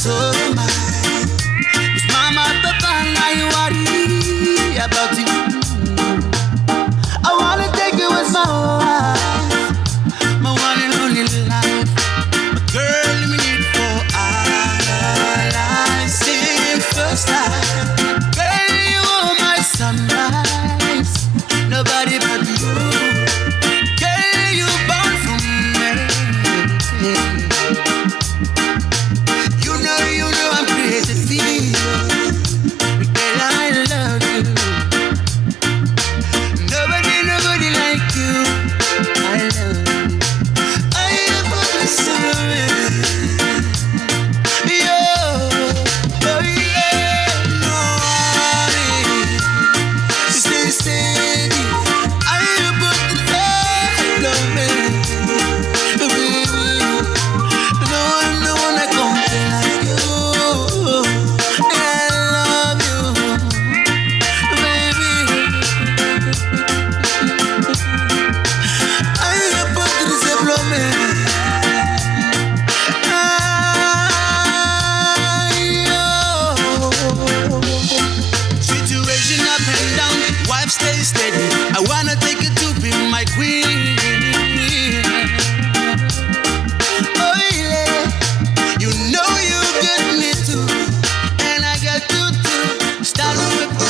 so am I. Cause mama, papa, I worry about you. I wanna take you as my wife, my one and only life. My girl, me need for our lives. See first time. Girl, you are my sunrise. Nobody but you. Girl, you born from me. You know I'm crazy for you. Girl, I love you. Nobody like you. I love you. I put the sun yo, oh yeah, no, stay steady. I put the love in, baby. No one I compare like you. I love you, baby. I put the love in. Situation up and down, wife stay steady. I wanna take you to be my queen. Oh yeah, you know you get me too, and I got you too. Start with me.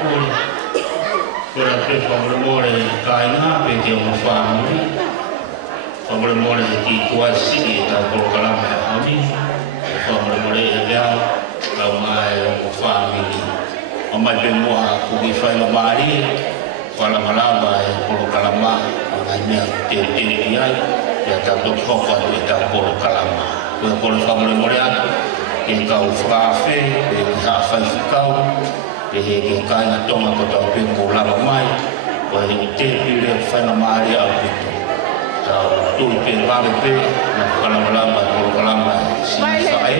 puri. Kura pe whamuremore kainga pe te o whamuri. Whamuremore ki kuasi e ta korokalama e honi. Whamuremore e lea lau mai o whamiri. O mai pe mua kuki whainga maari. Whalamalama e korokalama. Ai mea te iai. Ia ta toko e ta korokalama. Kua kore whamuremore atu. Ke kau whaafe, ke hawhai whikau. Ke he ke kainga tonga ko tau pe mo lama mai. Ko he te pire whainga maari au pito. Tau tui pe vare pe, na whalamalama e korokalama si whae.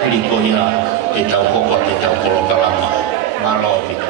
Piri ko ia e tau koko te tau korokalama. Malo o pito.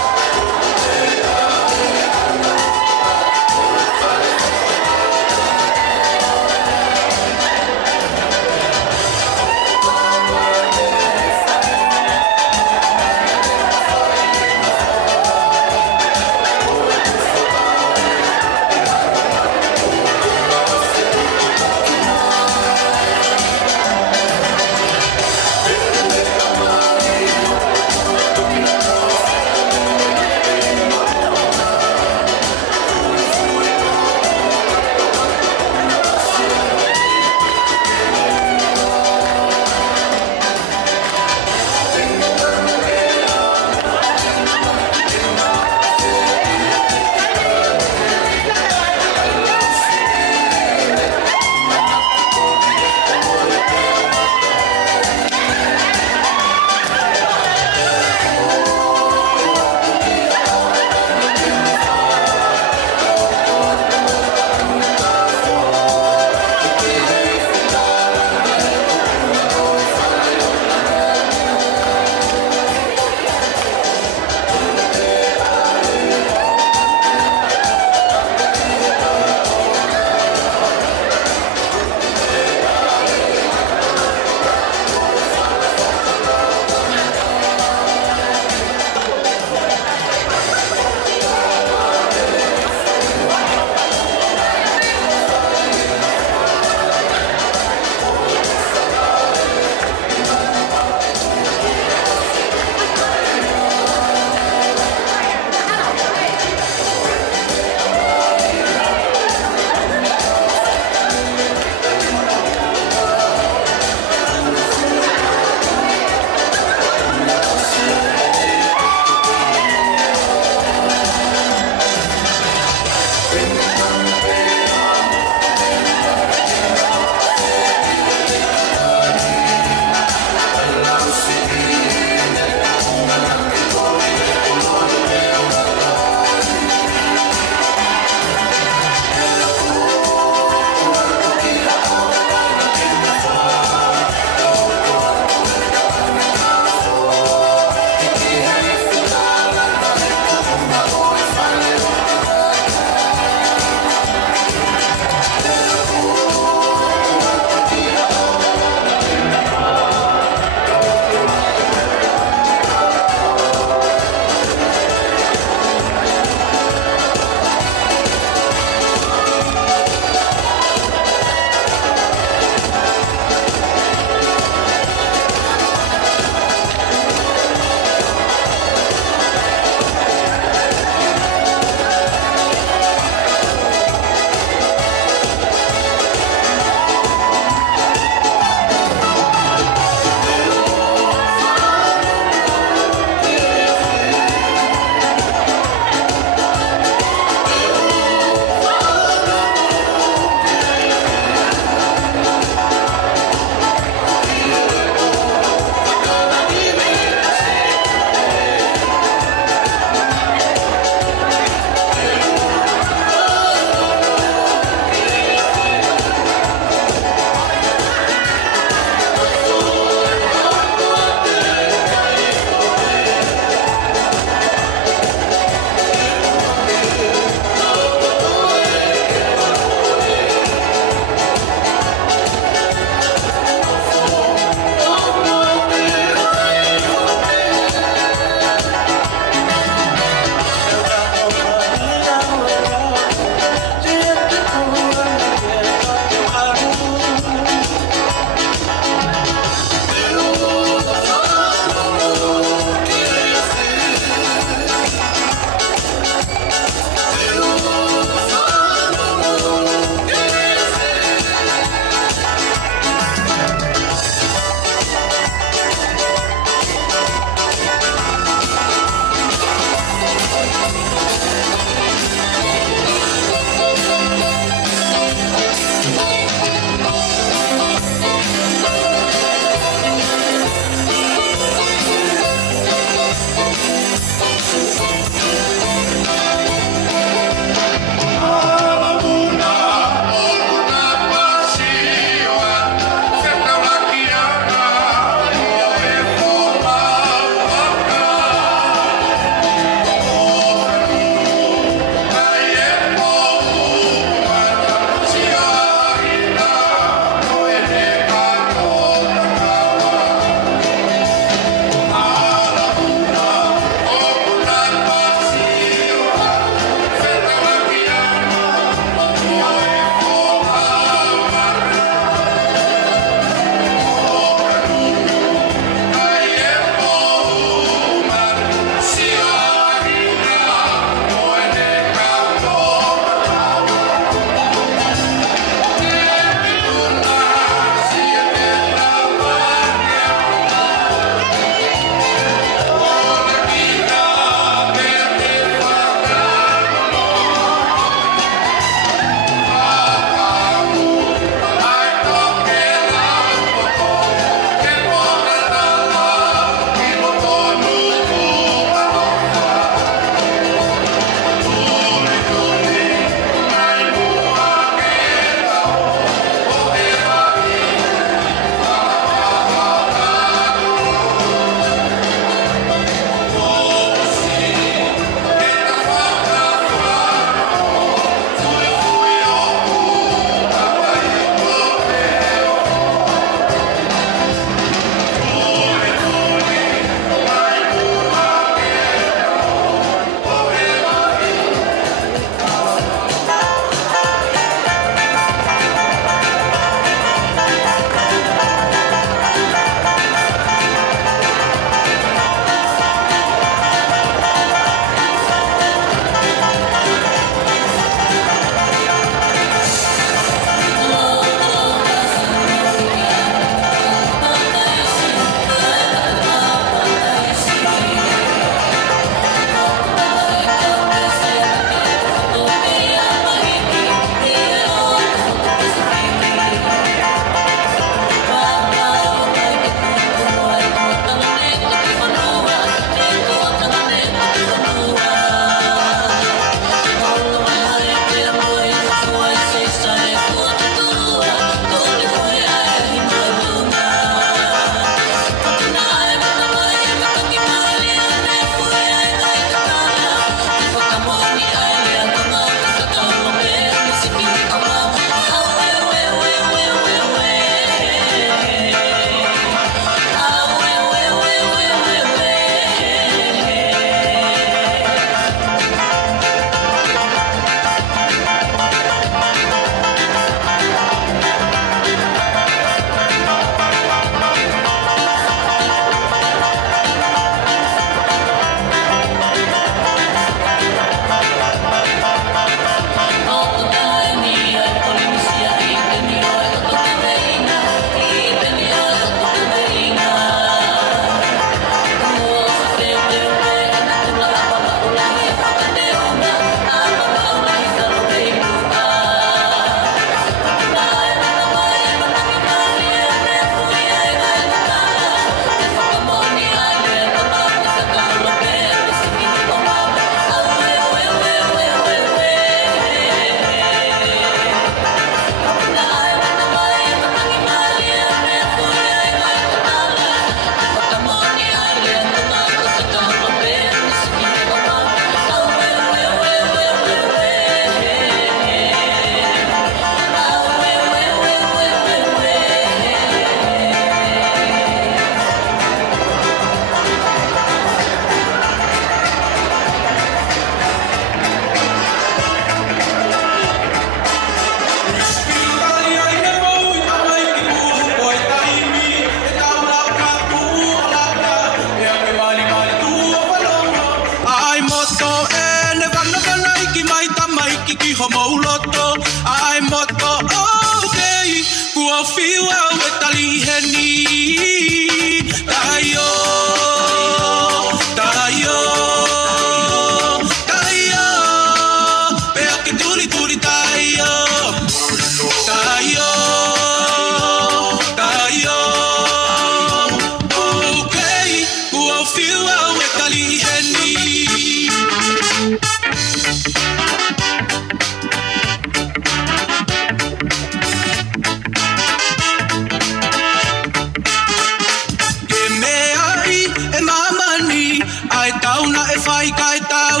na e whai kai tau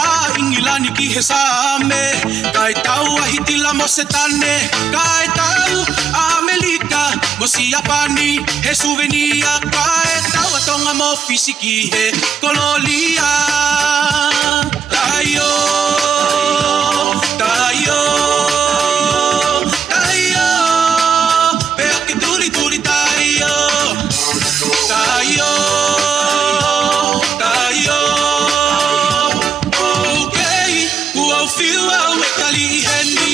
a ingilani ki he same kai tau a hitila mo se tane kai tau a Amerika mo si Japani he souvenir kai tau a Tonga mo fisiki he kololia tayo tayo tayo pea que turi turi tayo tayo tayo okay uau feel au e kali heni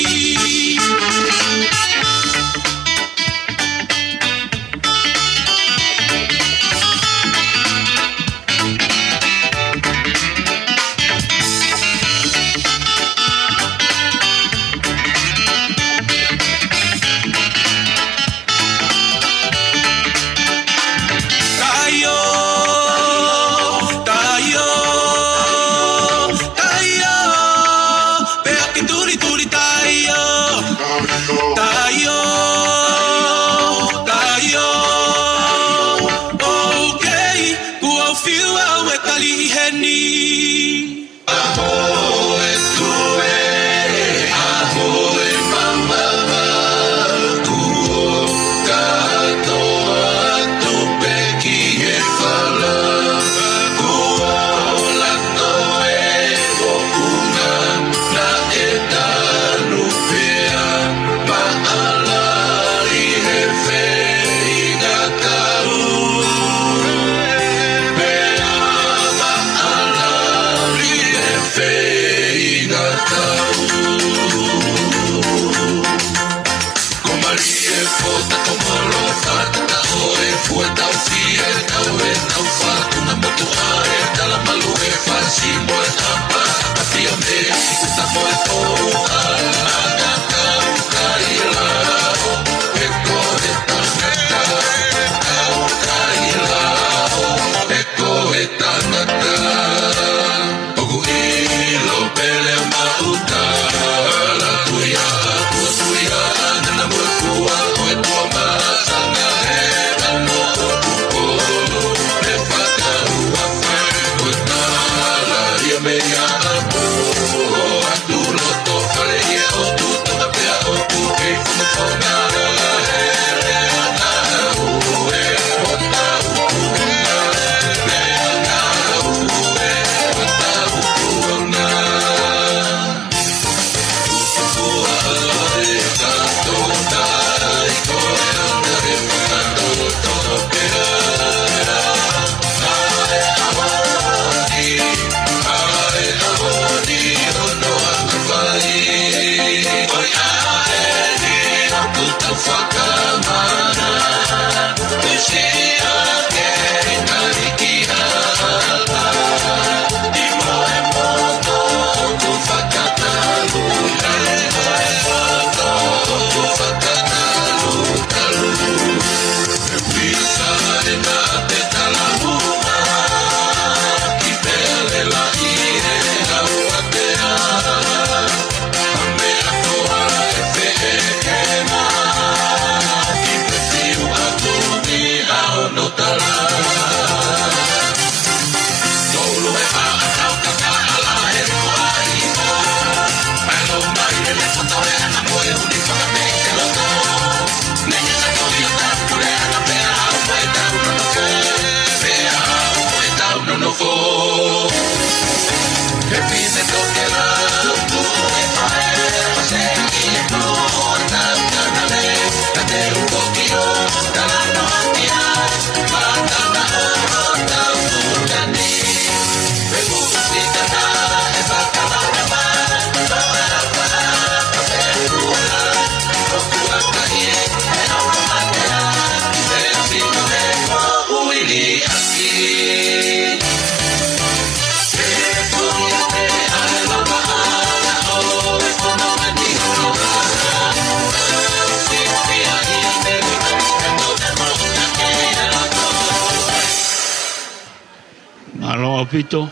Pito,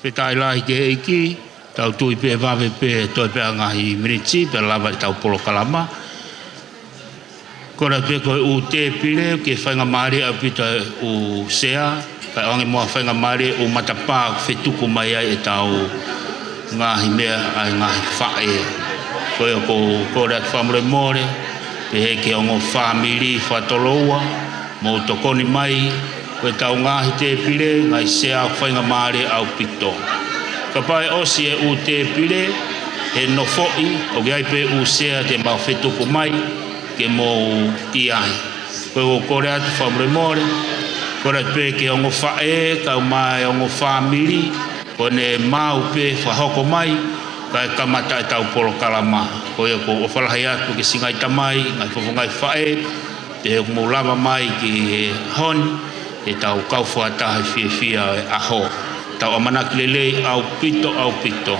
petai lahi ke eiki, tau tui pe vawe pe toi pe angahi minitsi, pe lava tau polo kalama. Kora pe koe u te pile, ke whainga maari a pita u sea, Kai onge mua whainga mare o matapā whetuku mai ai e tau ngahi mea ai ngahi whae. Koe o ko rea whamure more, pe he ke ongo whamiri whatoloua, mo tokoni mai, koe tau ngahi te pire, ngai se au whainga mare au pito. Ka pai osi e u te pire, he no fo'i, o gai pe u sea te mau whetuku mai, ke mo i ai. Koe o kore atu whamure more, kore pe ke ongo whae, kau mai ongo whamiri, kone mau pe whahoko mai, kai kamata e tau polo kalama. Koe ko o whalahai atu ke singai tamai, ngai whawhangai whae, te he mo lama mai ki hon, e tau kauwhatahi whiawhia e aho. Tau amanaki lelei au pito.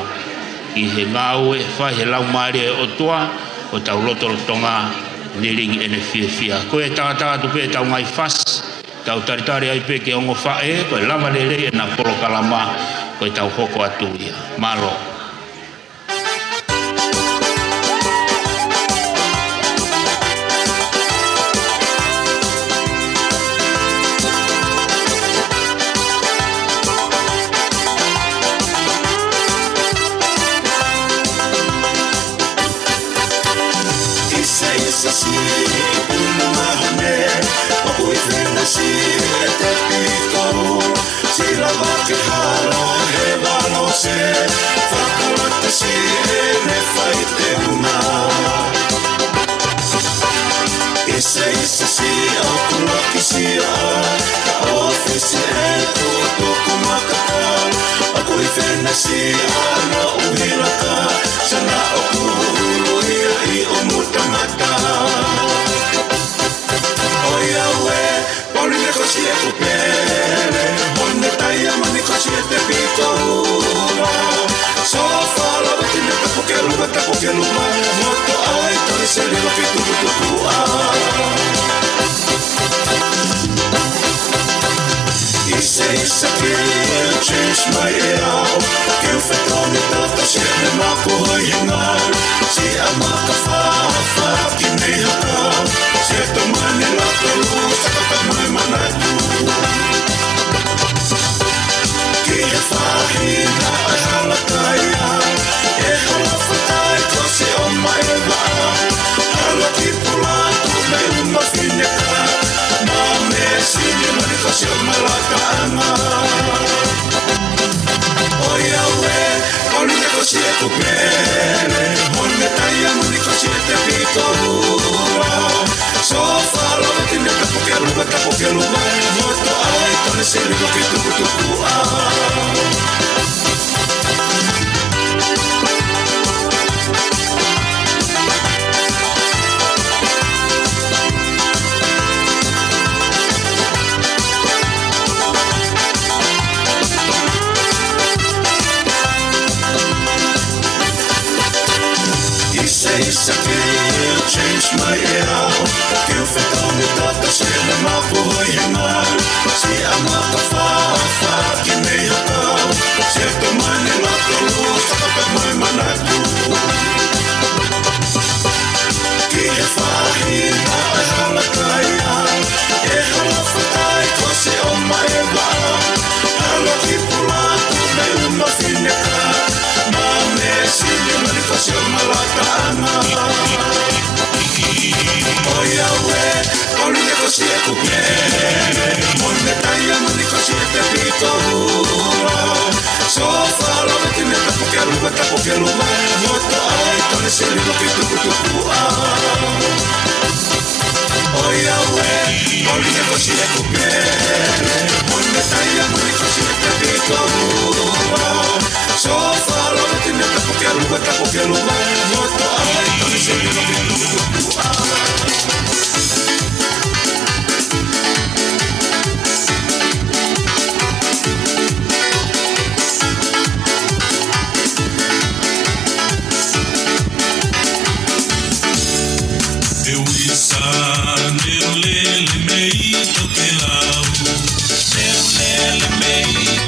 I he ngau e whai he lau maare e otua, o tau lotoro Tonga, niringi ene whiawhia. Koe e tātātu pe tau ngai whas, tau taritari ai pe ke ongo whae, koe lama lelei e na polo kalama, koe tau hoko atu ia. Malo.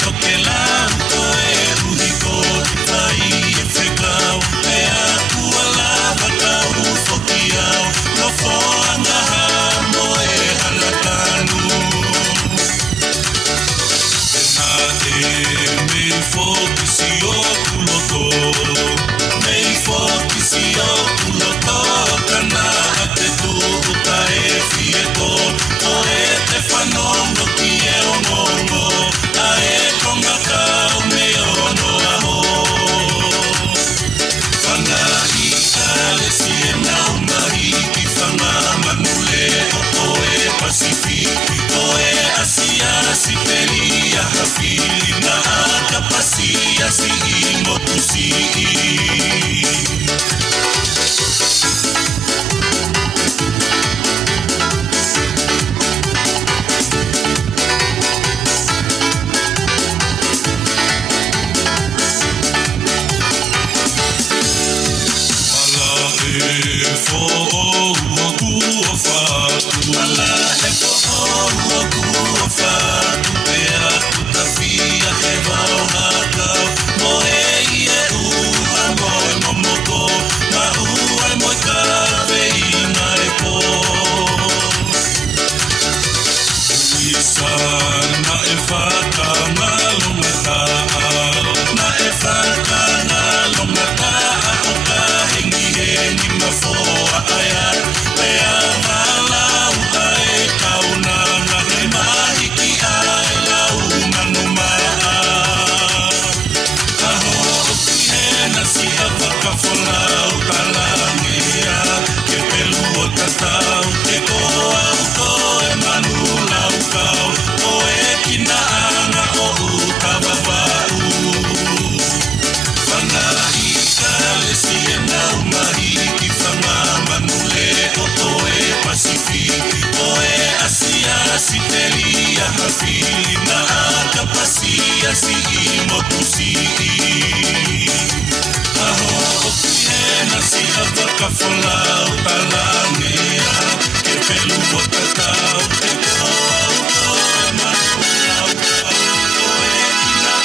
Toque la, Nei foki si o kuloto kana te tu ka e fieto o e te whanongo ki e o ngongo a e konga ka o me ono aho whanga i kale si e nau mahi ki whanga manule o e Pacific o e Asia si peria hawhili na aka pasia si i motusi si i motusi aho okiena si avaka fola o talangea ke pelu o tatau te koa o manula o e kina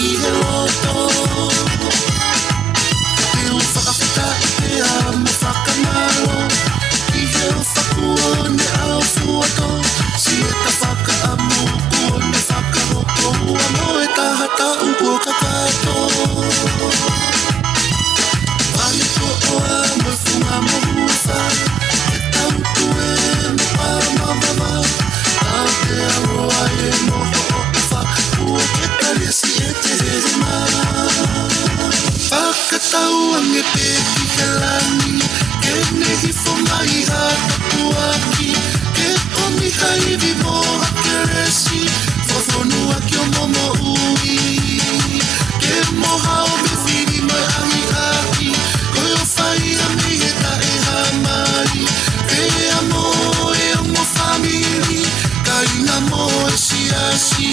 i he roto. Te o whakawhita I te a mo whakamaro. I he o whakuone au fuato. Si e ta whakaamu kuone whakaroko. Ua mo e tahata upo kakato. Wale ko oa mo funga mo hufa. E tau tue mo pa mawama. Au te aroa e moho o ufa. Ua ke tali si e te hema. Whakatau ange peki he lani. Ke nehi whonga I hata puaki. Ke omi haivi mo hake resi. Whawhonua ki o momo ui. Ke moha o me whiri mai ahi ahi. Koe o whai a mi he ta e hamai. Ke amo e ongo whamiri. Ka ina mo e siasi.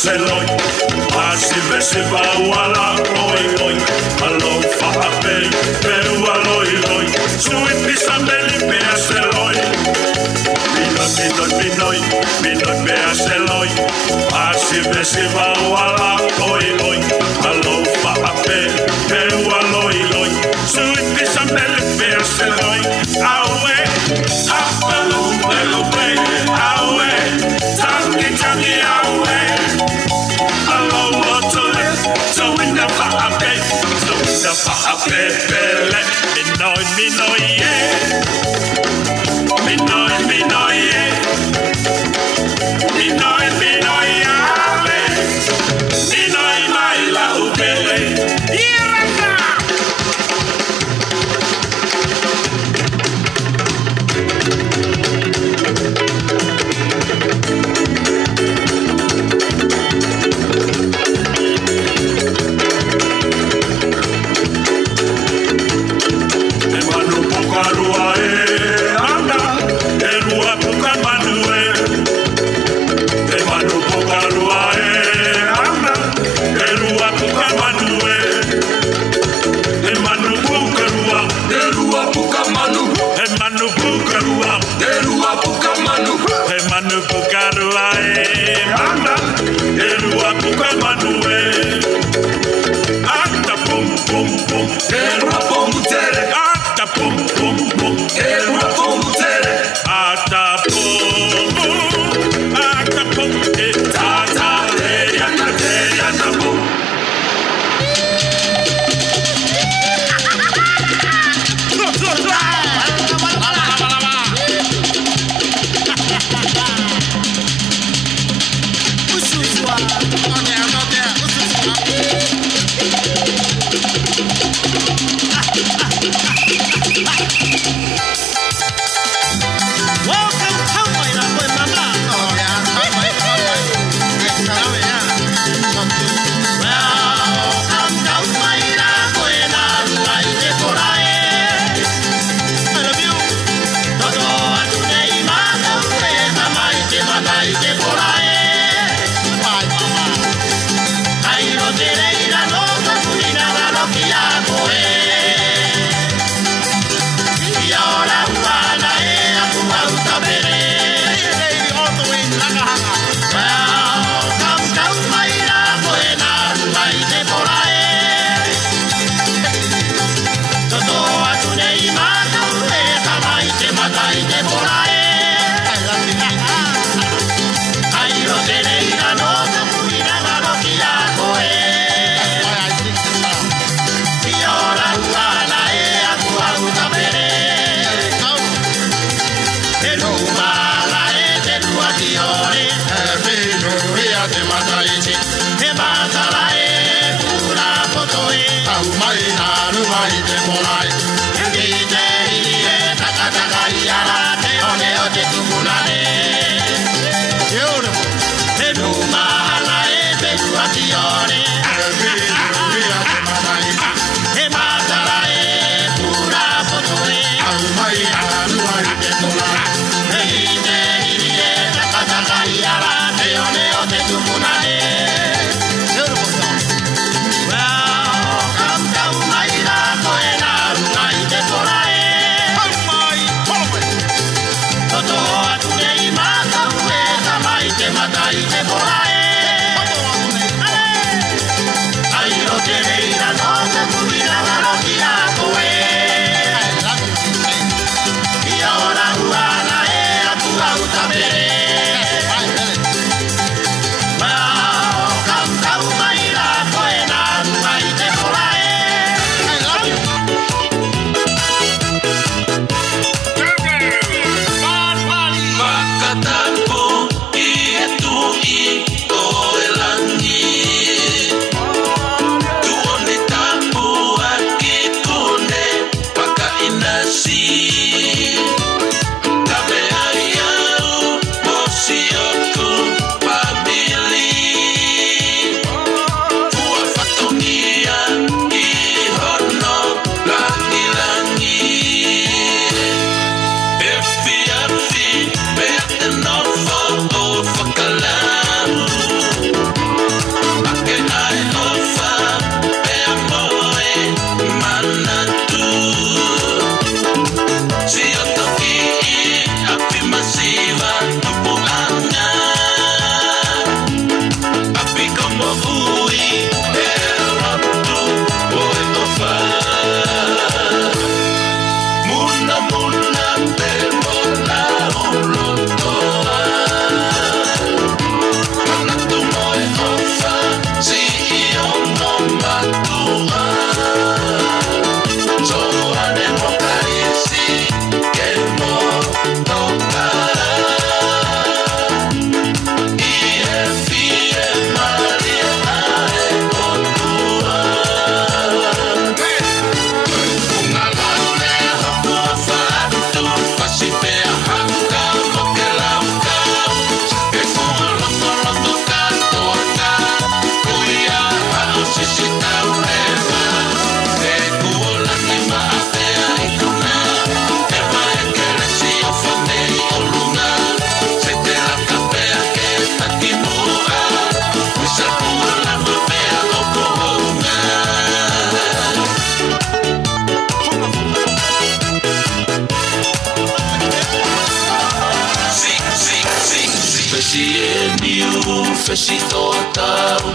Seloi, asive se vauala, oi oi, alo faapei, peua loi loi, suipi sambeli pea seloi. Minoi pea seloi, asive se vauala, oi oi, alo faapei, peua loi loi, suipi sambeli pea seloi. Aue, apalu pelu pe, aue, tangi aue.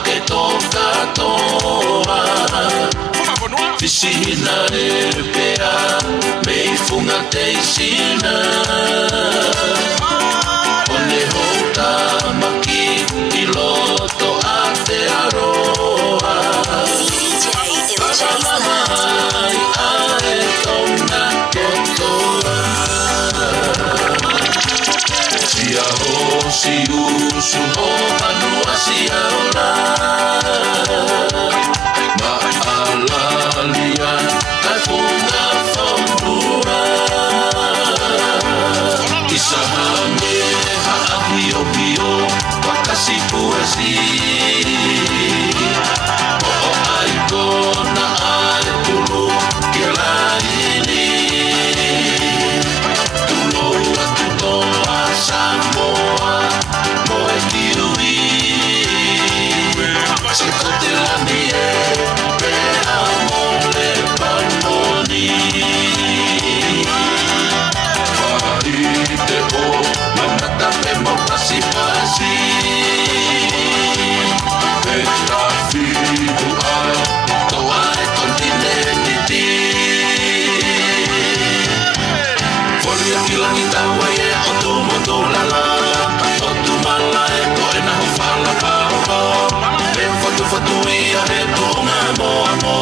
ke toka toa Fisina e pea mei funga teisina One hota maki I loto a te aroa Papalamai ae Tonga kotoa Sia ho si usu ho manua si aola Ma'alalia kai funga whaunua Isahame ha'ahio pio wakasi puasi O'o aiko na ae tulu ke laini Tuloa tuloa Samoa moe kiui Se kotelani e pea mole panoni Whaite o mamata pe mautasi pasi E ta whiu ai toa e kontinentiti Folia kilangi taua e o tu motu lala O tu mala e ko e naho whala pao E whatu ia he tonga moa mo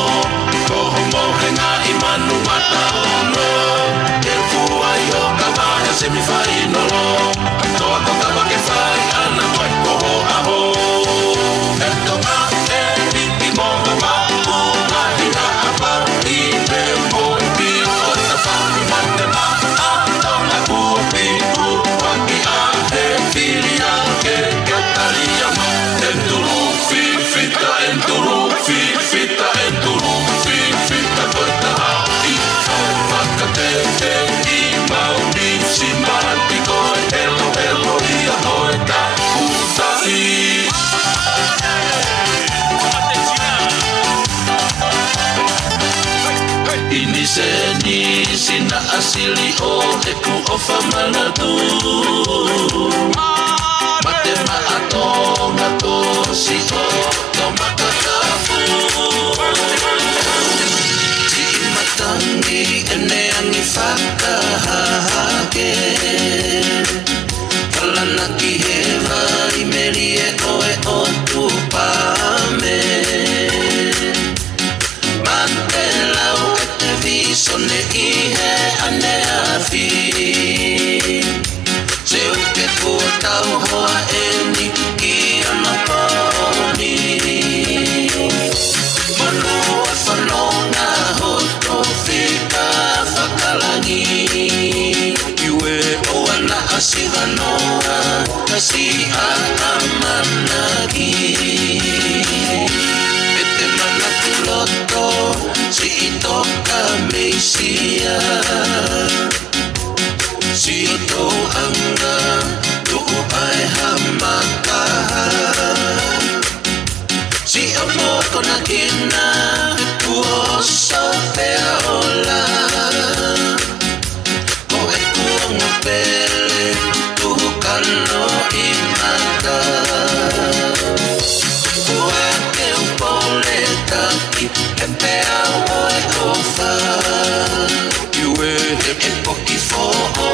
Ko homo he ngā I manu mata ono E fua I o ka wahe se mi whai nolo Toa ko ka wake whai ana koe koho aho E toa e niki moa wau Ngahi na apa I me mo I pio o ta whai mate ma A tonga kua piku Waki a he whiri a ke taria ma Enturu fita enturu fita enturu fita kota hati Whakatete I mauni si marati koe Helo helo ia hoe ta utai Ini se ni sina asili o eku o whamanatu Mate maatonga to si o to makakafu Ti matangi eneangi whakahake Kalana ki hewa I meri e oe o tupame Mate lau e te visone I he Eneasi Se uke kua tau hoa e ni ki ana poni Manua whanonga hoto whika whakalangi Iwe o ana asi wanoa kasi a amanaki Pete mana tuloto si itoka meisia Si ito anga tuo ai hamaka Si amor con a kina Kuoso pea ola Ko e kuongo pele Tuhukano I maka Kua ke upole taki E pea oe ofa Iwe e poki fo'o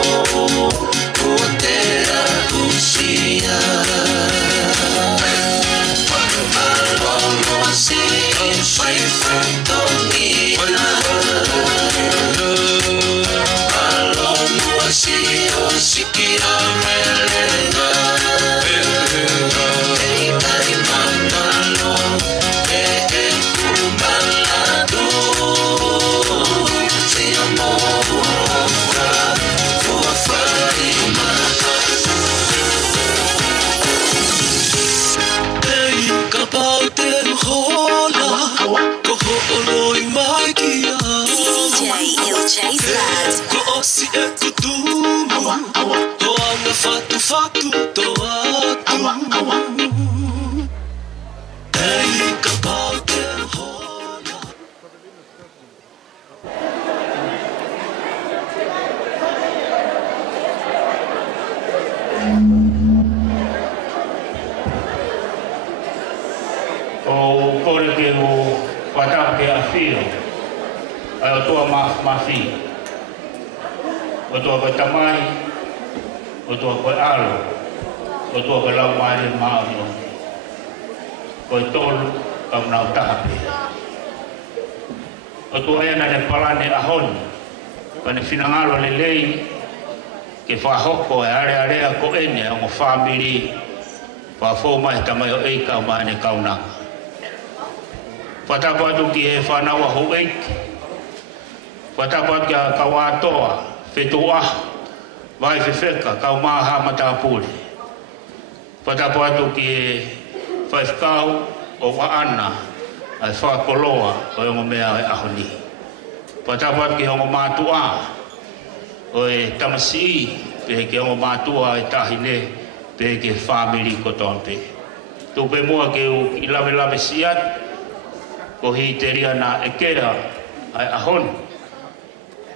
Kua te a usia Malo si Sai whatongia Malo si o sikira melenga Ei tai manalo E kumaladu Si amor Fua whaima Ei kapau te hola Ko ho'oloi mai kia Ko osi e kutumu Ho anga fatu to atu Ei kapau te hola fio. Ai o tua mafi. O tua koe tamai, o tua koe alo, o tua koe lau mai maano. Koe tolu, kau nau tahape. O tua ena ne palane ahoni, pane finangalo le lei, ke whahoko e are ko ene o mo family, whafo mai tamai o eika o mai ne kaunanga. Whatapo atu ki e whanawa ho eiki, whatapo atu ki a kawatoa, whetua, vai whiwheka, kau maha matapuri. Whatapo atu ki e whaifkau o waana, ai whakoloa o e mea e ahoni. Whatapo atu ki hongo mātua, o e tamasi, pe ke hongo mātua e tahine, pe ke family ko tonpe. Tupe mua ke u i lawe siat, ko hi te ria na e kera ai ahoni.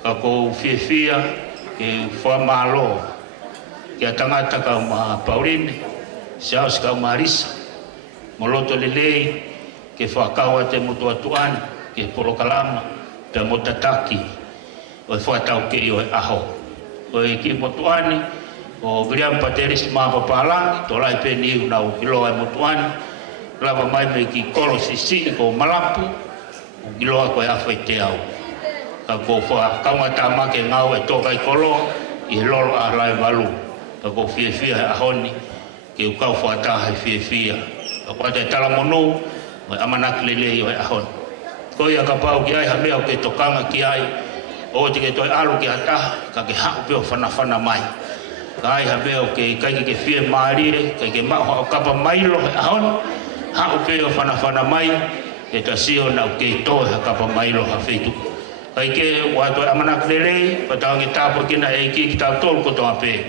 Ka ko whiwhia ke whamalo ke a tangata kau ma Paulina, siaos kau ma Risa. Moloto lelei ke whakaua te mutuatuan ke porokalama pe motataki o e whatau ke i o e aho. O e ki motuani o William Pateris Papalangi, to lai pe ni unau iloa e motuani, lava mai me ki kolo sisini ko malapu, o iloa ko e awhai te au. Ka ko wha kaumata make ngau e toka i kolo, i lolo a lai walu. Ka ko whiwhia e ahoni, ke ukau whataha e whiwhia. Ka ko te talamonu, o e amanaki lelei o e ahoni. Ko ia ka pau ki ai ha mea o ke tokanga ki ai, o te ke toi alu ki hataha, ka ke hau peo whanawhana mai. Ka ai ha mea o ke kaiki ke whie maarire, ka ke maho o kapa mailo e ahoni, hau peo whanawhana mai, ke ta sio na o ke toe ha kapa mailo ha whetu. Kai ke wato amanak lelei, patau nge tapo kina e ki tau tolu koto ape.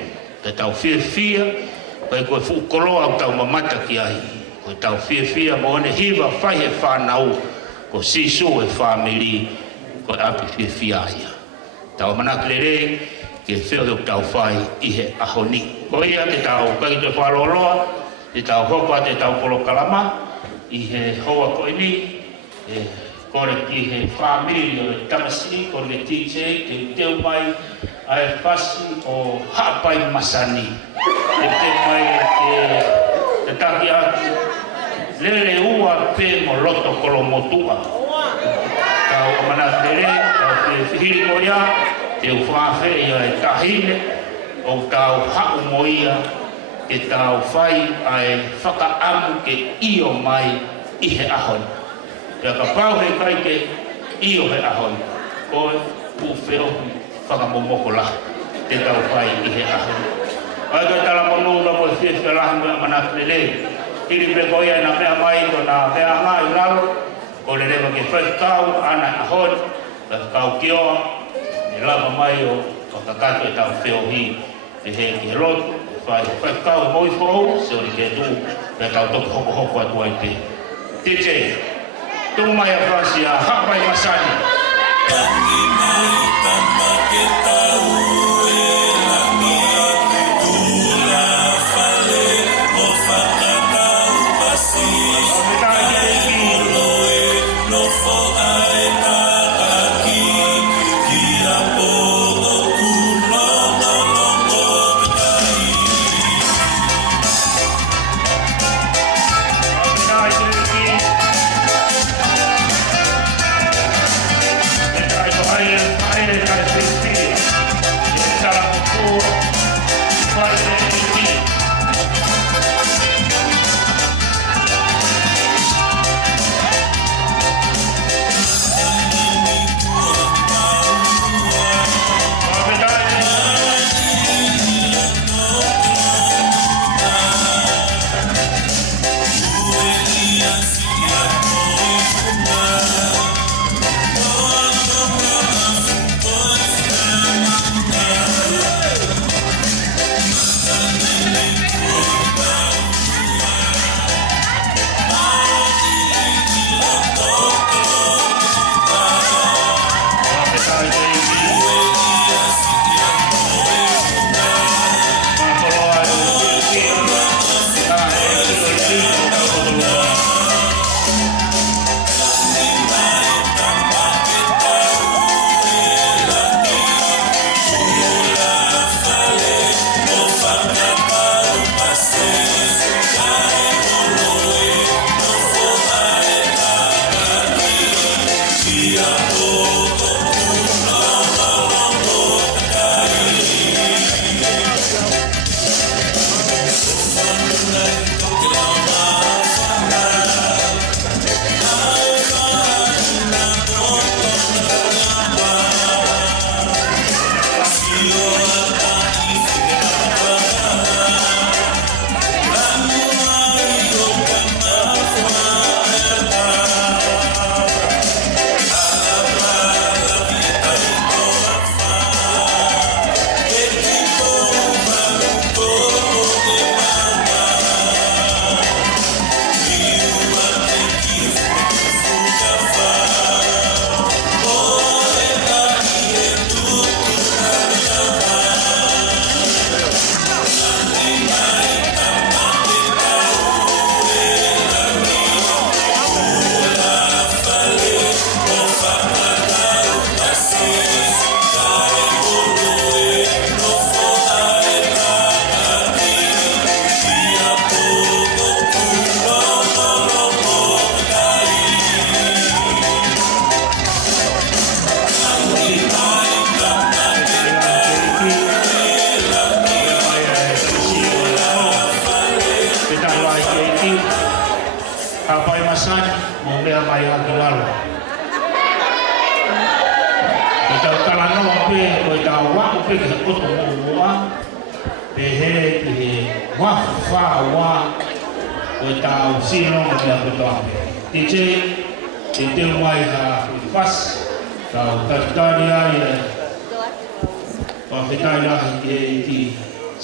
Ka tau whiwhia, kai koe whukoloa o tau mamata ki ai. Koe tau whiwhia mo one hiva whai e whanau, ko sisu e family, koe api whiwhia ia. Tau amanak lelei, ke whio o tau whai i he ahoni. Ko ia ke tau kai te whaloloa, te tau hopa te tau polokalama, i he hoa koe ni, kore ki he family o e tamasi, kore le TJ, te teo mai a e pasi o hapai masani. Te teo mai te taki atu, lele ua pe mo loto kolo motua. Tau amana tere, tau te whihiri ko ia, te uwhawhe ia e tahine, o tau hau mo ia, ke tau whai a e whakaamu ke io mai i he ahoni. Ia ka pau he kai ke io he ahoni. Koe u whio whakamomoko la, te tau whai i he ahoni. Ai koe tala monu na mo whiwhia lahi mo amanaki lelei. Tiri pe koe na mea mai ko na mea ngā i lalo, ko le rewa ke whaikau ana ahoni, whaikau kioa, e lava mai o whakakato e tau whio hi, te he ki he lotu, whaikau moi whou, se ori ke tu, pe tau toki hoko hoko atu ai pe. TJ, tung mai a Fransia, hapai masani. Tangi mai tamake tau e rangi, tula fale o whakatau pasi. Oloe no fo ai kakaki, ki a pogo kuno no no pekai. I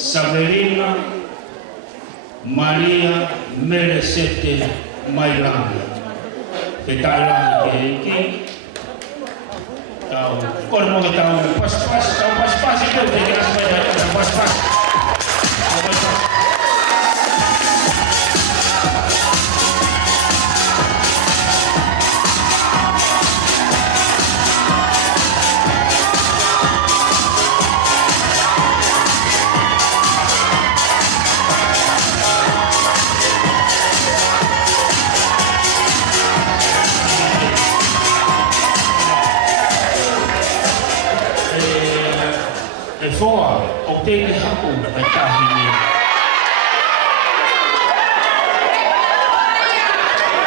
Savelina, Melesete Mailangi. Kita lagi tahu, kalau mau tahu pas itu kita sebenarnya pas. Foa, o te ki hapu mai tahini.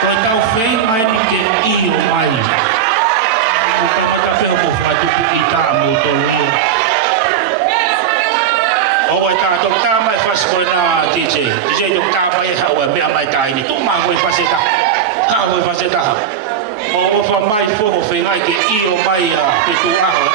Koe tau whei mai ni ke iyo mai. O ka matapeo mo whatupu i tā mo tō rio. O wai tā tōk tā mai whasi koe nā DJ. DJ tōk tā mai e haua mea mai tahini. Tō mā koe whasi tā. Hā koe whasi tā. O wha mai whoho whei ngai ke iyo mai a te tū aho.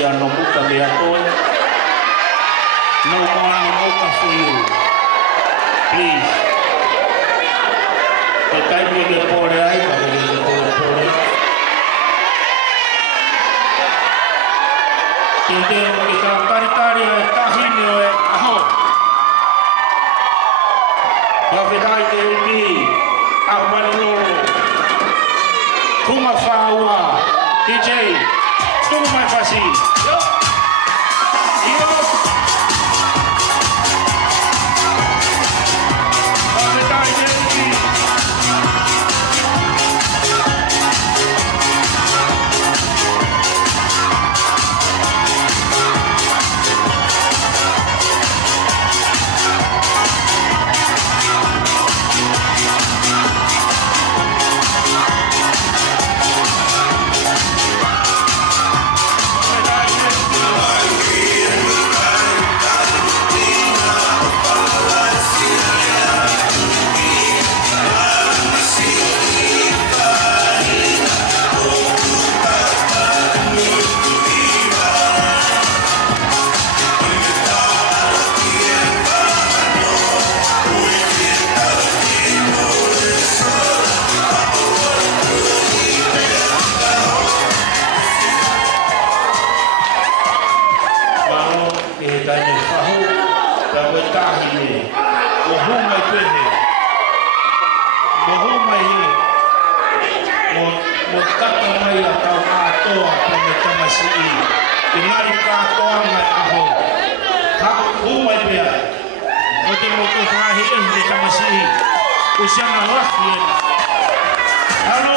No muka me atoe. No one muka for you. Please. The time you get poured out, you get poured. Kita tari tahini o aho. Wafikai ke ubi. Amanolo. Kuma fawa. DJ. Tunggu mai pasi. masi i ngari katoa mai aho hako umai pia o te motu whahi e te tamasi o siana wahi e halo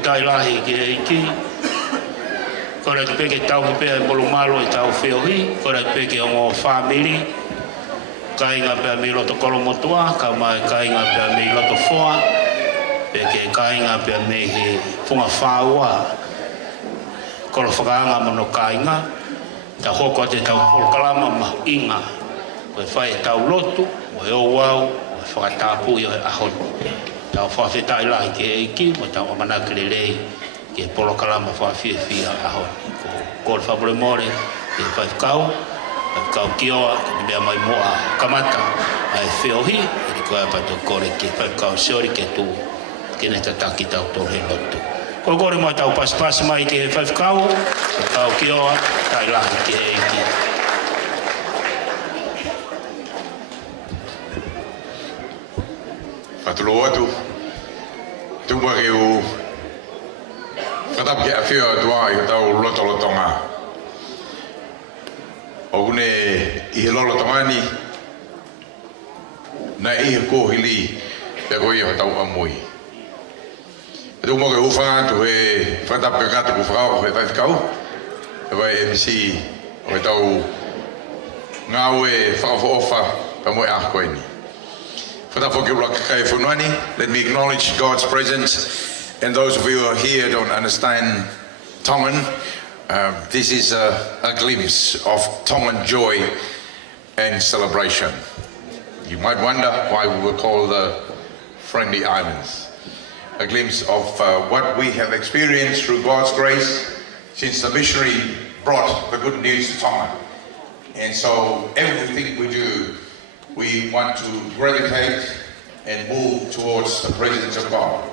tai lahi ki eiki kora te peke tau ki pēa polo malo i tau whiohi kora te peke o ngō whāmiri kainga pēa mi loto kolomotua ka mai kainga pēa mi loto whoa peke kainga pēa mi he whunga whāua kolo whakaanga mono kainga ta hoko te tau polokalama ma inga koe whai tau lotu o e o wau o whakatapu i o e ahoni tau whawhetai lahi ke eiki, mo tau amanakere rei ke polo kalama whawhiawhia ahoni. Ko le whapure more, ke whaifkau kioa, ke mea mai moa kamata, ai whiohi, e re koe apato kore ke whaifkau seori ke tū, ke ne tataki tau tō he lotu. Ko kore mo tau pasipasi mai ke whaifkau, kau kioa, tai lahi ke eiki. Whatalo atu, tūma ke u whatap ke a whio atua i tau lotolotonga. O kune i he lolotongani, na i he kōhili pe koe i ho tau amui. Tūma ke u whangatu he whatap ke katu ku whakau he whaifkau, e vai MC o he tau ngau e whakawha pa moe ah koe ni. Let me acknowledge God's presence, and those of you who are here don't understand Tongan. This is a glimpse of Tongan joy and celebration. You might wonder why we were called the Friendly Islands. A glimpse of what we have experienced through God's grace since the missionary brought the good news to Tonga. And so everything we do, we want to gravitate and move towards the presence of God.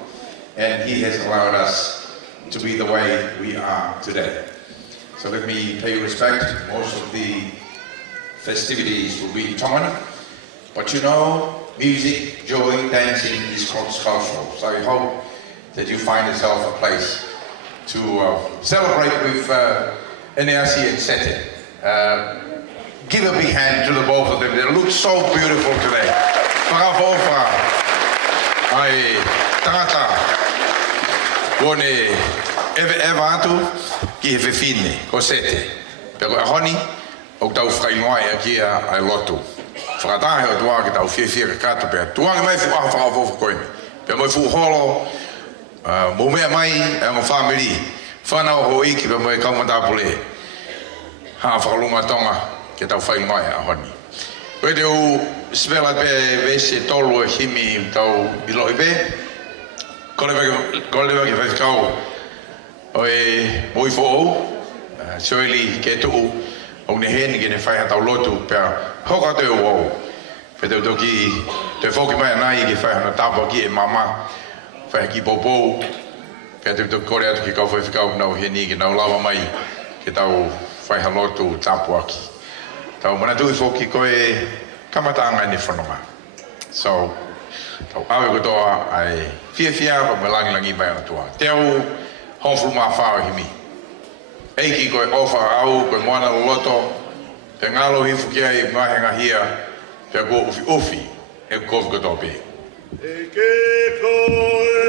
And He has allowed us to be the way we are today. So let me pay respect. Most of the festivities will be in Tongan. But you know, music, joy, dancing is cross-cultural. So I hope that you find yourself a place to celebrate with Eneasi and Sete. give a big hand to the both of them. They look so beautiful today. Whakafofa. Ai, tangata. Kone, ewa atu, ki he whiwhine, ko sete. Pero a honi, o tau whakaingoai a kia ai Latu. Whakatahe o tua ki tau whiwhia ka kata pia. Tuangi mai whuaha whakafofa koine. Pia mai whuholo, mo mea mai e mo whamiri. Whanau ho iki pia mai kaumatapule. Ha whakalunga Tonga ki tau whaingoai a honi. Koe te u spela pe vese tolu e himi tau ilo i pe. Kole waki whaikau o e moi fo ou. Soili ke tuu o ne heni ki ne whaiha tau lotu pia hoka te u ou. Whetau toki te whoki mai anai ki whaiha na tapa ki e mama. Whaiha ki popou. Pia te toki kore atu ki kau whaikau nau heni ki nau lawa mai ki tau whaiha lotu tapu aki. Tau mana tui whoki koe kamatanga ni whanonga. So, tau awe kotoa ai fia pa Mailangi mai ana tua. Te au honfulu maa whao himi. Eiki koe ofa au, koe moana loto, te ngalo hifu kia i mahenga hia, te ko ufi, e kofi kotoa pe. Eke koe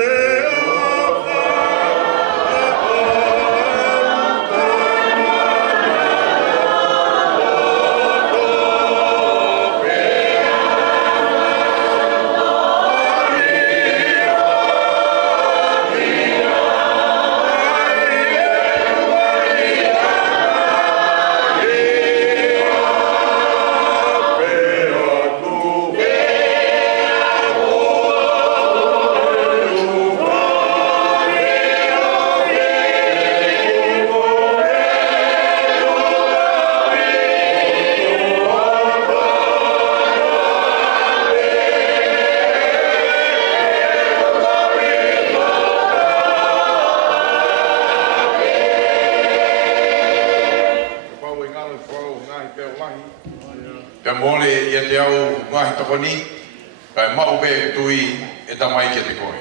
Ni kai mau be tui e tamai ke te koe.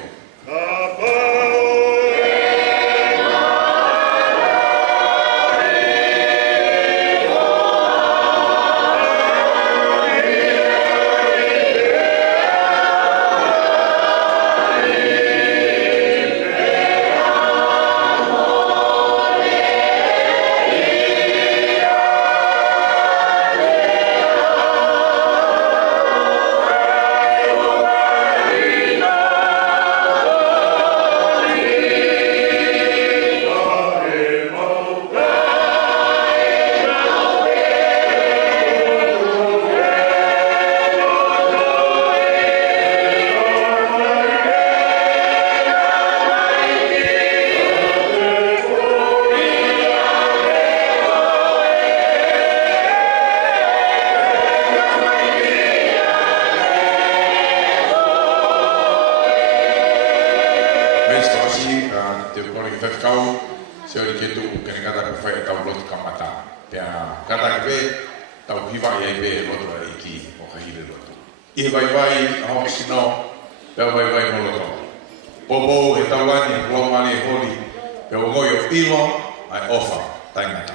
I vai a hoki sino, peo vai moloto. Popo e taulani, lomani e holi, peo ngoi o pilo, ai ofa, taingata.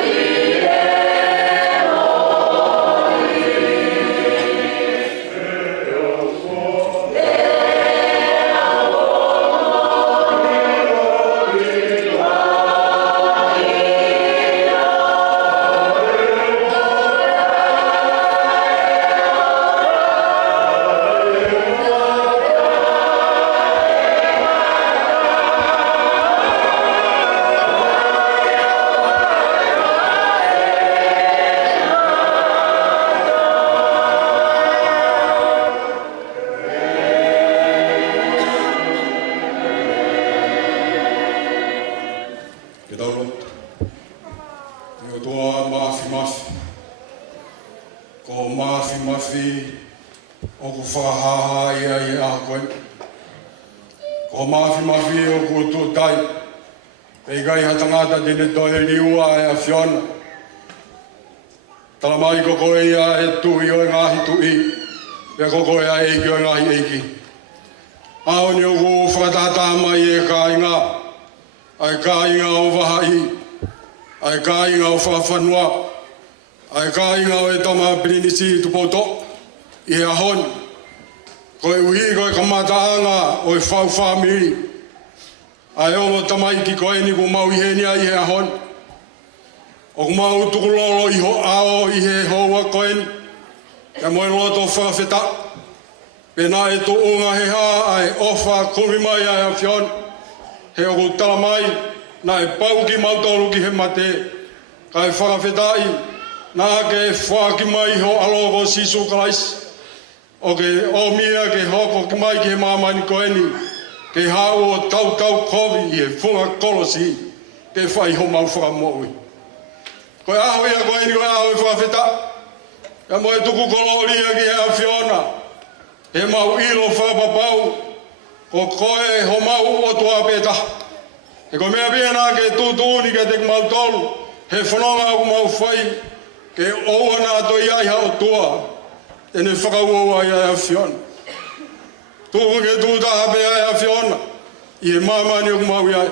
Bye. o ku whakahaha ia i a koe. Ko mafi o ku tū tai. Pei gai hatangata tine to e liua e a whiona. Tala mai ko koe ia e tuhi o e ngahi tuhi. Pea ko koe a eiki o e ngahi eiki. Ao ni o ku whakatata mai e ka inga. Ai ka inga o wahai. Ai ka inga o whawhanua. Ai ka inga o e tama pirinisi tupoto. I he ahon. Koe uhi koe kamataanga o e whau whamiri. Ai o tamai ki koe ni ku mau iheni ai he ahon. O ku mau tukulolo i ho ao i he hoa koe ni. Ka moe loto whawheta. Pena e to unga he ha ai ofa kumi mai ai a whion. He o ku talamai na e pau ki mautolu ki he mate. Ka e whawhetai na ke whaki mai ho alogo sisu kalaisi. O ke o mia ke hoko ki mai ki he mamani koe ni. Ke hau o tau kovi i e funga kolosi. Ke whai ho mau whakamoui. Koe aho ia koe ni koe aho e whawheta. Ka moe tuku koloria ki he a whiona. He mau ilo whapapau. Ko koe ho mau o tua peta. He koe mea pēnā ke tūtūni ke te mau tolu. He whanonga o mau whai. Ke oua nā toi aiha o tua. Tene whakaua ai a whiona. Tūku ke tūtaha pe ai a whiona. I he mamani o mau iai.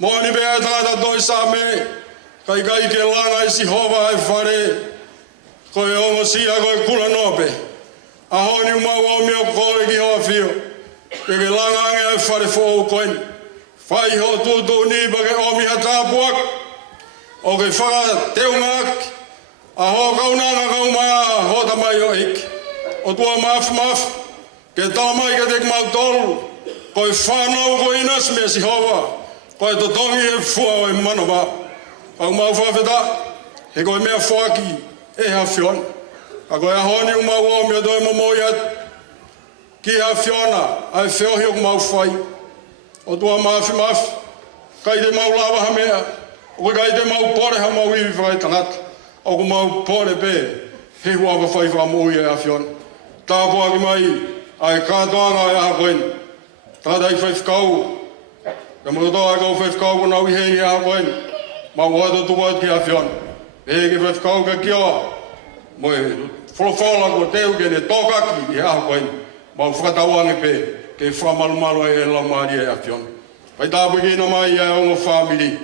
Moani pe ai tangata toi sa me. Kai ke langa i si hova ai whare. Koe ongo sia koe kula nope. Aho ni umau o mea kore ki hoa whio. Ke langa ange ai whare fōu koeni. Whai ho tūtū ni pa ke omi ha tāpuak. O ke whaka teungak. Aho kaunanga kaumaa ho tamai o ik. O tua maf. Ke talamai ke tek mau tolu. Koe whanau ko inas mea si hova. Koe to tongi e fua o e manova. Au mau whawheta. He koe mea whaki e ha whion. A koe ahoni umau o mea doi momoi at. Ki ha whiona ai whiohi o mau whai. O tua maf. Kai te mau lava ha mea. O kai te mau pore ha mau iwi whai tangata. O ku mau pore pe. He huawa whai whamui e a whiona. Tāpua ki mai. Ai kātoanga e aha koeni. Tātai whai whakau. Ka mototoa kau whai whakau ko nau i heni aha koeni. Mau hato tuat ki a whiona. He ke whai whakau ka kioa. Moe wholawhala ko teu ke ne tōkaki i aha koeni. Mau whakatauange pe. Ke whamalumalu e lau maari e a whiona. Pai tāpui ki na mai e ongo whamiri.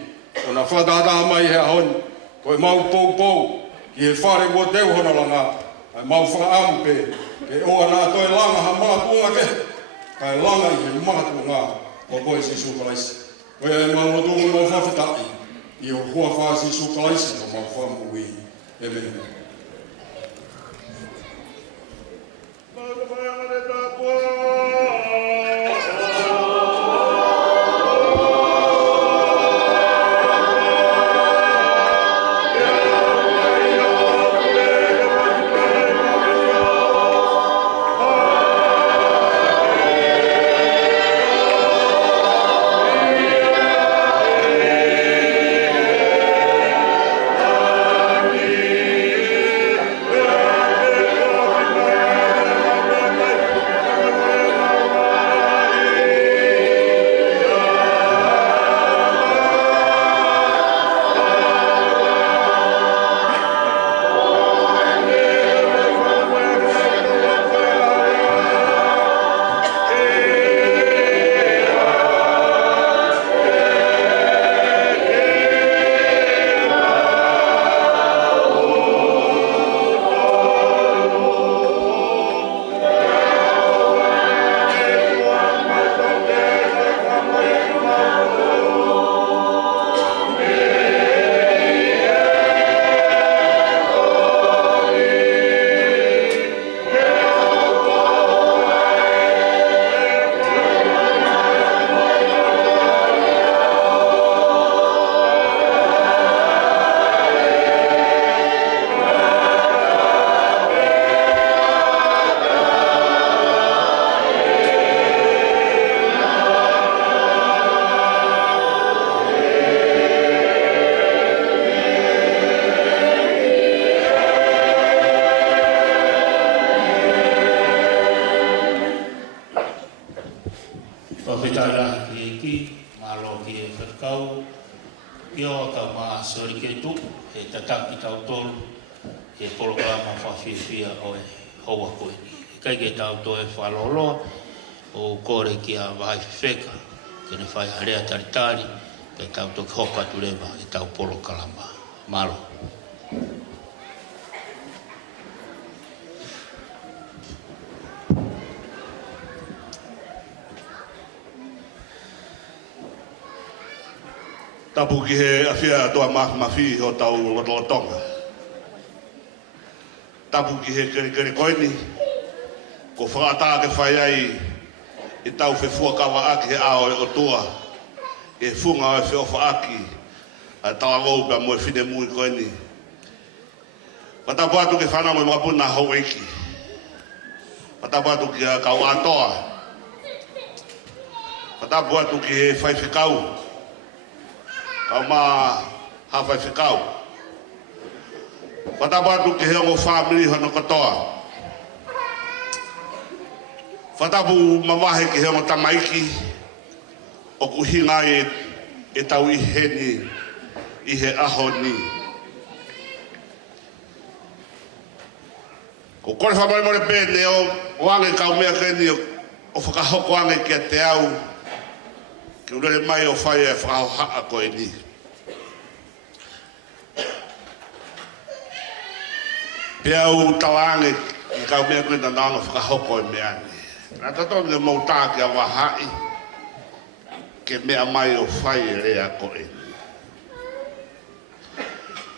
O na whakatataha mai he ahoni. Koe mau pou. Ki he whare ko teu hona langa. Ai mau whakaamu pe. Ke oa nā toi langa ha mātunga ke. Kai langa i he mātunga o koe si sukalaisi. Koe e mau motungu mau whawhetai. I o hua wha si sukalaisi o mau whamui. E mene. tala ki malo ki whakau ki o ka maa sori ke tu he tataki tau tolu he programa whawhiwhia o e hoa koe ni kai ke tau to e whaloloa o kore ki a wahai whiwheka kene whai harea taritari ke tau to hoka turema e tau polo kalama malo. Tapu ki he awhia toa mafi o tau o Tonga. Tapu ki he kere koini, ko whakata ke whai ai i tau whewhua kawa aki he ao e o tua, e funga o e whiofa aki, a tawa ngou pia moe whine mui koini. Patapu atu ke whanau me mga puna hou eiki. Patapu atu ki a kau atoa. Patapu atu ki he whaiwhikau. Kau mā hawhai whikau. Whatabatu ki heo ngō whāmiri hono katoa. Whatapu mawahe ki heo ngō tamaiki o kuhinga e tau iheni i he aho ni. Ko kore whamai more pēne o wange kau mea keni o whakahoko ange ki a te au ki urere mai o whai e whakao haa koe ni. Pea u tawange ki kau mea koe na nanga whakahoko e mea ni. Nā tatoni e mautā ki a wahai ke mea mai o whai e rea koe ni.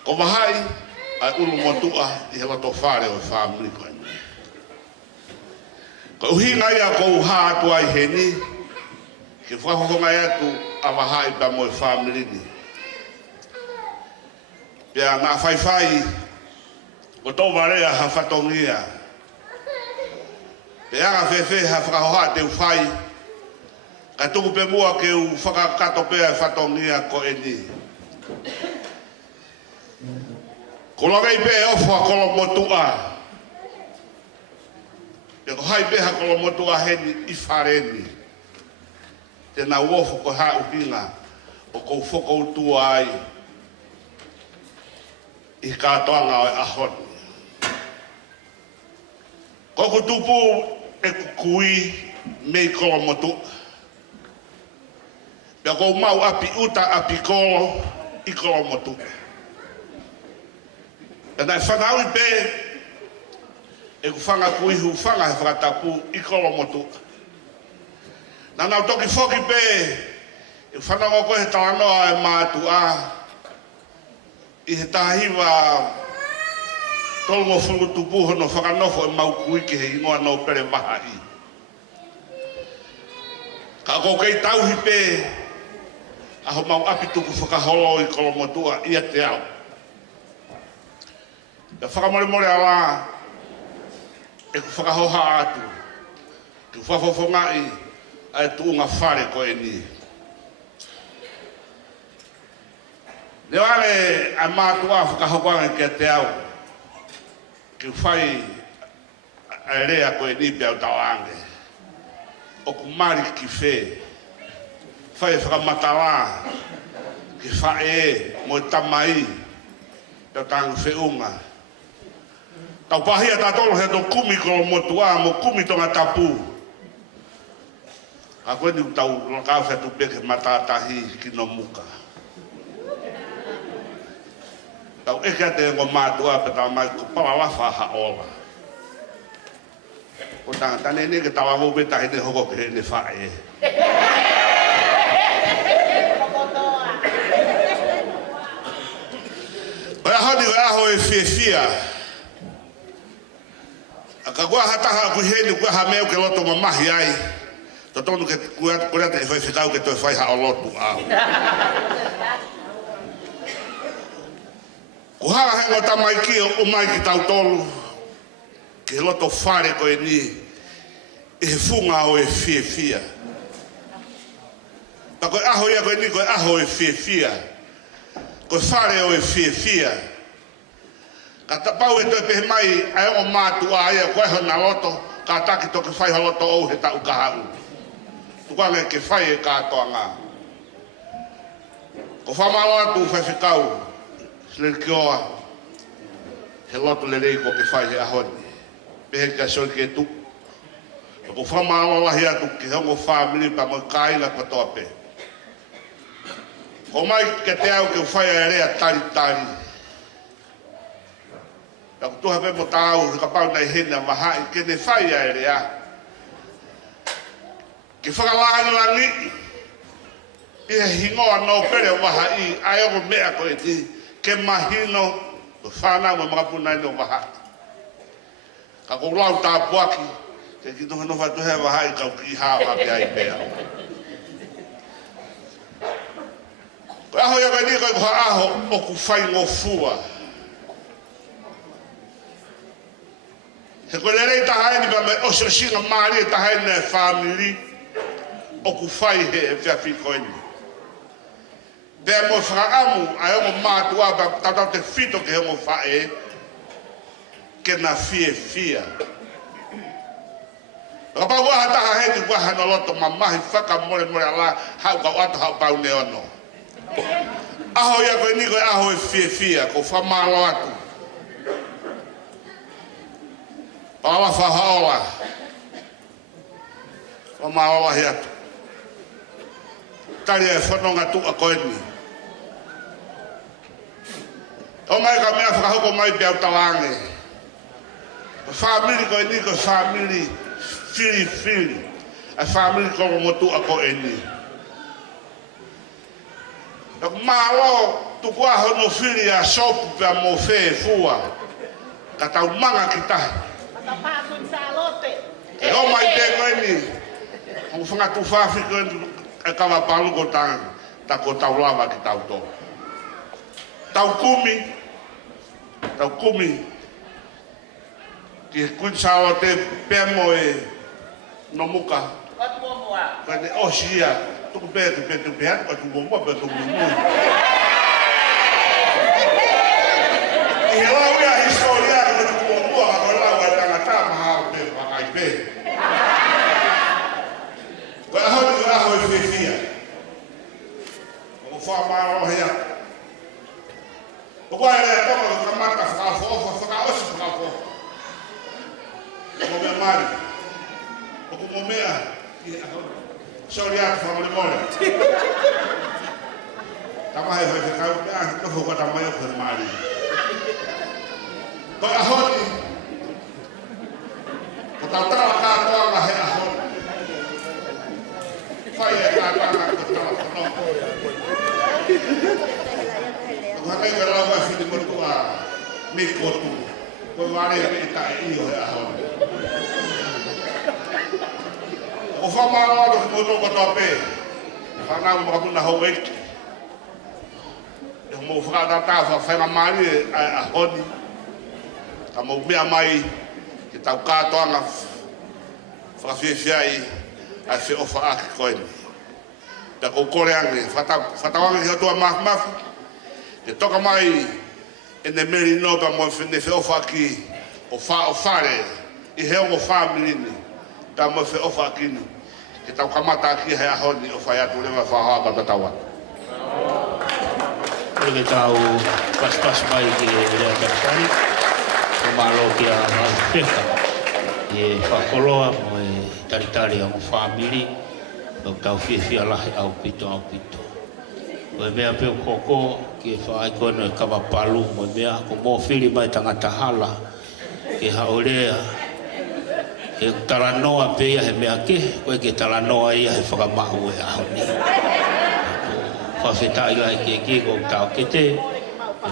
Ko wahai ai ulu motua i he wato whare o whamiri koe ni. Ko uhinga ia ko uha atu ai he ni ke whakakonga atu a wahai pa mo e whamirini. Pea ngā whaiwhai o tō warea ha whatongia. Pea ngā whewhe ha whakahoha te uwhai ka tuku pe mua ke u whakakato pea e whatongia ko e ni. Ko lagai pe e ofua kolo motua. Pea ko hai peha kolo motua heni i whareni. Tēnā uofo ko hau hinga o kou whoko utua ai i kātoanga o e ahoni. Koko tupu e kukui mei kolo motu. Pea kou mau api uta api kolo i kolo motu. Pea nai whanau i pe e kuwhanga kuihu whanga he whakatapu i kolo motu. Nā nau toki whoki pē, e whanau koe he tānoa e mātua i he tāhiwa tolongo whungu tupu hono whakanofo e mau kui ki he ingoa no pere maha i. Ka kou kei tauhi pē, aho mau api tuku whakaholo i kolomotua i a te au. Ia whakamore ala e ku whakahoha atu, ki whafofonga i ai tuunga whare koe ni. Ne wale a mātua whakahokange kia te au, ki whai a rea koe ni pe au tawange. O ku mari ki whē, whai whakamatala, ki whae e, mo tamai, pe au tangu wheunga. Tau pahia tātolo he to kumi kolo motua, mo kumi tonga tapu. A koe ni tau lakau whetu peke matatahi ki no muka. Tau eke te ngo mātua pe tau mai ko palawafa haola. O tanga tane ne ke tawa hou beta hene hoko ke hene whae. Oia honi o aho e whiewhia. A ka kua hataha ku hene kua ha meo ke loto mamahi ai. To tonu ke kua te e whai whikau ke toi whai hao lotu au. Ko haa hengo tamai ki o mai ki tau tolu. Ke loto whare koe ni. E he funga o e whiewhia. Ta koe aho ia koe ni koe aho e whiewhia. Koe whare o e whiewhia. Ka tapau e toi pehe mai ai o mātua ai a koe hona loto. Ka taki toke whai holoto ou he tau kahau. tukange ke whai e katoa ngā. Ko whamalo atu whawhikau, sile kioa, he loto le rei ko ke whai he ahoni. Pehe ka soi ke tu. Ko whamalo lahi atu ke hongo whamili pa mo kaila katoa pe. Ko mai ke te au ke whai a rea tari tari. Ka tuha pe mo tāu, ka pau nei hena mahai, ke ne whai a rea. Ke whakalanga langi, i he hingoa no pere waha i, ai ogo mea ko e ti, ke mahino, whanau me mga punai no waha. Ka ko lau tā puaki, ke ki toha no whatuhe waha i kau ki hawa ke ai pea. Ko aho ia kai ni kai ko aho o ku whai ngō fua. He ko lerei tahai ni ba me oso singa maari e tahai ne family, o ku whai he e whiawhi koeni. Pea mo whakaamu ai o mo mātua ba tatau te whito ke he mo whae ke na fie fia. Ka pau waha taha he ni waha no loto mamahi whaka more more ala hau ka watu hau pau ne ono. Aho ia koe ni koe aho e fie fia ko whamalo atu. Paula whahaola. Whamalo hi atu. Tari e whanonga tu a koe ni. O mai ka mea whakahoko mai pe au tawange. Family koe ni koe family fili. A family koe mo tu a koe ni. Nak malo tu kwa hono fili a sopu pe a mo fe fua. Ka tau manga kita. Ka pasun sa lote. E o mai te koe ni. Ang whangatu whawhi koe ni e Kavapalu ko tanga. Ta ko tau lava ki tau to. Tau kumi. Ki kun sa lote pe mo e no muka. Wat mo mua. Ka ne osia. Tu pe hat ko tu mo pe tu mo. E la ia historia ko tu mo ko la wa tanga ta ma pe ma ai pe. Ko aho e fia. Ko fa ma ro ia. Ko wa le to ko mata fa fo ko me mari. Ko mo mea. Sorry, I'm from the morning. Tamai vai ficar no fogo da manhã com Mari. Ko ahoni. Ko tatra ka to la he ahoni. Fai ka ka ko tra no. Ko hai ka la va fi mo tua. Mi ko tu. Ko mari me ta io he ahoni. O whamaro ado ki mono kotoa pē. Whanau mo kapuna hau eki. E mo whakatata whawhenga mari a honi. Ka mo mea mai ki tau kātoanga whakawhiawhiai a whi ofa aki koeni. Ta kou kore ange, whatawanga ki hatua mafu. Te toka mai e ne meri noba mo ne whi ofa aki o whare i heo o whaamirini. Ta mo fe ofa kini ke tau kamata ki he ahoni o fai atu lewa whaha ka tatawa. Ke tau pas mai ki rea tatari o malo ki a peka e whakoloa mo e taritari a mo whamiri o tau whiawhia lahi au pito. O e mea peo koko ki e whaai kono e Kavapalu mo e mea ko mō whiri mai tangata hala ke haorea e talanoa pea he mea ke, koe ke talanoa ia he whakamahu e ahoni. Whawhetai lai ke ko tau kete, e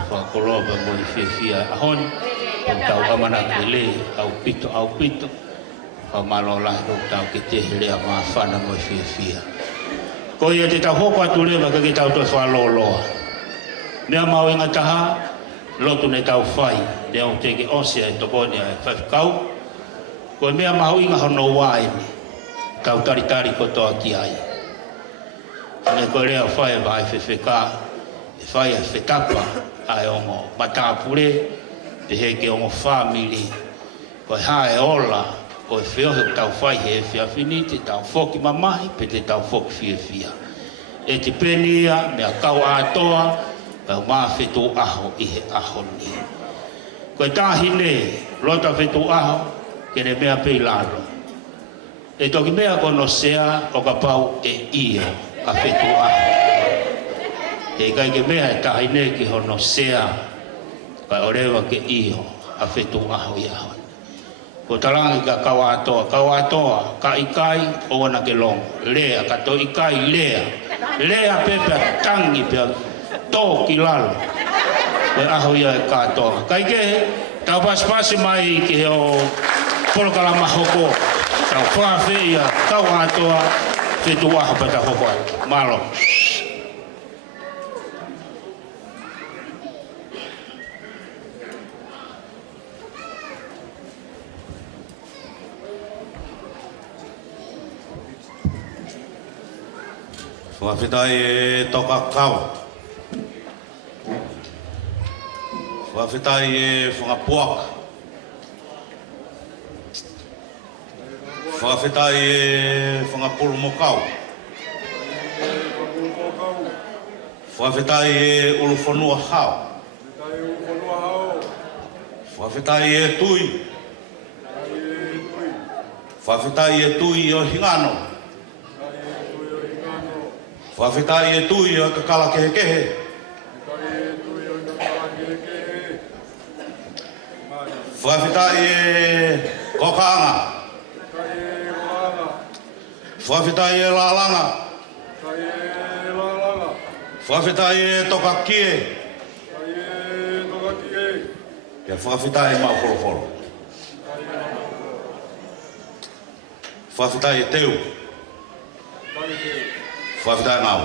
whakoloa pa mo i whiawhia ahoni, ko tau amana ke le, au pito, whamalo lai ko tau kete he lea maa whana mo i whiawhia. Ko ia te tau hoko atu lewa ka ke tau toi whaloloa. Mea mau inga taha, lotu ne tau whai, lea o teke osea e tokonia e whawhikau, ko mea mahu inga hono waini, tau taritari kotoa ki ai. Ne ko rea whae vai whewheka, e whae e whetapa, ai ongo matapure, te heke ongo family, ko e hae ola, o feo he Taufa he fia fini te tau foki mamahi pe te tau foki fia fia. E te penia me a kau atoa pa maa whetu aho i he aho ni. Koe tāhine lota whetu aho kene mea pei laro. E toki mea kono sea o ka pau e ia a whetu aho. E kai ke mea e tāhine ki hono sea ka orewa ke iho a whetu aho i aho. Ko tarangi ka kawatoa, ka ikai o wana ke long. Lea, ka to ikai lea. Lea pepe tangi pe tō ki lalo. Koe aho ia e katoa. Kai ke, tau paspasi mai ki he o polokalama hoko. Tau whawhi ia kawatoa, whetu aho pata hoko ai. Malo. Whawhitai e toka kau. Whawhitai e whangapuaka. Whawhitai e whangapuru mokau. Whawhitai e uluwhanua hao. Whawhitai e tui. Whawhitai e tui o hingano. Whawhitai e tui o kakala kehe kehe. Whawhitai e kokaanga. Whawhitai e lalanga. Whawhitai e toka kie. Ia whawhitai e maukolokolo. Whawhitai e teu. Whawhitai ngāu.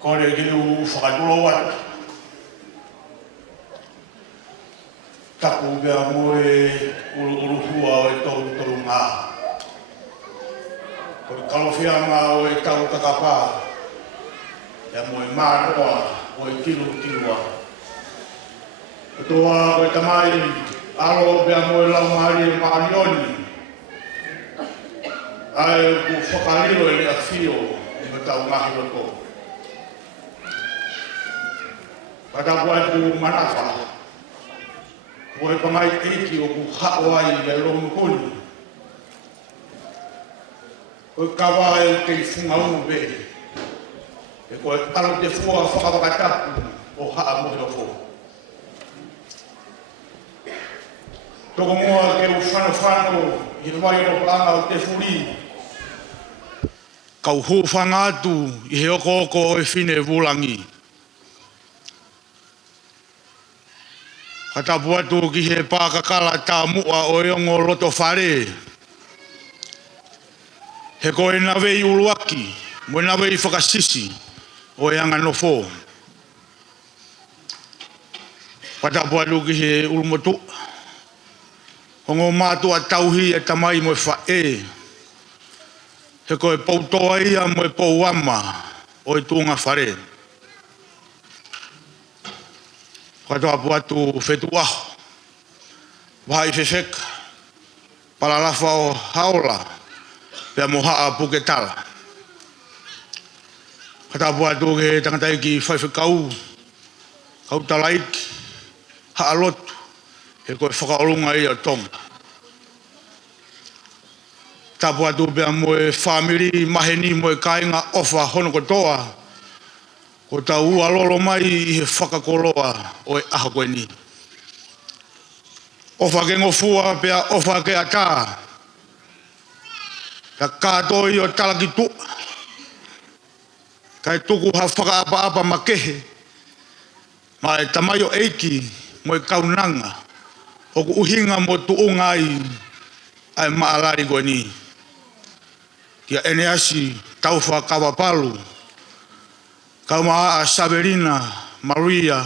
Kore ki u whakaturo watu. Taku bea moe uruhua o e toru ngā. Kore kalowhia ngā o e tau kakapā. Ia moe māroa o e kilua. Toa o e tamai alo bea moe lau maari e maarioni. Ai ku whakariro e lea whio i me tau ngahi roko. Katapu atu manafa. Koe pangai eiki o ku hao ai e lomu kuni. Koe kawa e kei whunga umu be. E koe talo te fua whakawakatapu o haa mohe o fo. Toko moa ke u whanawhano i rwai o planga o te furi. Kau hō whanga atu i he oko e whine vulangi. Katapu atu ki he pākakala tā mua o eongo loto whare. He koe nawei uluaki, mo nawei whakasisi o e anga no fō. Katapu atu ki he ulumotu. Hongo mātua tauhi e tamai mo e whae. He koe poutoa ia mo e pouama o e tūnga whare. Katoa puatu whetu aho. Wahai whewheka. Paralafa o haola. Pea mohaa puketala. Katoa puatu ke tangatai ki whaiwhekau. Kau talaiki. Haa lotu. He koe whakaolunga i a Tonga. Tapu atu pea moe whamiri maheni moe kainga ofa hono kotoa. Ko tau ua lolo mai i he whakakoloa o e aha koe ni. Ofa ke ngofua pea ofa ke ata. Ka kātoi o talaki tu. Kai tuku ha whakaapa makehe. Ma e tamai o eiki moe kaunanga. O ku uhinga mo tuunga ai maalari koe ni. Kia Eneasi, Taufa, Kavapalu. Kaumaa Savelina, Maria,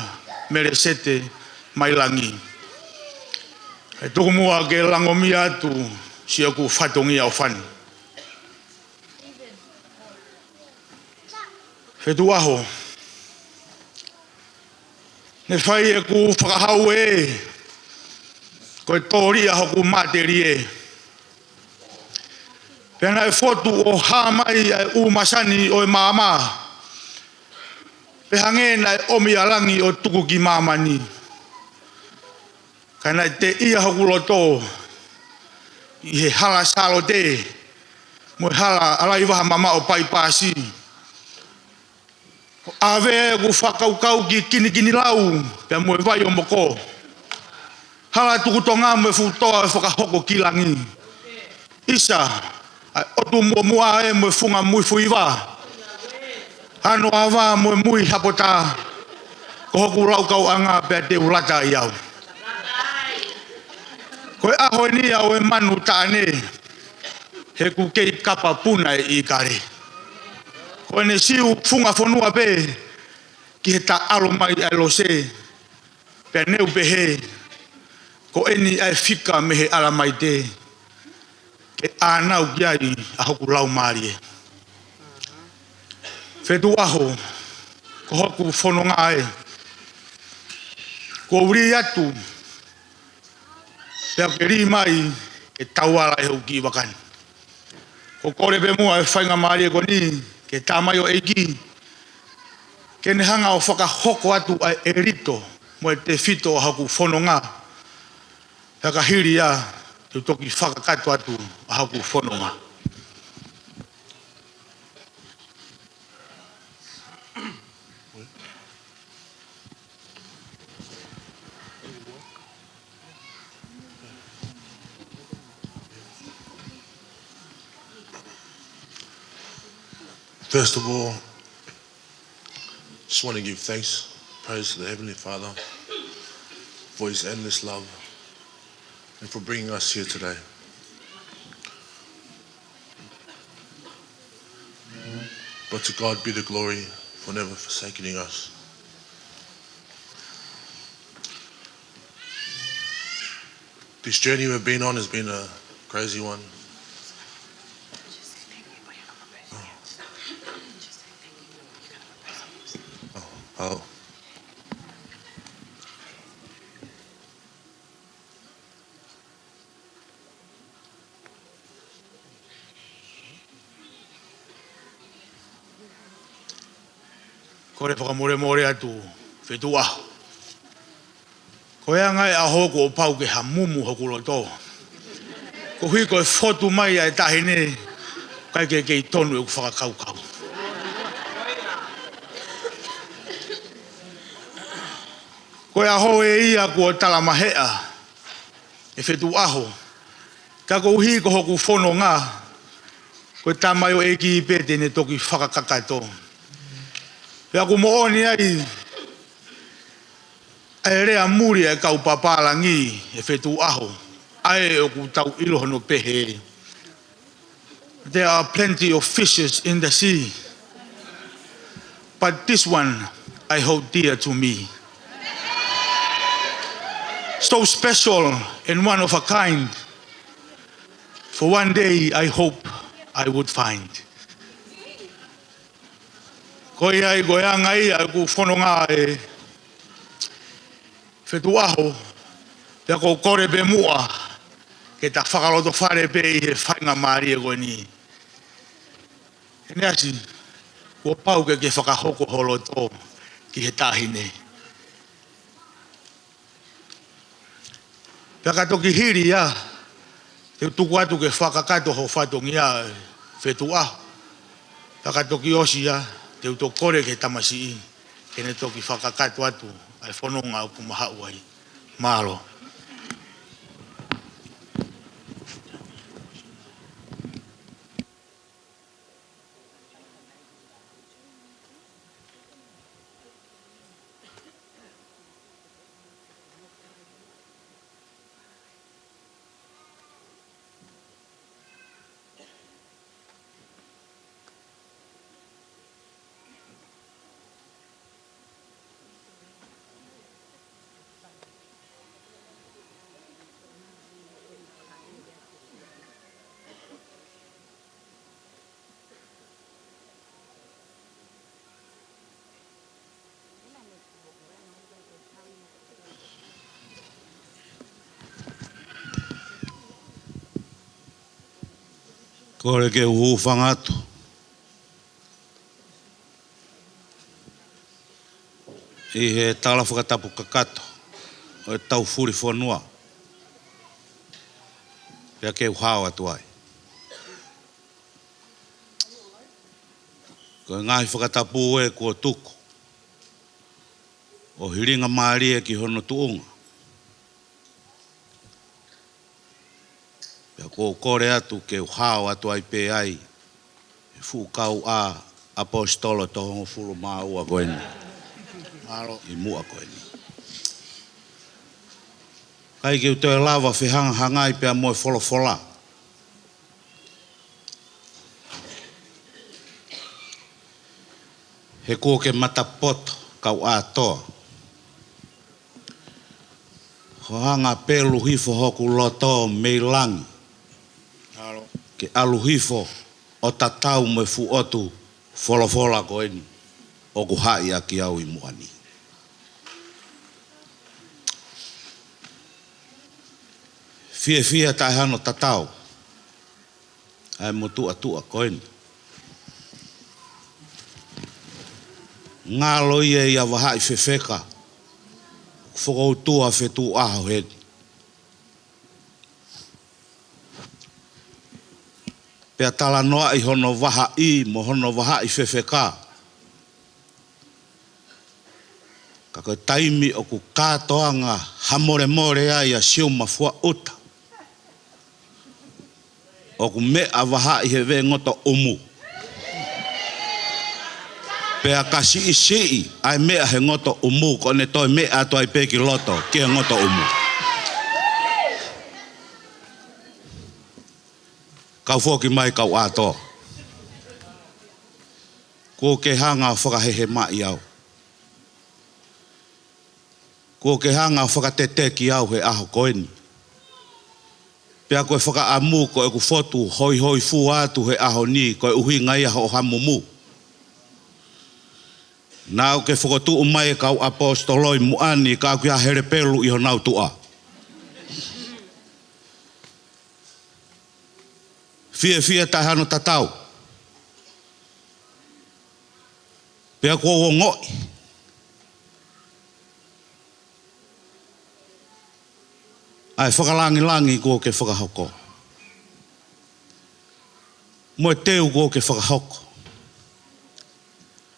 Melesete Mailangi. E tuku mua ke langomia atu si aku whatongi au whani. Whetu aho. Ne whai e ku whakahau e. Koe tōri a hoku materi e. Pena e fotu o hamai ai umasani o e māma. Pehangena e omi alangi o tuku ki māmani. Kana te ia hoku loto. I he hala salo te. Mo hala alai waha mama o pai pasi. Ave e ku whakaukau ki kini lau. Pea mo e vai o moko. Hala tuku tonga mo e futoa e whakahoko ki langi. Isa. Otu mua e mo e funga mui fuiwa. Ano awa mo e mui hapota. Ko hoku lau kau anga pea te ulata i au. Koe aho ni au e manu taane. He ku kei kapa puna e i kare. Koe ne siu funga fonua pe. Ki he ta alo mai ai lo se. Pea neu pe he. Ko eni ai fika me he ala mai te. Ke anau ki ai a hoku lau maari e. Whetu aho. Ko hoku whanonga e. Ko uri atu. Pea ke ri mai. Ke tauara e hoki i wakani. Ko kore pe mua e whainga maari e ko ni. Ke tamai o eiki. Ke ne hanga o whakahoko atu ai e rito. Mo e te whito o hoku whanonga. Pea ka hiri a. Te toki whakakato atu a hoku whanonga. First of all, just want to give thanks, praise to the Heavenly Father for His endless love and for bringing us here today. But to God be the glory for never forsaking us. This journey we've been on has been a crazy one. Oh. Kore whakamore atu, whetu aho. Ko ea ngai a hoko o pau ke ha mumu hoku loto. Ko hui koe whotu mai ai tahine, kai ke kei tonu e ku whakakaukau. Koe aho e ia kua talamahea, e whetu aho. Ka ko uhi ko hoku whono ngā, koe tamai o eki i pete ne toki whakakakato. Pea ku mooni ai, ai rea muri e kau papalangi e whetu aho, ai o ku tau ilohono pehe. There are plenty of fishes in the sea, but this one I hold dear to me. So special and one of a kind. For one day I hope I would find. Koe ai goeanga ia ku whanonga e whetu aho. Pea ko kore pe mua. Ke ta whakaloto whare pe i he whainga maari e koe ni. Eneasi, kua pau ke whakahoko holoto ki he tahine. Pea katoki hiri ia, te tuku atu ke whakakato ho whatongi ia whetu aho. Pea katoki osi ia, te uto kore ke tamasi i, ke ne toki whakakato atu, ai whanonga au kumahau ai. Malo. Kore ke uhu whangatu. I he tala whakatapu kakato. O e tau furi whanua. Pea ke uhau atu ai. Ko ngahi whakatapu e kua tuku. O hiringa maari e ki hono tuunga. Pea ko kore atu ke uhau atu ai pe ai. E fukau a apostolo tohongo fulu maa ua koeni. I mua koeni. Kai ke utoe lava whihanga hangai pea moe wholofola. He kua ke matapoto kau atoa. Ho hanga pelu hifo hoku Loto Mailangi. Ke alu hifo o tatau me fu otu wholofola koeni. O ku hai a ki au i muani. Fia tai hano tatau. Ai mo tua koeni. Ngalo ia ia wahai whewheka. Whakautua whetu aho hedi. Pea tala noa i hono waha I mo hono wahai whewheka. Ka koe taimi o ku kātoanga hamore more ai a siuma fua uta. O ku mea wahai he we ngoto umu. Pea kasi isi ai mea he ngoto umu ko ne toi mea atu ai peki loto ki he ngoto umu. Kau foki mai kau ato. Ko ke hanga whakahehe mai au. Ko ke hanga whakatete ki au he aho koeni. Pea koe whakaamu ko e ku fotu hoi fu atu he aho ni ko e uhi ngai aho hamumu. Nau ke whakotu umai kau apostoloi muani ka kia here pelu iho nau tua. Fia tai hano tatau. Pea kua wongoi. Ai whakalangi kua ke whakahoko. Moe teu kua ke whakahoko.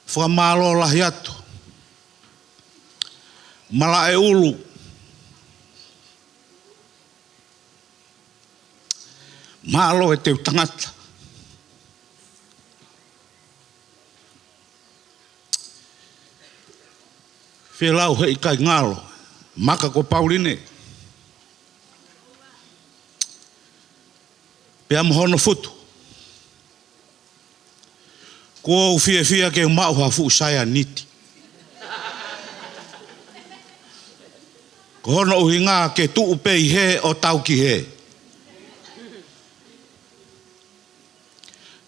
Whakamalo lahi atu. Mala e ulu. Malo e teu tangata. Whilau hei kai ngalo. Maka ko Pauline. Pea mohono futu. Ko fia ke mau hafu saya niti. Ko hono uhinga ke tu upei he o tau ki he.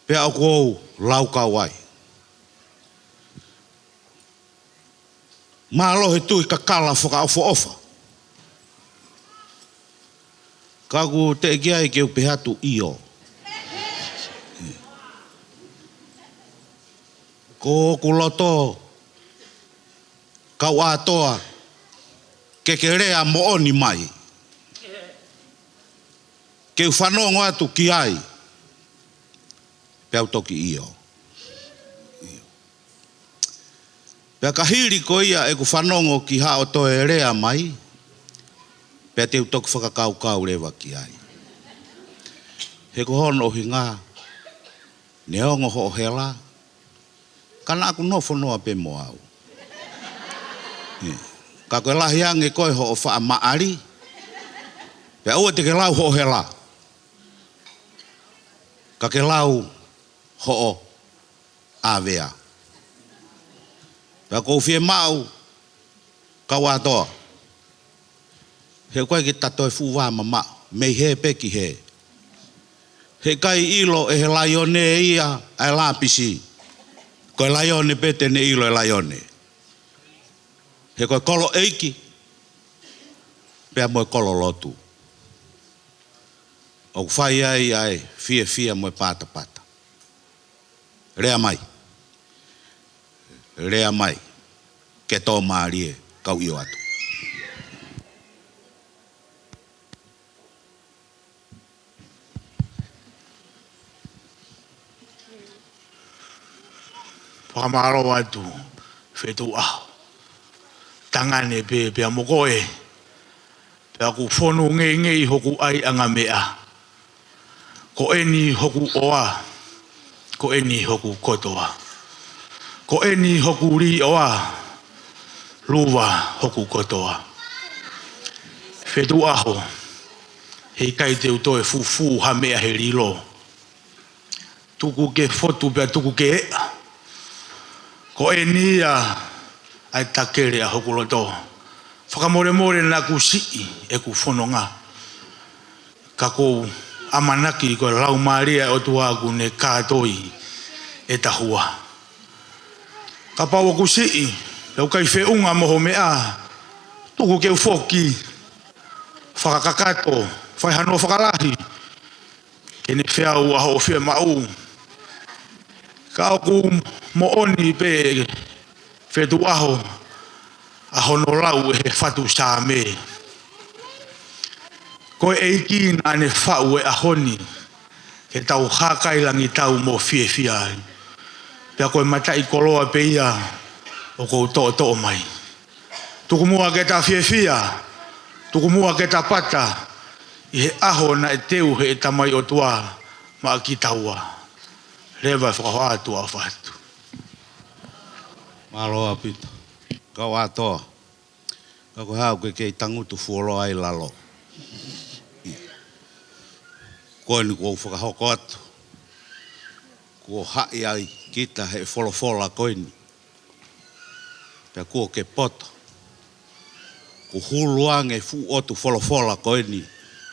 Pea o ko lau kawai. Malo he tui kakala whaka ofa ofa. Kaku te kia i ke upehatu iyo. Ko Loto kau atoa ke rea mooni mai. Ke whanongo atu ki ai. Pea utoki iyo. Pea kahiri ko ia e ku whanongo ki hao toe rea mai. Pea te utoki whakakau rewa ki ai. He ko hono hi ngā. Ne ongo ho hela. Kana aku nofo noa pe mo au. Ka koe lahi ange koe ho o wha maari. Pea ua te ke lau ho hela. Ka ke lau ho o awea. Pea kou fie mau kau atoa. He koe ki tatoe fuwa mama. Mei he peki he. He kai ilo e he laione ia ai lapisi. Koe laione pete ne ilo e laione. He koe kolo eiki. Pea moe kolo lotu. O whai ai fia mo pata. Rea mai. Ke tō maarie kau io atu. Whakamaro atu, whetu aho. Tangane pe amokoe. Pe aku whono ngei hoku ai anga mea. Ko eni hoku oa. Ko eni hoku kotoa. Ko eni hoku ri oa. Luwa hoku kotoa. Whetu aho. Hei kai te utoe fufu ha mea he rilo. Tuku ke fotu pe tuku ke ea. Ko e nia ai takere a hoku loto. Whakamore na ku sii e ku whanonga. Ka kou amanaki ko lau maria o tuaku ne kātoi e tahua. Ka pau ku sii, lau kai whiunga moho mea. Tuku ke ufoki. Whakakakato, whaihano whakalahi. Kene whiau aho whia mau. Ka oku mooni pe whetu aho a hono lau e whatu sā me. Koe eiki nā ne whau e ahoni ke tau hākailangi tau mo whia ai. Pea koe matai koloa pe ia o kou tō mai. Tuku mua ke ta whia, tuku mua ke ta pata i he aho na e teu he e tamai o tua ma ki taua. Rewa whakahoa atua whatu. Malo apito. Kau atoa. Kako hau ke kei tangutu fuolo ai lalo. Koe ni kua whakahoko atu. Kua hai ai kita he wholofola koe ni. Pea kua ke poto. Ku huluange fu otu wholofola koe ni.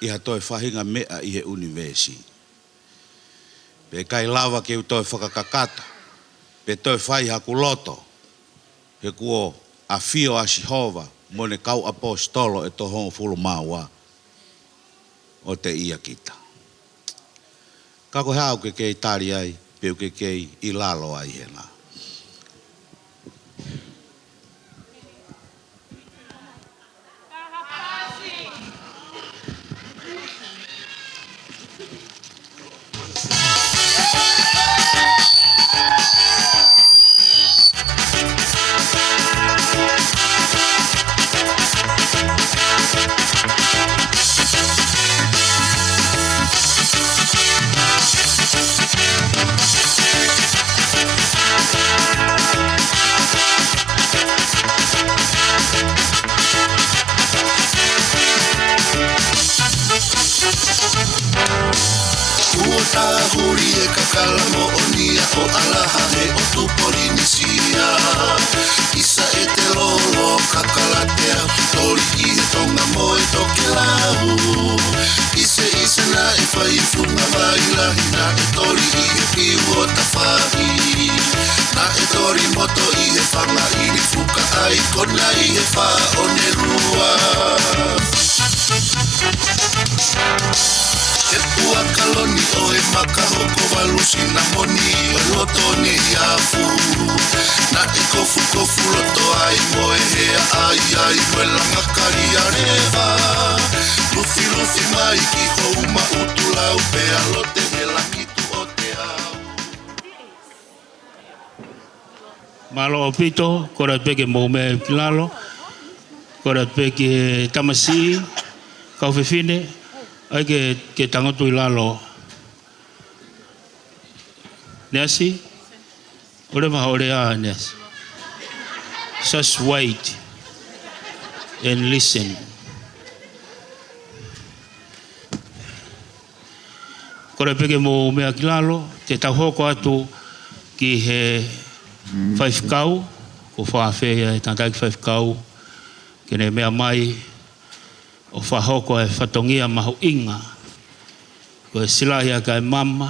Iha toi whahinga mea i he universi. Pe kai lava ke utoi whakakakata. Pe toi whai haku loto. He kuo a fio a Sihova. Mone kau apostolo e tohon fulu maua. O te ia kita. Kako hau ke kei tari ai. Peu ke kei i lalo ai hena. Huri e kakala mo o nia o alaha he o tu polinisia. Isa e te lolo kakala te au tori i he tonga mo e toke lau. Ise na e whai funga mai lahi na e tori i he piu o tawhari. Na e tori moto i he whanga i ni fuka ai kona i he wha o ne rua. Te pua kaloni o e makahoko walusi na moni o loto ne iafu. Na e kofu loto ai mo e hea ai moe langa kari a rewa. Lufi mai ki hou ma utulau pea lote he langitu o te au. Malo o pito, kora peke Moimoi kilalo, kora peke tamasi, kauwhewhine, ai ke tangotu i lalo. Eneasi, ore maha ore a Eneasi. Just wait and listen. Kora peke Moimoi kilalo, te tauhoko atu ki he whaifkau, ko whaafea e tantai ki whaifkau, kene mea mai, o whahoko e whatongia mahu inga, ko e silahia ka e mama,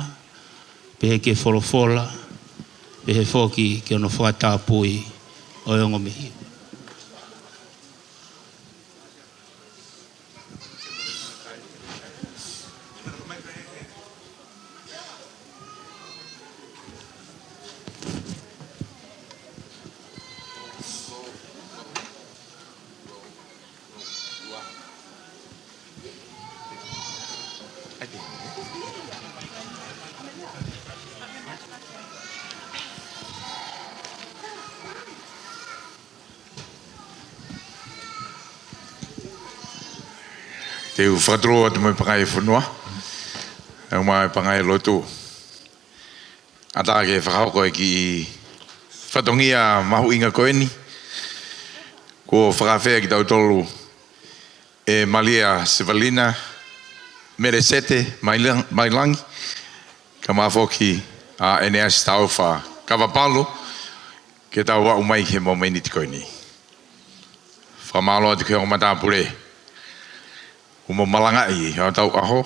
pehe ke wholofola, pehe whoki ke ono whakatapui o yongo mihi. te whakatoro atu mai pangai whanua. Au mai pangai lotu. Ata ke whakahoko e ki whatongia mahu inga koeni. Ko whakawhea ki tautolu e Malia Savelina, Melesete Mailangi, ka mafoki a Eneasi Taufa, Kavapalu, ke tau wa umai ke Moimoi ni tikoini. Whamalo atu ke o matapure. Umo malangai, o tau aho,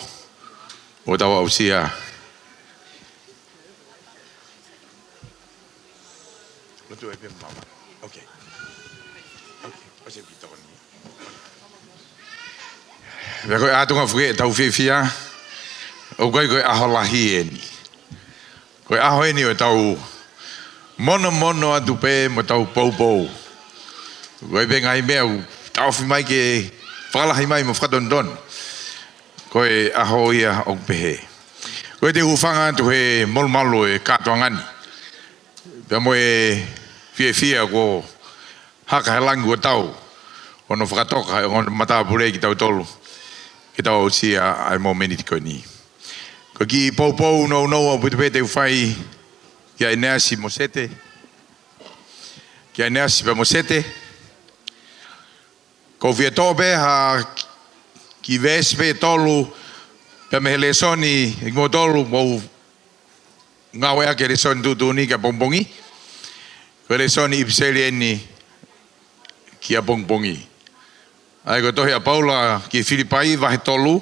o tau ausia. Latu e pia mama. Okay. O se pita koni. Vea koe atunga fuke tau whiwhia, o koe aho lahi e ni. Koe aho e ni o tau mono atu pe mo tau pou. Koe pe ngai mea tau whi mai ke whalahi mai mo whakadondon. Koe aho ia o pehe. Koe te ufanga atu he molmalo e katoangani. Pea mo e whiwhia ko haka he langu o tau. Ono whakatoka, ono matapure ki tau tolu. Ki tau au sia ai mo meniti koe ni. Ko ki pou no au putupe te ufai ki a Eneasi Mosete. Ki a Eneasi pa Mosete. Ko via tobe ha ki vespe tolu pe me lesoni ik mo tolu mo ngawe ake lesoni tutuni ka bongbongi. Ko lesoni ipseli eni ki a bongbongi. Ai ko tohi a Paula ki Filipai vahe tolu.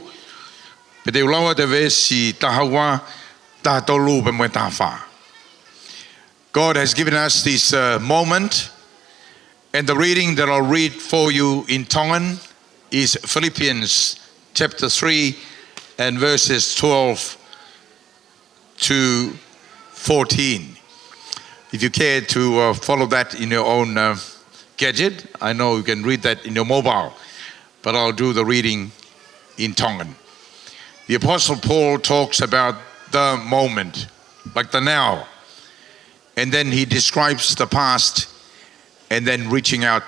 Pe te ulawa te vesi tahawa taha tolu pe moe taha. God has given us this moment, and the reading that I'll read for you in Tongan is Philippians chapter 3 and verses 12 to 14. If you care to follow that in your own gadget, I know you can read that in your mobile, but I'll do the reading in Tongan. The Apostle Paul talks about the moment, like the now, and then he describes the past and then reaching out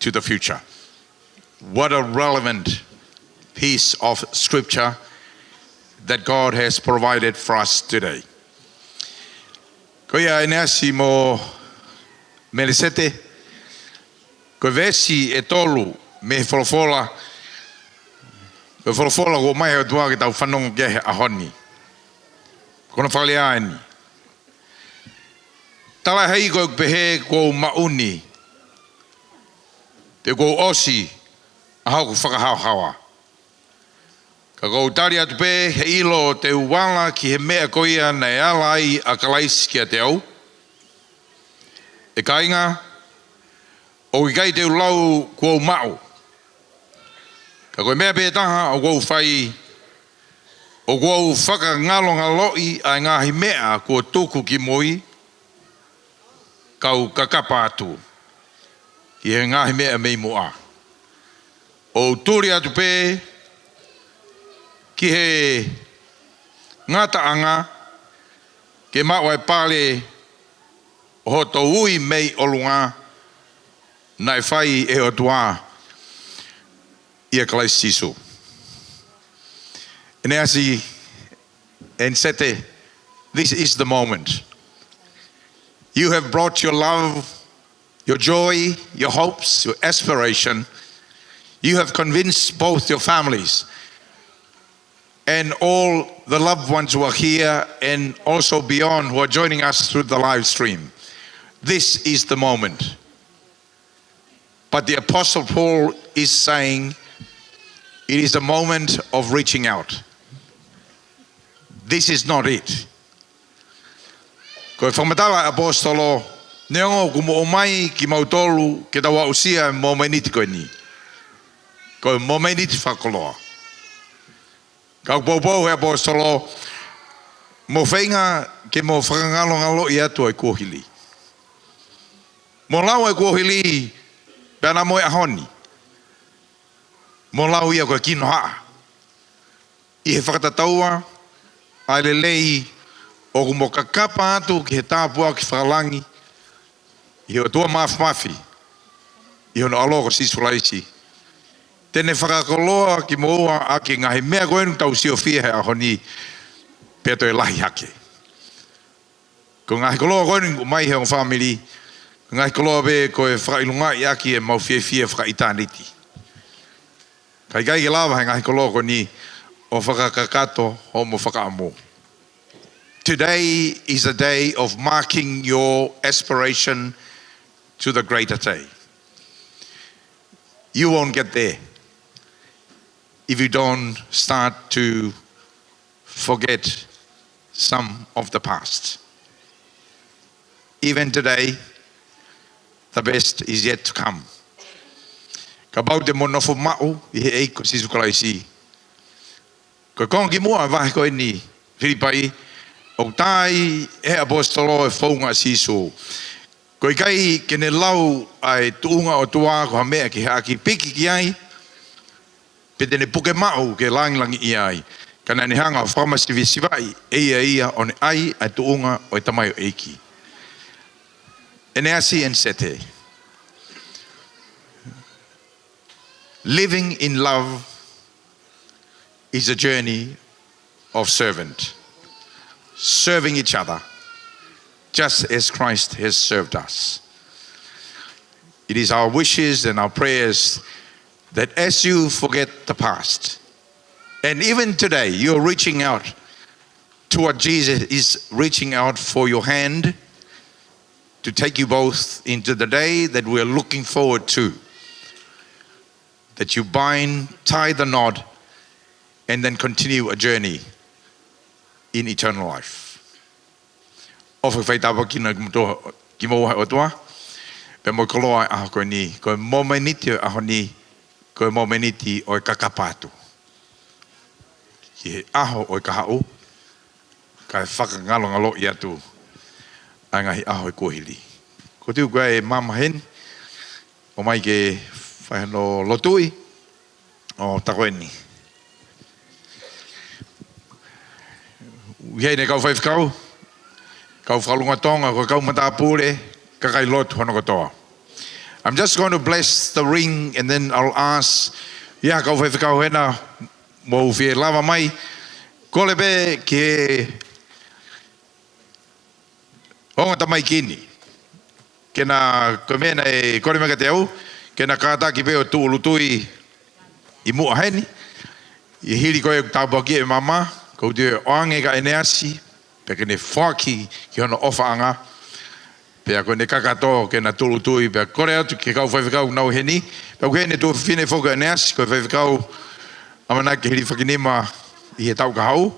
to the future. What a relevant piece of scripture that God has provided for us today. Ko ia Eneasi mo Melesete, ko vesi e tolu me wholofola, ko wholofola ko mai o tua ki tau whanongo kehe ahoni. Kono whale aeni. Tala hei ko pehe ko mauni. Te ko osi ahau ko whakahauhawa. Ka ko tari atu pe he ilo te uwala ki he mea koia na e alai a kalaisi ki a te au. E kainga, o i kai te ulau ko mau. Ka koe mea pe taha o ko whai, o ko whakangalonga loi a ngahi mea ko tuku ki moi, kau kakapa atu. Ki he ngahi mea mei moa. O turi atu pe, ki he ngata anga, ke maua e pale o hoto ui mei olunga, na e whai e o tua i a kalai sisu. Eneasi and Sete, this is the moment. You have brought your love, your joy, your hopes, your aspiration. You have convinced both your families and all the loved ones who are here and also beyond who are joining us through the live stream. This is the moment. But the Apostle Paul is saying it is the moment of reaching out. This is not it. Ko e whamatala apostolo, neongo kumo o mai ki mautolu ke tawa usia mo meniti koe ni. Ko mo meniti whakoloa. Ka upopou he apostolo, mo whainga ke mo whakangalongalo i atu ai kuohili. Mo lau ai kuohili, pēna mo e ahoni. Mo lau ia koe kino haa. I he whakatataua, ai lelei, o kumo kakapa atu ki he tāpua ki whakalangi, i he o tua mafi, i hono aloko sisulaisi, Tene whakakoloa ki moa a ki ngahi mea koenu tau sio fia he ahoni pia toi lahi hake. Ko ngahi koloa koenu mai he on family, ngahi koloa be koe whakailunga i aki e mau fia whakaitaniti. Kai ke lawa he ngahi koloa koni o whakakakato ho mo whakaamo. Today is a day of marking your aspiration to the greater day. You won't get there if you don't start to forget some of the past. Even today, the best is yet to come. Ka bau te monofo ma'u i he eiko sisu kalaisi. Ko kongi mua vahe koe ni Filipai, o tai he apostolo e whaunga sisu. Ko i kai kene lau ai tuunga o tua ko ha mea ki haki piki ki ai, pe tene puke ma'u ke langi i ai. Kana ni hanga o whamasi visivai, ia o ne ai tuunga o tamai o eiki. Eneasi and Sete. Living in love is a journey of servant. Serving each other, just as Christ has served us. It is our wishes and our prayers that as you forget the past, and even today you're reaching out to what Jesus is reaching out for your hand to take you both into the day that we're looking forward to. That you bind, tie the knot, and then continue a journey in eternal life. Ofu whai tāpa ki moha o toa, pe mo koloa aho koe ni, koe momeniti o aho ni, koe momeniti o kakapatu. Ki he aho o kahau, ka whakangalongalo i atu, a ngahi aho i kohili. Ko tiu koe e mama hen, o mai ke whahano lotui, o takoeni. Uhei ne kau whaifkau, kau whalunga Tonga, ko kau matapure, kakai lotu hono katoa. I'm just going to bless the ring and then I'll ask, kau whaifkau hena, mo whie lava mai, kole be ke honga tamai kini. Kena komena e kore mega te au, kena kāta ki peo tu ulutui I mua heni, I hiri koe tāpaki e mama, ko te oange ka Eneasi, pe kene whaki ki hono ofaanga, pe a koe ne kakato ke na tulutui, pe a kore atu ke kau whaiwhikau nau heni, pe a koe ne tu whine whoka Eneasi, koe whaiwhikau amana ke hiri whakinima I he tau kahau,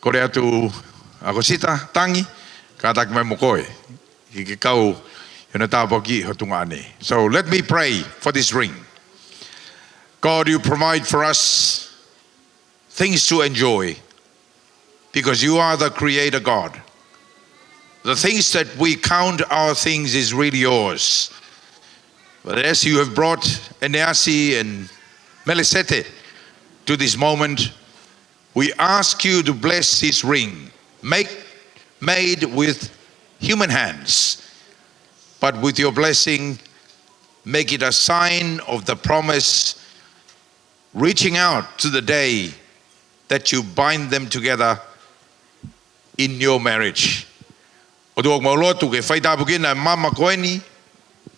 kore atu a kosita tangi, ka taki mai mo koe, I ke kau hono tāpaki hotunga ane. So let me pray for this ring. God, you provide for us things to enjoy because you are the creator God. The things that we count our things is really yours. But as you have brought Eneasi and Melesete to this moment, we ask you to bless this ring, made with human hands, but with your blessing, make it a sign of the promise reaching out to the day that you bind them together in your marriage. O tuok maulotu ke whaitapukina mama koeni,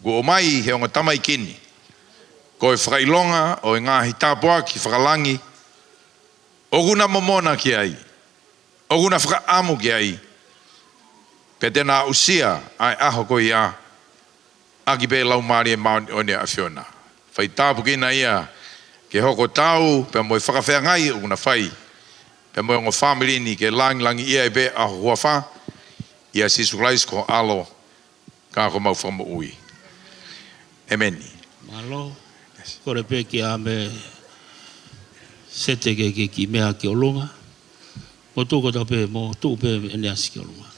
ko o mai he onga tamai kini. Ko e whakailonga o e ngāhi tāpua ki whakalangi, o guna momona ki ai, o guna whakaamu ki ai, pe tēnā usia ai aho ko ia, aki pe lau maari e maoni o nea awhiona. Whaitapukina ia, ke hoko tau, pe moi whakawhea ngai o kuna whai, pe moi ongo family ni ke langi ia e be a hua wha, ia sisu klais ko alo, ka ko mau whamu ui. Amen. Malo, kore pe ki a me sete ke ki mea ki olunga, mo tūko ta pe, mo tūko pe Eneasi ki olunga.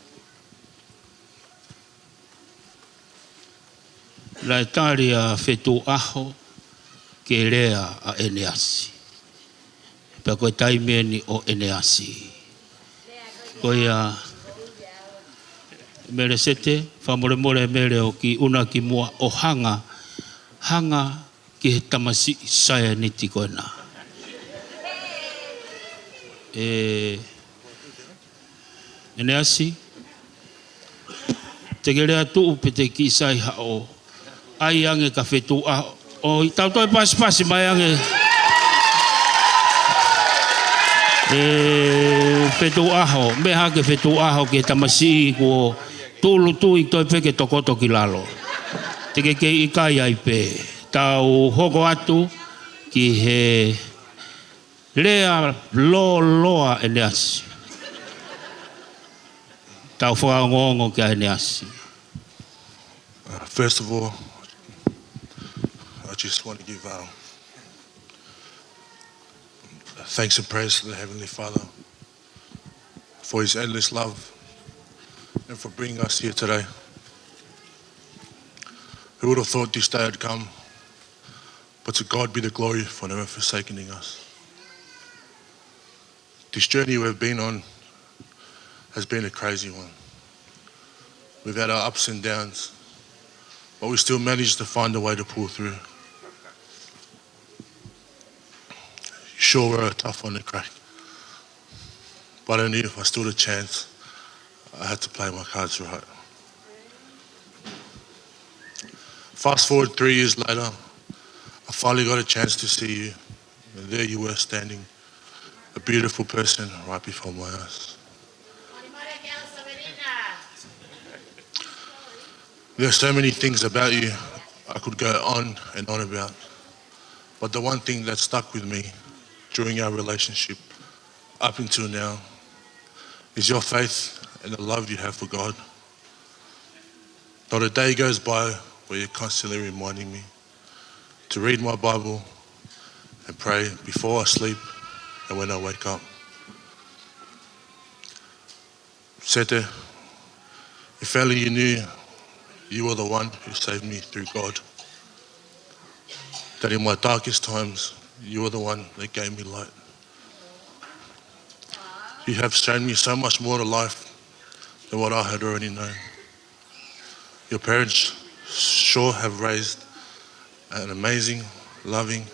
Lai tāri a whetū aho, ke rea a Eneasi. Pea koe taimeni o Eneasi. Koe a Melesete, whamore more mere o ki una ki mua o hanga ki he tamasi saia niti koe nā. Eneasi, te gerea tuu pe te ki sai hao, ai ange ka whetu aho, o i tau toi pasi mai ange, whetu aho, me hake whetu aho ke tamasi ko tulu tui toi peke tokoto ki lalo. Te ke i kai ai pe, tau hoko atu ki he lea loa Eneasi. Tau whaangongo ki a Eneasi. First of all, I just want to give thanks and praise to the Heavenly Father for His endless love and for bringing us here today. Who would have thought this day had come? But to God be the glory for never forsaking us. This journey we've been on has been a crazy one. We've had our ups and downs, but we still managed to find a way to pull through. Sure, we're a tough one to crack, but I knew if I stood a chance, I had to play my cards right. Fast forward 3 years later, I finally got a chance to see you, and there you were standing, a beautiful person right before my eyes. There are so many things about you I could go on and on about, but the one thing that stuck with me during our relationship up until now is your faith and the love you have for God. Not a day goes by where you're constantly reminding me to read my Bible and pray before I sleep and when I wake up. Sete, if only you knew you were the one who saved me through God. That in my darkest times, you were the one that gave me light. You have shown me so much more to life than what I had already known. Your parents sure have raised an amazing, loving,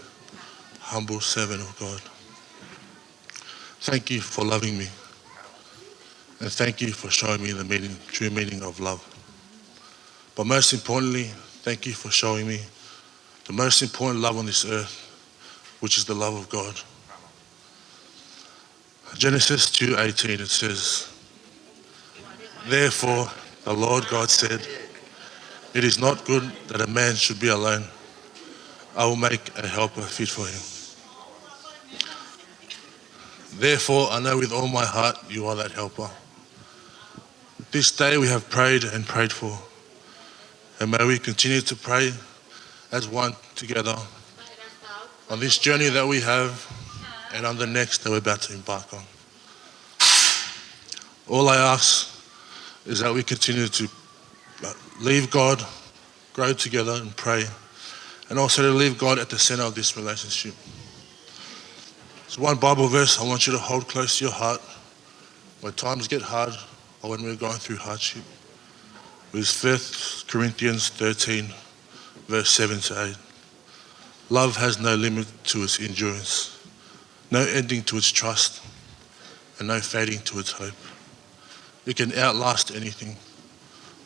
humble servant of God. Thank you for loving me. And thank you for showing me the true meaning of love. But most importantly, thank you for showing me the most important love on this earth, which is the love of God. Genesis 2:18, it says, "Therefore the Lord God said, it is not good that a man should be alone. I will make a helper fit for him." Therefore, I know with all my heart you are that helper. This day we have prayed and prayed for, and may we continue to pray as one together on this journey that we have and on the next that we're about to embark on. All I ask is that we continue to leave God, grow together and pray, and also to leave God at the center of this relationship. There's one Bible verse I want you to hold close to your heart when times get hard or when we're going through hardship. It's 1 Corinthians 13, verse 7 to 8. Love has no limit to its endurance, no ending to its trust, and no fading to its hope. It can outlast anything,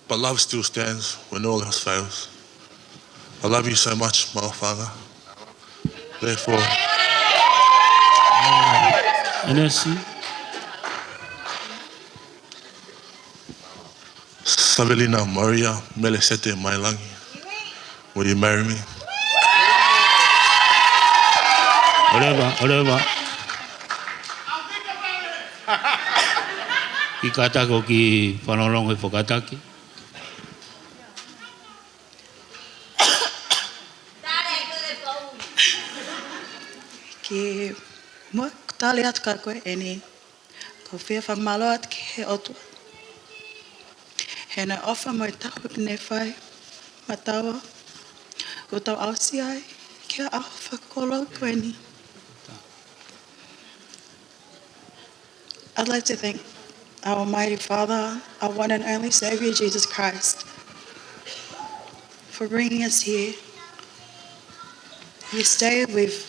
but love still stands when all else fails. I love you so much, my Father. Therefore, Eneasi, Savelina, Maria, Melesete Mailangi, will you marry me? Oreva. Ki katako ki whanolongo i whakataki. Ki mua tali atu ka koe e ni, ko whia whamalo atu ki he otua. He na ofa mo i tahu ki ne whai, matawa, ko tau ausi ai, ki a aho whakakolo koe ni. I'd like to thank our Almighty Father, our one and only Savior, Jesus Christ, for bringing us here This day we've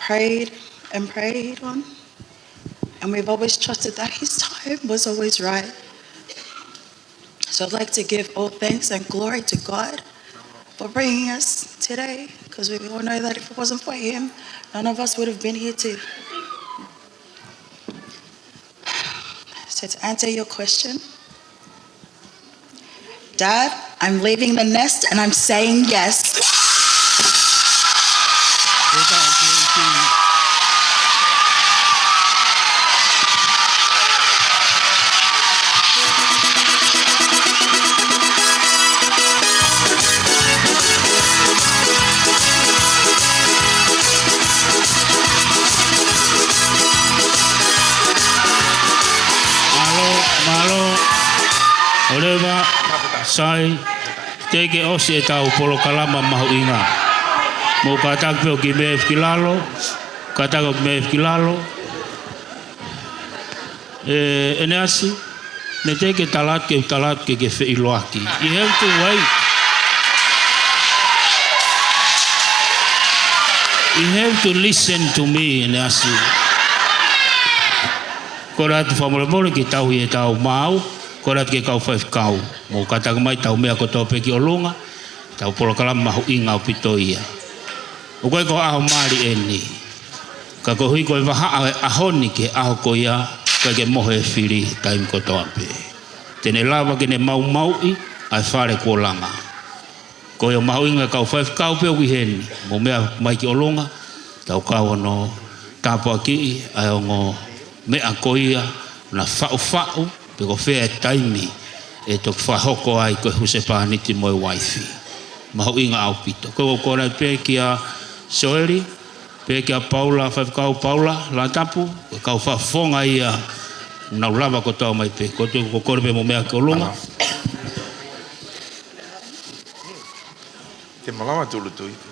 prayed and prayed on, and we've always trusted that His time was always right. So I'd like to give all thanks and glory to God for bringing us today, because we all know that if it wasn't for Him, none of us would have been here too. So to answer your question, Dad, I'm leaving the nest and I'm saying yes. Oleva, sai, teke osi e tau polo kalama mahu inga. Mo katak peo ki me kilalo, katak ki me kilalo. Eneasi, me teke talat ke fe iloaki. You have to wait. You have to listen to me, Eneasi. Korat famole ki tau e tau mau. Korat ke kau whai kau. Mo kataka mai tau mea ko tau peki o lunga. Tau polo kalama mahu inga o pito ia. O koe ko aho maari eni. Ka ko hui koe waha ahoni ke aho ko ia. Koe ke moho e whiri taim ko toa pe. Tene lava ke ne mau i. Ai whare ko langa. Koe o mahu inga kau whai kau pe o wiheni. Mo mea mai ki o lunga. Tau kau ano tāpua ki. Ai o ngō mea ko ia. Na whau. Peko whea taimi e tok whahoko ai koe huse pāniti moi waifi. Mahu inga au pito. Koe kora pe ki a Soeri, pe ki a Paula, whaifkau Paula, la tapu, kau whafonga ia nau lava ko tau mai pe. Ko kore pe mo mea ki o lunga. Te malawa tulu tui.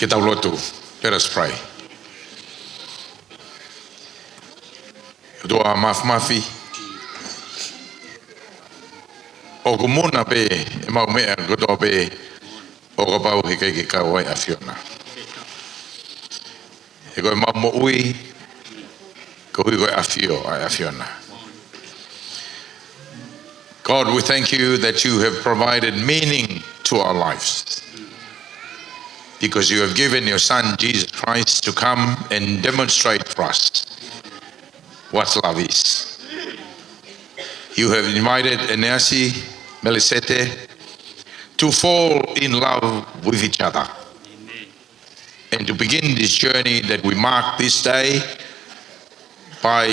Kita Latu, let us pray. Doa mafi. O kumuna pe e mau mea kotoa pe o ka pau he kai ki kawai a Fiona. E koe mau mo ui ko hui koe a Fiona. God, we thank you that you have provided meaning to our lives, because you have given your Son, Jesus Christ, to come and demonstrate for us what love is. You have invited Eneasi, Melesete, to fall in love with each other. Amen. And to begin this journey that we mark this day by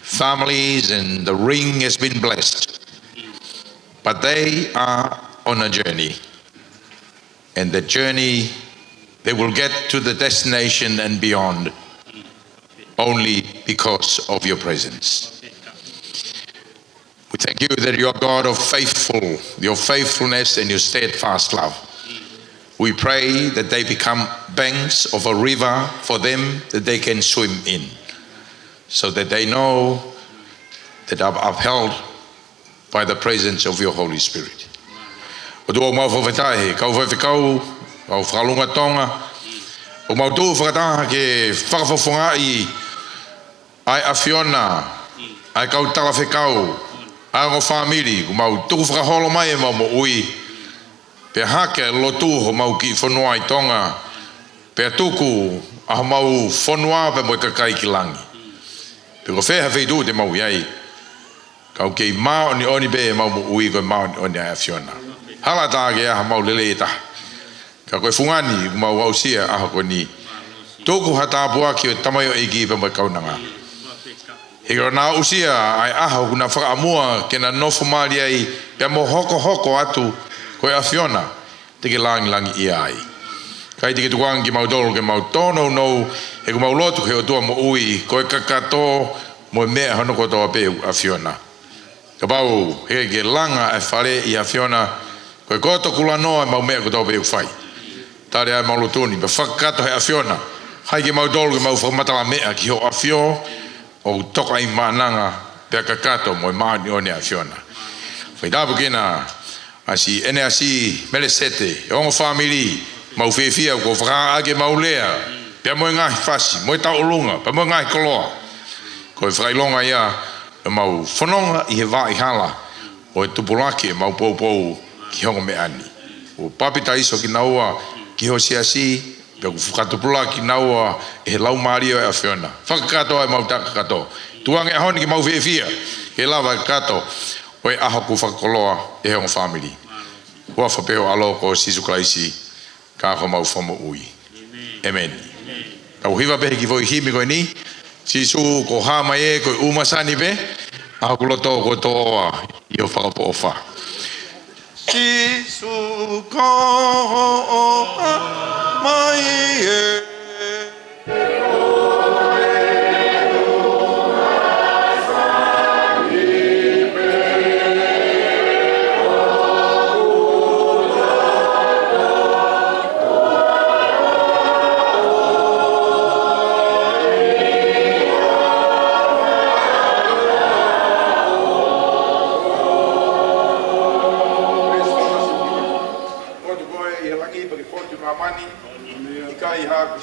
families, and the ring has been blessed. But they are on a journey. And the journey, they will get to the destination and beyond only because of your presence. We thank you that you are God of faithful, your faithfulness and your steadfast love. We pray that they become banks of a river for them that they can swim in, so that they know that are upheld by the presence of your Holy Spirit. O tua mau whawhetahe, kau whawhekau, kau whakalunga Tonga, o mau tū whakataha ke whakawhawhongai ai a Fiona, ai kau talawhekau, ai ngō whamiri, o mau tū whakaholo mai e mau mo ui, pe hake lotu ho mau ki whanua i Tonga, pe tuku a mau whanua pe mo kakai ki langi. Pe ko wheha wheidu te mau iai, kau kei mao ni oni be mau mo ui koe mao ni oni a Fiona. Hala tāke aha mau lele e taha. Ka koe fungani mau ausia aha koe ni. Tōku hatapua ki o tamayo eiki pa mai kaunanga. He rona usia ai aho kuna whakaamua ke na nofo maari ai pia mo hoko atu koe a Fiona te ke langi ia ai. Kai te ke tukuang ki mautolo ke mautono no he ku maulotu he o tua mo ui koe kakato mo mea hono kotoa pe a Fiona. Ka pau he ke langa e whare i a Fiona koe koto kula noa mau mea kotoa pe whai. Tare ai maulotuni pe whakakato he a Fiona. Hai ke mautolo ke mau whakamatala mea ki ho a Fio o toka i maananga pe kakato mo maani o ne a Fiona. Whai dapu kena asi Eneasi Melesete e ongo family mau fefia ko whakaage mau lea pe mo ngahi fasi mo tau lunga pe mo ngahi koloa ko whailonga ia e mau whanonga i he wā i hala o e tupulaki e mau pou ki hongo me ani o papita iso ki naua ki ho siasi pe ku whakatupulaki naua e he lau mario e a Fiona whakakato e mau takakato tuange ahoni ki mau fefia ke lava kato o e aho ku whakakoloa e hongo family hua whapeo alo ko sisu klaisi ka ko mau fomo ui amen au hiva be ki voi himi ko ni sisu ko ha mai ko umasani be a ko loto ko to io fa po fa sisu ko mai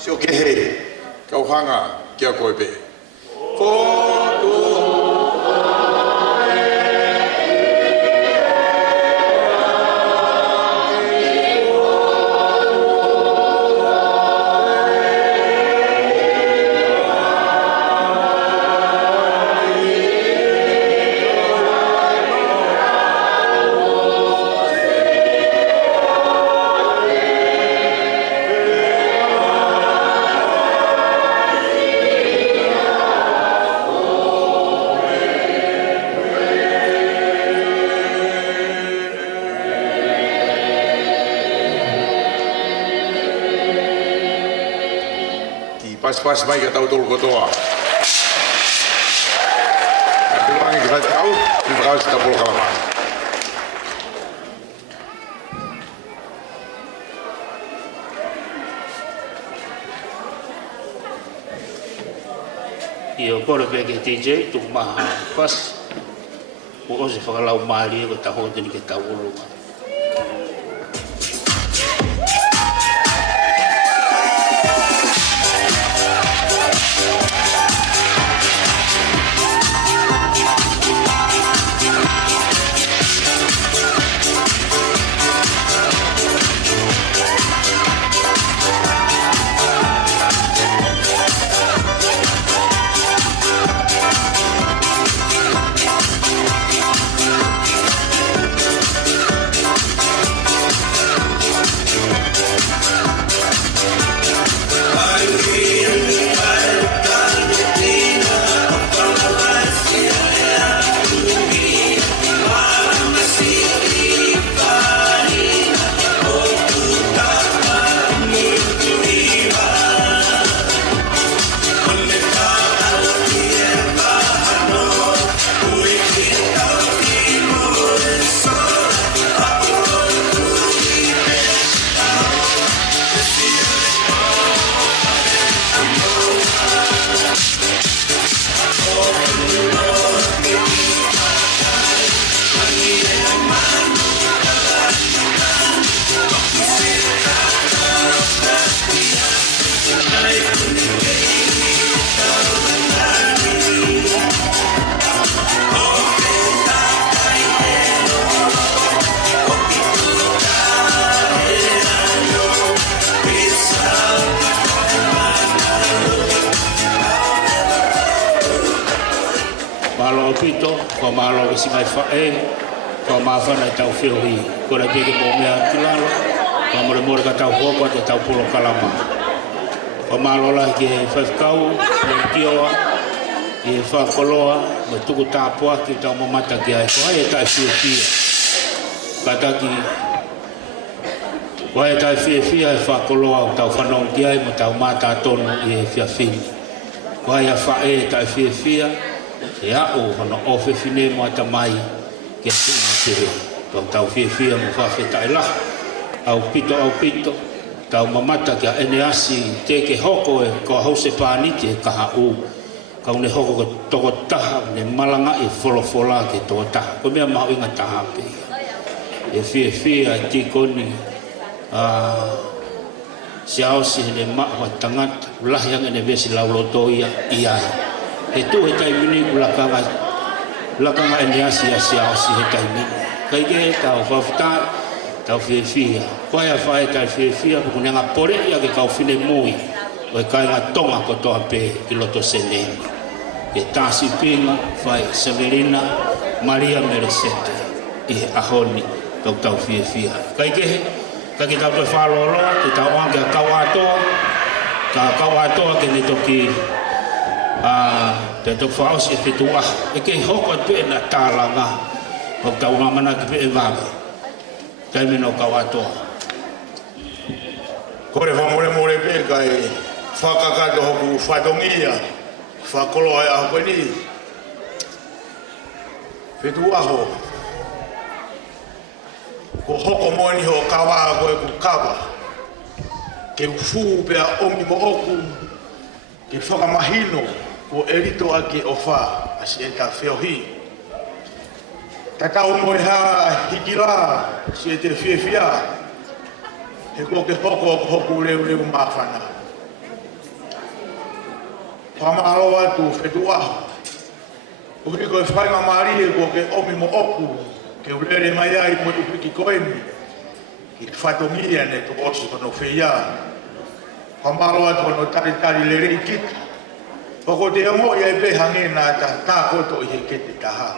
sio ke he kau hanga kia koe pe pas mai ka tau tolu kotoa. Aku wangi kita tahu, di berau kita puluh kalama. Iyo kore peke TJ tuk maha pas ko se whakalau maari ko taho tini ke tau uruma. Pito, ko malo ke si mai fae, ko mafana tau feoi, ko na peke mo mea kilalo, ko mo ka tau hoko te tau pulo kalama. Ko O malola ke whakau, le kioa, i whakoloa, me tuku tāpua ki tau mamata ki ai. Ko hai e tai whiawhia. Kataki, ko hai e tai whiawhia e whakoloa o tau whanau ki ai mo tau mata tono i e whiawhini. Ko hai a whae e tai whiawhia, e ao hono ofe whine mo ata mai ki a tūma te reo. Tau whiawhia mo whawhetai laha. Au pito, tau mamata ki a Eneasi te ke hoko e ko hause pāniti e kaha u. Kau ne hoko ko toko taha, ne malanga e wholofola ke toko taha. Ko mea mahu inga taha pe. E whiawhia e tikoni, siaosi ne mahu a tangata, ulahianga ne vesi laulotoia i ai. He tu he taimini ku lakanga Eneasi a siaosi he taimini. Kai ke tau whawhitai, tau whiawhia. Koe a whae tai whiawhia, puku nenga pore ia ke kau whine mui. O e kai ngā tonga ko toa pē ki loto senenga. Ke tāsi pinga, whae Savelina, Maria Melesete, i he ahoni, kau tau whiawhia. Kai kehe, ka ke tau te whaloroa, ke tau anke a kawatoa, ka kawatoa ke ne toki, te toki whaosi e whitua. E ke hoko tu e na tālanga, kau tau mamana ki pe e wāga. Kai mino kawatoa. Kore whamore pe kai whakakato hoku whatongia, whakoloa e aho ni. Whetu aho. Ko hoko moni ho kawa koe ku kawa. Ke ufu pea omi mo oku. Ke whakamahino ko erito ake o wha. Asi e ta whiohi. Tatau moe ha hikira. Si e te whiawhia. He ko ke hoko leu mawhana. Whamaro atu whetua. Uhi koe whainga maari e ko ke omi mo oku. Ke ulere mai ai mo upiki koemi. Ki whatongia ne to osi kono whia. Whamaro atu kono tari le rei kita. Poko te ongo ia e behange nā tā koto i he kete taha.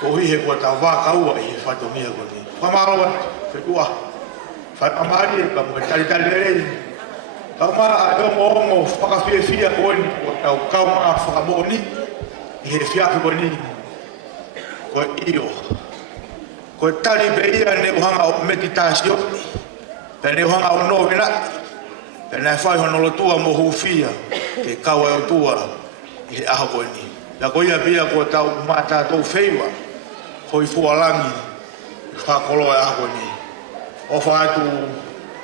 Ko hi he kua tā wākaua i he whatongia koni. Whamaro atu whetua. Whakamari e ka mua tari le rei. Kau maa a ongo whakawhiawhia koeni o tau kau maa whakamoni i he whiawhi koni. Ko iyo. Ko tari pe ia ne uhanga o meditasio. Pe ne uhanga o novena. Pe ne whai hono lotua mo hufia. Ke kaua o tua i he aho koni. La ko ia pia ko tau mata tau wheiwa. Hoi fualangi. Whakoloa e aho koni. O whaatu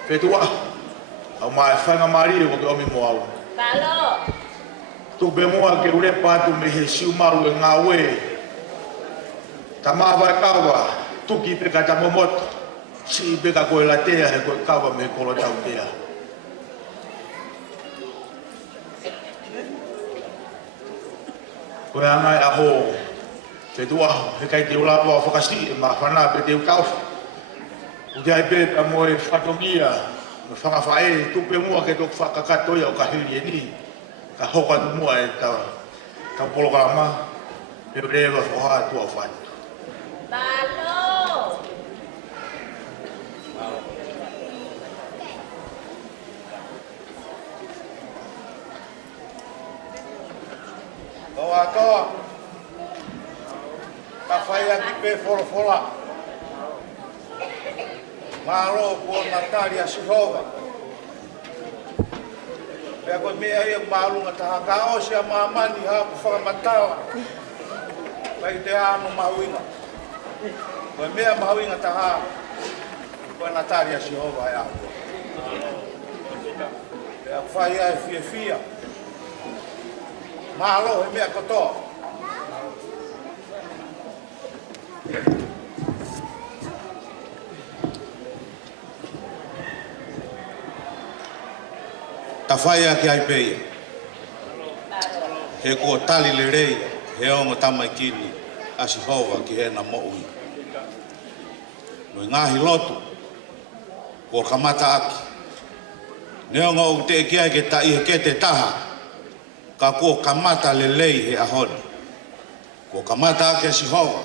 whetua. Au mai whainga maari e ke omi mo au. Paula. Tu be moa ke ure pātu me he siumaru e ngā ue. Ta māwai kawa, tuki pe ka ta momoto. Si pe ka koe la tea he koe kawa me kolo tau tea. Koe angai aho. Whetua, he kai te ulapua whakasi e mawhana pe te Taufa. Uke ai pe ka moe whatongia. Me whakawhae, tupe mua ke tok whakakatoia o ka hiri e ni. Ka hoka tu mua e ta polokarama. E rewa whaha tua whatu. Palo. O atoa. Ka whai aki pe wholofola. Malo ko Natalia Sihova. Pea koe mea ia maalunga taha ka o sia maamani ha ku whakamatawa. Pai te ano mahuinga. Koe mea mahuinga taha koe Natalia Sihova e ako. Pea ku whai ai whiawhia. Malo he mea kotoa. Ta whaia ki ai peia. He kua tali le rei, he onga tamaikini, a Sihova ki he na mo'ui. Noi ngahi lotu, kua kamata aki. Neonga o te kia ke ta ihe ke te taha, ka kua kamata le lei he ahoni. Kua kamata aki a Sihova,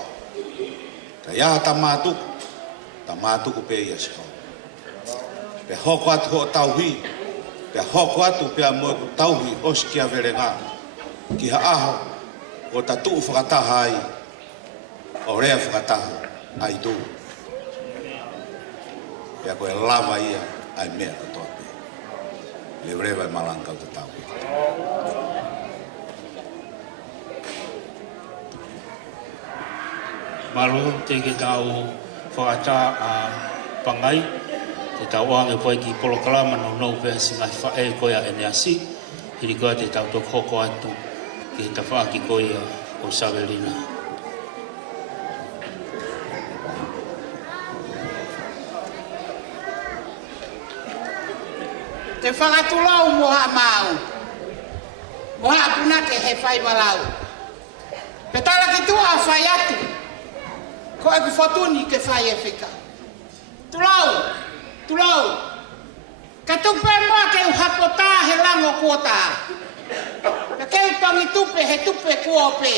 ka iaha ta mātuku peia Sihova. Pe hoko atu ho tau hi, Pea hoko atu pea mo ku tauhi osi kia verenga. Ki haaho o tatu whakataha ai. O rea whakataha ai tū. Pea koe lava ia ai mea katoa pea. Le vrewa i malanga o te tau. Malo te ke tau whakata a pangai, te tau ange poe ki polokalama no nou pēa singai whae koe a Eneasi, hiri koe te tau tok hoko atu ki ta whaaki koe o Savelina. Te whakatulau moha mau. Moha punake he whai walau. Petala ki tua a whai atu. Ko e ku whatuni ke whai e whika. Tulau. Ka tupe moa ke u hapota he lango kuota. Ka ke u pangi tupe he tupe kuope.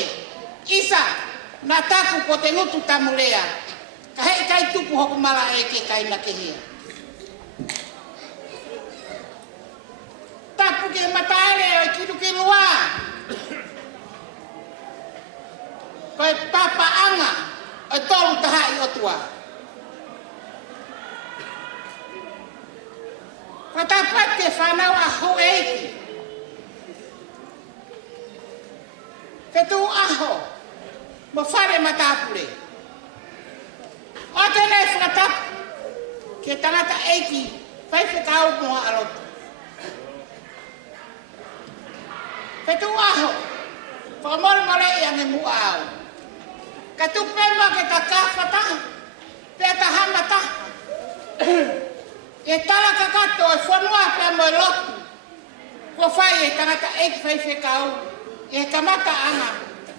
Isa, na taku ko te ngutu tamulea. Ka hei kai tupu hoku mala e ke kai na ke hea. Tapu ke mataere o kiru ke lua. Koe papa anga o tolu tahai o tua. Koe tapat ke whanau a ho eiki. Ketu aho, mo whare matapure. O tēnei whakatapu, ke tangata eiki, whai whekau moa alotu. Ketu aho, whakamore i ange mua au. Ka tupema ke ta kawhata, pia ta hamata. E tala ka kato e whanua pia mo e lotu. Kua whai e tangata eiki whai whekau, e kamata anga,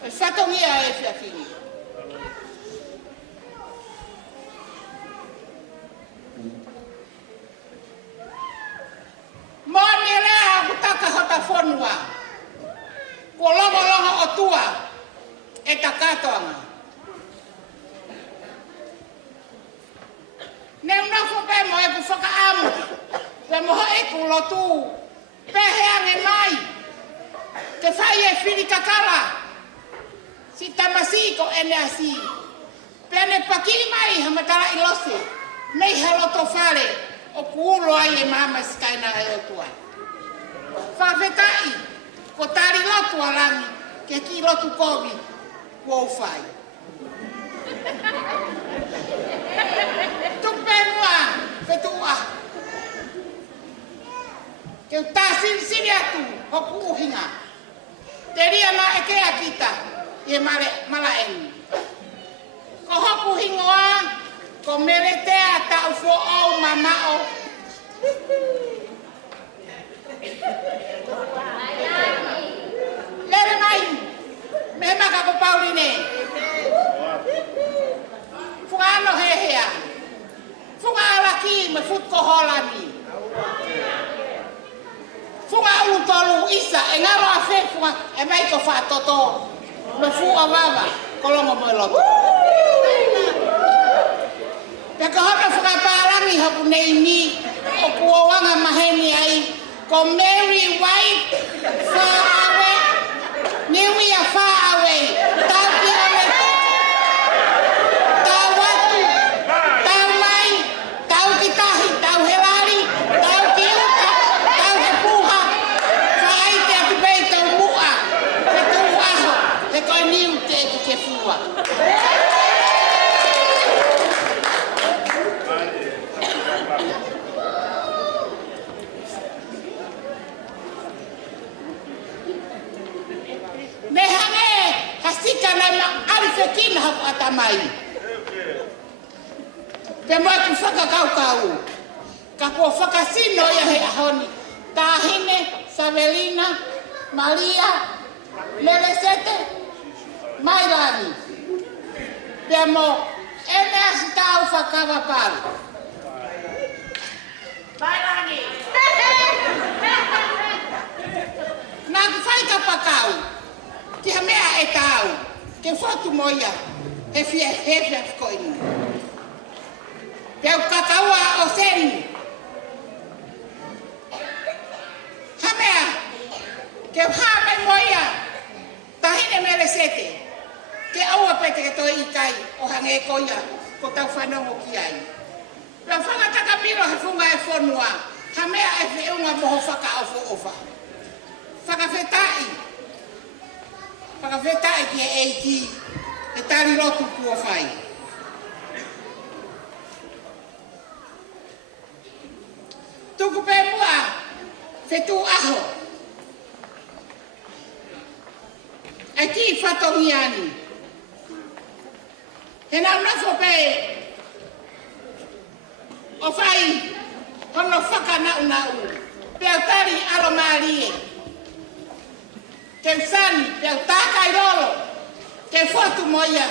e whatongia e whiawhini. Mōni rea kutaka hota whanua. Ko longo o tua e takatoanga. Ne unafo pe mo e ku whakaamu, pe moho e ku lotu, pehe ange mai, te whai e whiri kakara, si tamasiko Eneasi, pe ne pakiri mai hamatara i lose, mei haloto whare, o kuulo ai e mama skaina e o tua. Whawhetai, ko tari lotu arangi, ke ki lotu kovi, kua whai. Tupe mua, whetua. Ke ta siri atu, hoku uhinga. Te ria na e kea kita, e mala engi. Ko hoku hingoa, ko meletea ta ufo au mamao. Lere mai, me maka ko Pauline. Fuano hehea. Funga alaki me fut ko holani. Funga utolu isa engaro afe funga e mai ko fa toto. Me fu avava kolongo mo loto. Pe ko hapa funga parangi hapu nei ni o kuoanga maheni ai ko Mary White far away. Niwi ya far away. Tau kione. Tau watu. Tau mai. Tau kitahi. Tau helari. Tau kiuka. Tau hepuha. Fai te atu bei tau mua. Te tau aho. Te koe niu te eku ke fua. Mehange hasika na alifekina hapo atamai. Pembo kufaka kau. Kako faka sino ya he ahoni. Tahine, Savelina, Maria, Melesete Mailangi. Pembo Eneasi Taufa Kavapalu. Mailangi. Na kufai kapakau. Ki hamea e tau, ke whatu moia, he fia koini. Peu kakaua o seni. Ke ha mai moia. Tahine Melesete. Ke aua pete ke toi ikai o hange koia ko Taufa nongo ki ai. La whanga takamiro he funga e whonua. Ha mea e whiunga moho whaka ofa. Whakawhetai. Whakawhetai ki e eiki. E tari lotu kua whai. Tuku pe mua. Whetu aho. Ai ki whatongi ani. He nau nafo pe. O whai. Hono whaka nau. Pea tari alo marie. Ke sani, pea tākai rolo. Ke whatu moia.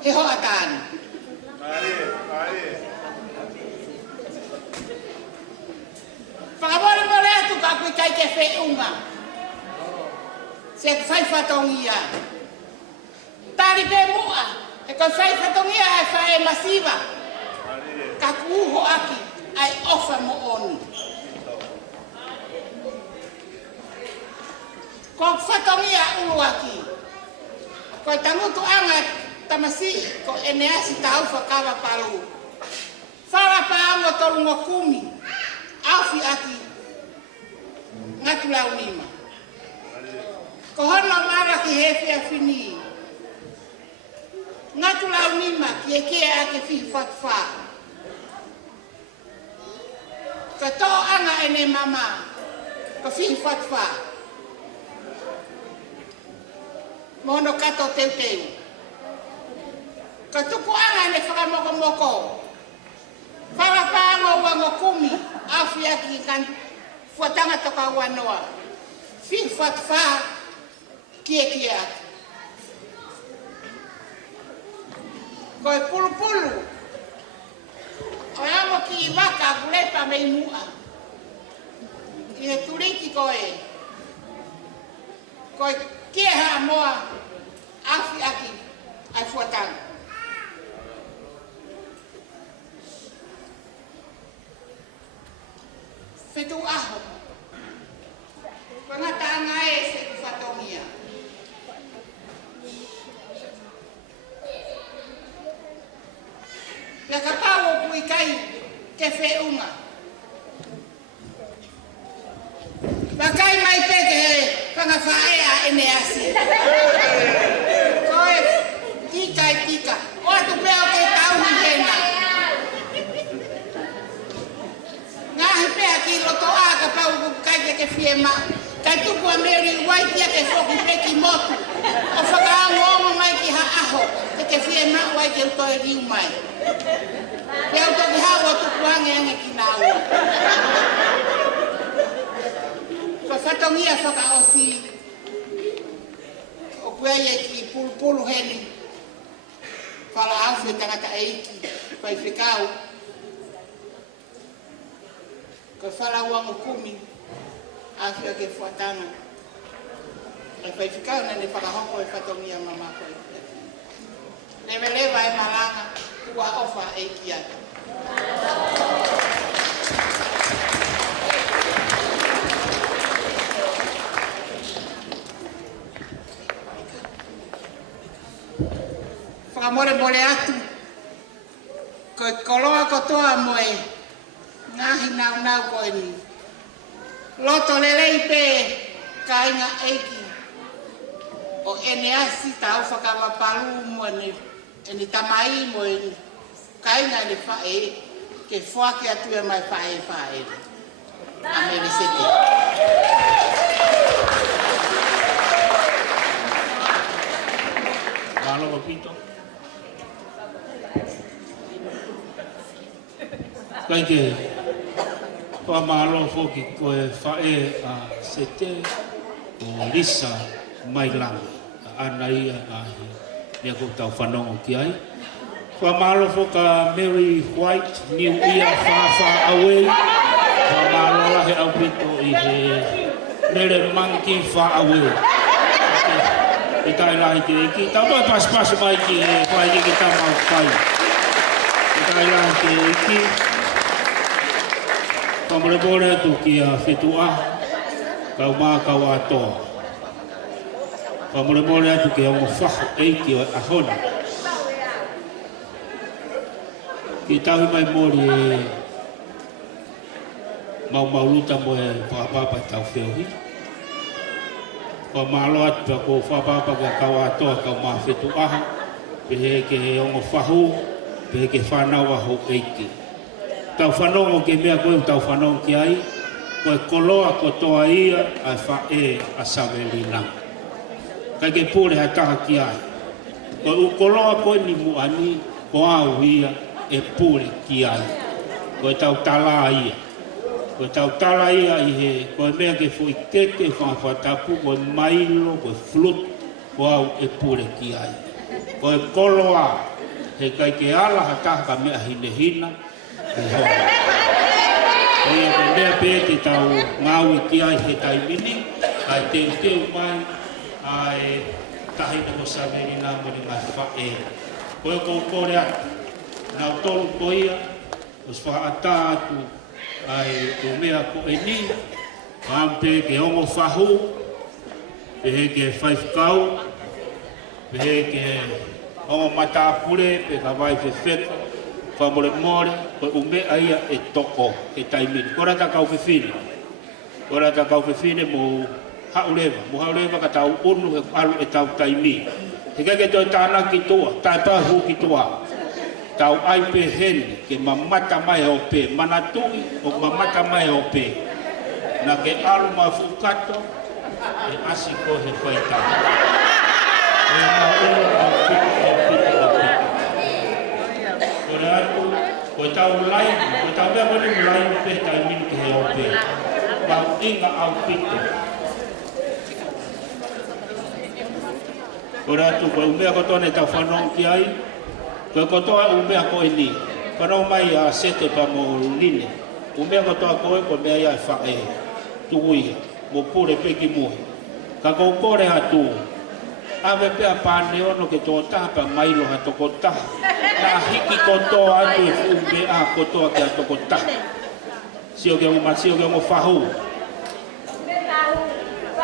He hoa tāni. Whakamore more atu ka kui kai ke whiunga. Se whai whatongia. Tari pe mua. E koe whai whatongia e whae masiva. Ka kuho aki. Ai ofa mo onu. Ko whatongia ulu aki. Ko tangutu anga tamasi ko Eneasi Taufa Kavapalu. Whara paango tolungo kumi. Afi aki. Ngatu lau nima. Ko hono mara ki hefi a fini. Ngatu lau nima ki e kia ake fi whatwha. Ka tō anga ene mama. Ka fi whatwha. Mono kato teuteu. Ka tuku anga ne whakamoko. Whara paango wango kumi. Afi aki kan fuatanga toka wanoa. Fi whatwha. Kia. Koe pulu. O amo ki waka kulepa mei mua. Ki he turiki koe. Koe kia ha moa. Afi aki. Ai fuatanga. Fetu aho. Pangatanga e se kufatongia. La kapawo kui kai ke whiunga. Wakai mai peke he whangawhae a Eneasi. Koe tika. O atu peo ke tauhi hena. Ngahi pea ki loto a kapau kukai ke whiema. Kai tuku a meri waitia ke whoku peki motu. O whakaango ongo mai ki ha aho. Ke whiema wai ke utoe riu mai. Pea utoki hawa tuku ange ki nā ua. Ko whatongia whakaosi. O kuei e ki pulu heni. Whala awhi e tangata eiki. Pai whikau. Ko whala uango kumi. Awhi a ke whatanga. Pai whikau na ne whakahoko e whatongia mama koe. Lewa e malanga. Ua ofa eiki atu. Whakamore atu. Koe koloa kotoa moe. Ngahi nau koe ni. Loto lelei pe kainga eiki. O Eneasi Taufa Kavapalu moe ne. Eni tamai mo eni kainga ni whae ke whake atu e mai whae. A Melesete. Malo pito. Kai ke malo foki koe whae a sete o Lisa Mailangi. Anai ahi. Ia ko tau whanongo ki ai. Whamalo foka Mary White, New Year Wha Away. Whamalo lahe au pito i he Nere Monkey Wha Away. I tai lahi ki eki. Tau mai pas mai ki he whai ki tau mau whai. I tai lahi ki eki. Whamare bore tu ki a whetua. Kau mā kau atoa. Whamore atu ke ongo whaho eiki o ahona. Ki tahi mai mori e mauluta mo e whapapa tau whiohi. Wa malo atu pa ko whapapa ka kawa atoa ka mawhetu aha. Pehe ke ongo whahu, pehe ke whanau aho eiki. Tau whanongo ke mea koe tau whanongo ki ai. Koe koloa ko toa ia ai whae a Savelina. Kai ke pūre ha taha ki ai. Koe ukoloa koe ni muani ko au ia e pūre ki ai. Koe tau tala ia. Koe tau tala ia i he koe mea ke fui keke whawhatapu koe mailo koe flut ko au e pūre ki ai. Koe koloa he kai ke ala ha taha ka mea hinehina e hoa. Koe a koe mea pē te tau ngau i ki ai he taimini ai teu mai ai tahina ko Savelina mo ni mai whae. Koe ko kore atu. Nau tolu ko ia, os whaata atu ai o mea ko e ni, ampe ke ongo whahu, pehe ke whaifkau, pehe ke ongo matapure, pe ka vai whewheka, whamore more, koe umea ia e toko e taimini. Kora ta kau whewhine. Kora ta kau whewhine mo haureva ka tau unu he alu e tau taimi. He kake toi tāna ki toa, tai pahu ki toa. Tau ai pe hene ke mamata mai o pe, manatui o mamata mai o pe. Na ke alu ma fukato, e asi ko he whaita. E ma unu au pito au pito au pito. Kore atu, koe tau lai, koe tau mea kone lai pe taimini ke he o pe. Pau inga au pito. Kore atu, koe umea kotone tau whanong ki ai, koe kotoa umea koe ni. Whanong mai a sete pa mo line. Umea kotoa koe mea ia e whae. Tukuia, mo pure peki muhe. Ka kou kore atu, ave pea pāne ono ke tō tāpa mailo ha toko taha. Nā hiki kotoa atu e umea kotoa ke a toko taha. Sio ke ongo whahu.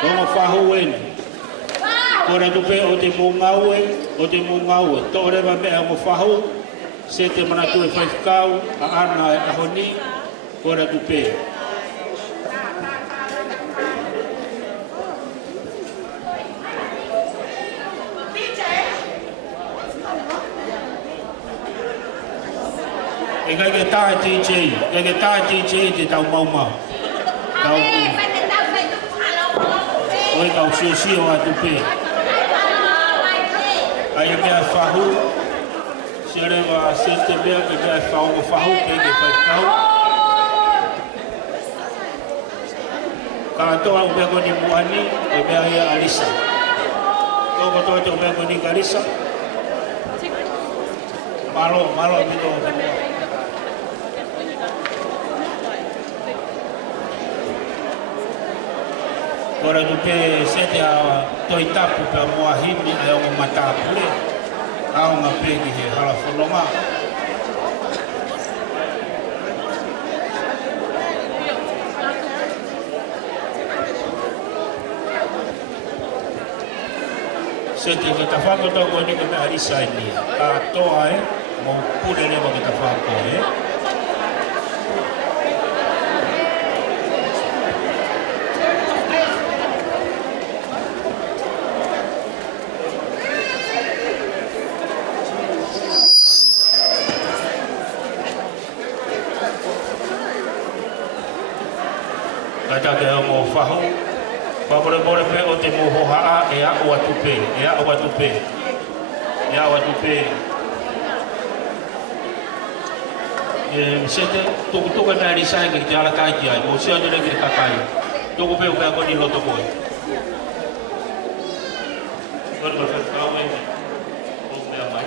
Ongo whahu eni. Kora tupe o te mungaue, tō rewa mea mo whahu, se te manatu e whaifkau, a ana e ahoni, kora tupe. E kai ke tāe TJ, te tau maumau. Tau Oi kau sio a tupe. Ai mea whahu, se rewa se te mea ke mea whahu ke whaikau. Ka atoa o mea koni muani, o mea ia alisa. Tōko toa te o mea koni karisa. Malo mito o te mua. Kora tupe sete a toi tapu pe mua hini ai o matapure. Au ngā pēki he hala whanonga. Sete ke ta whakotau koe ni ke mea harisa i nia. A toa e, mo pure rewa ke ta whako e. Kata ke mo whahu, whapore pe o te moho haa e a o atupe. Sete, tuku mea risai ke te ala kai ki ai, mo sia nere ke kakai. Tuku pe o pea koni loto koe. Kone ma whakau e, o mea mai.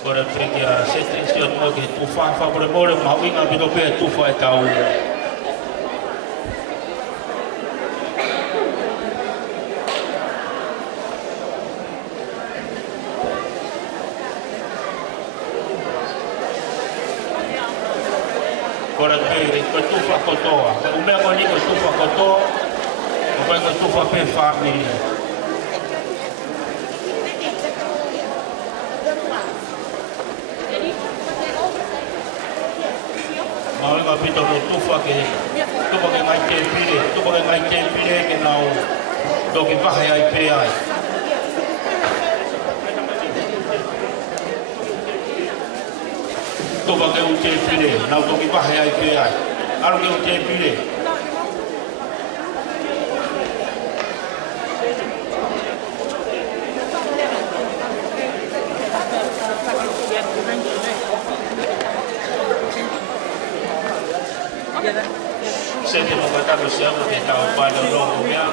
Kore peke a sete si o mo ke tufa whapore more mawinga bino pe tufa e tau. Kora pere ko tufa kotoa. Ko mea ko ni ko tufa kotoa. Ko ko tufa pe family. Mau ka pito ko tufa ke ngai te pire, tufa ke ngai te pire ke nau do ki paha ai pe ai. Tufa ke u te pire, nau do ki paha ai pe ai. Aro ke u te pire. Sente mo kata ko siya mo kita pa no no ya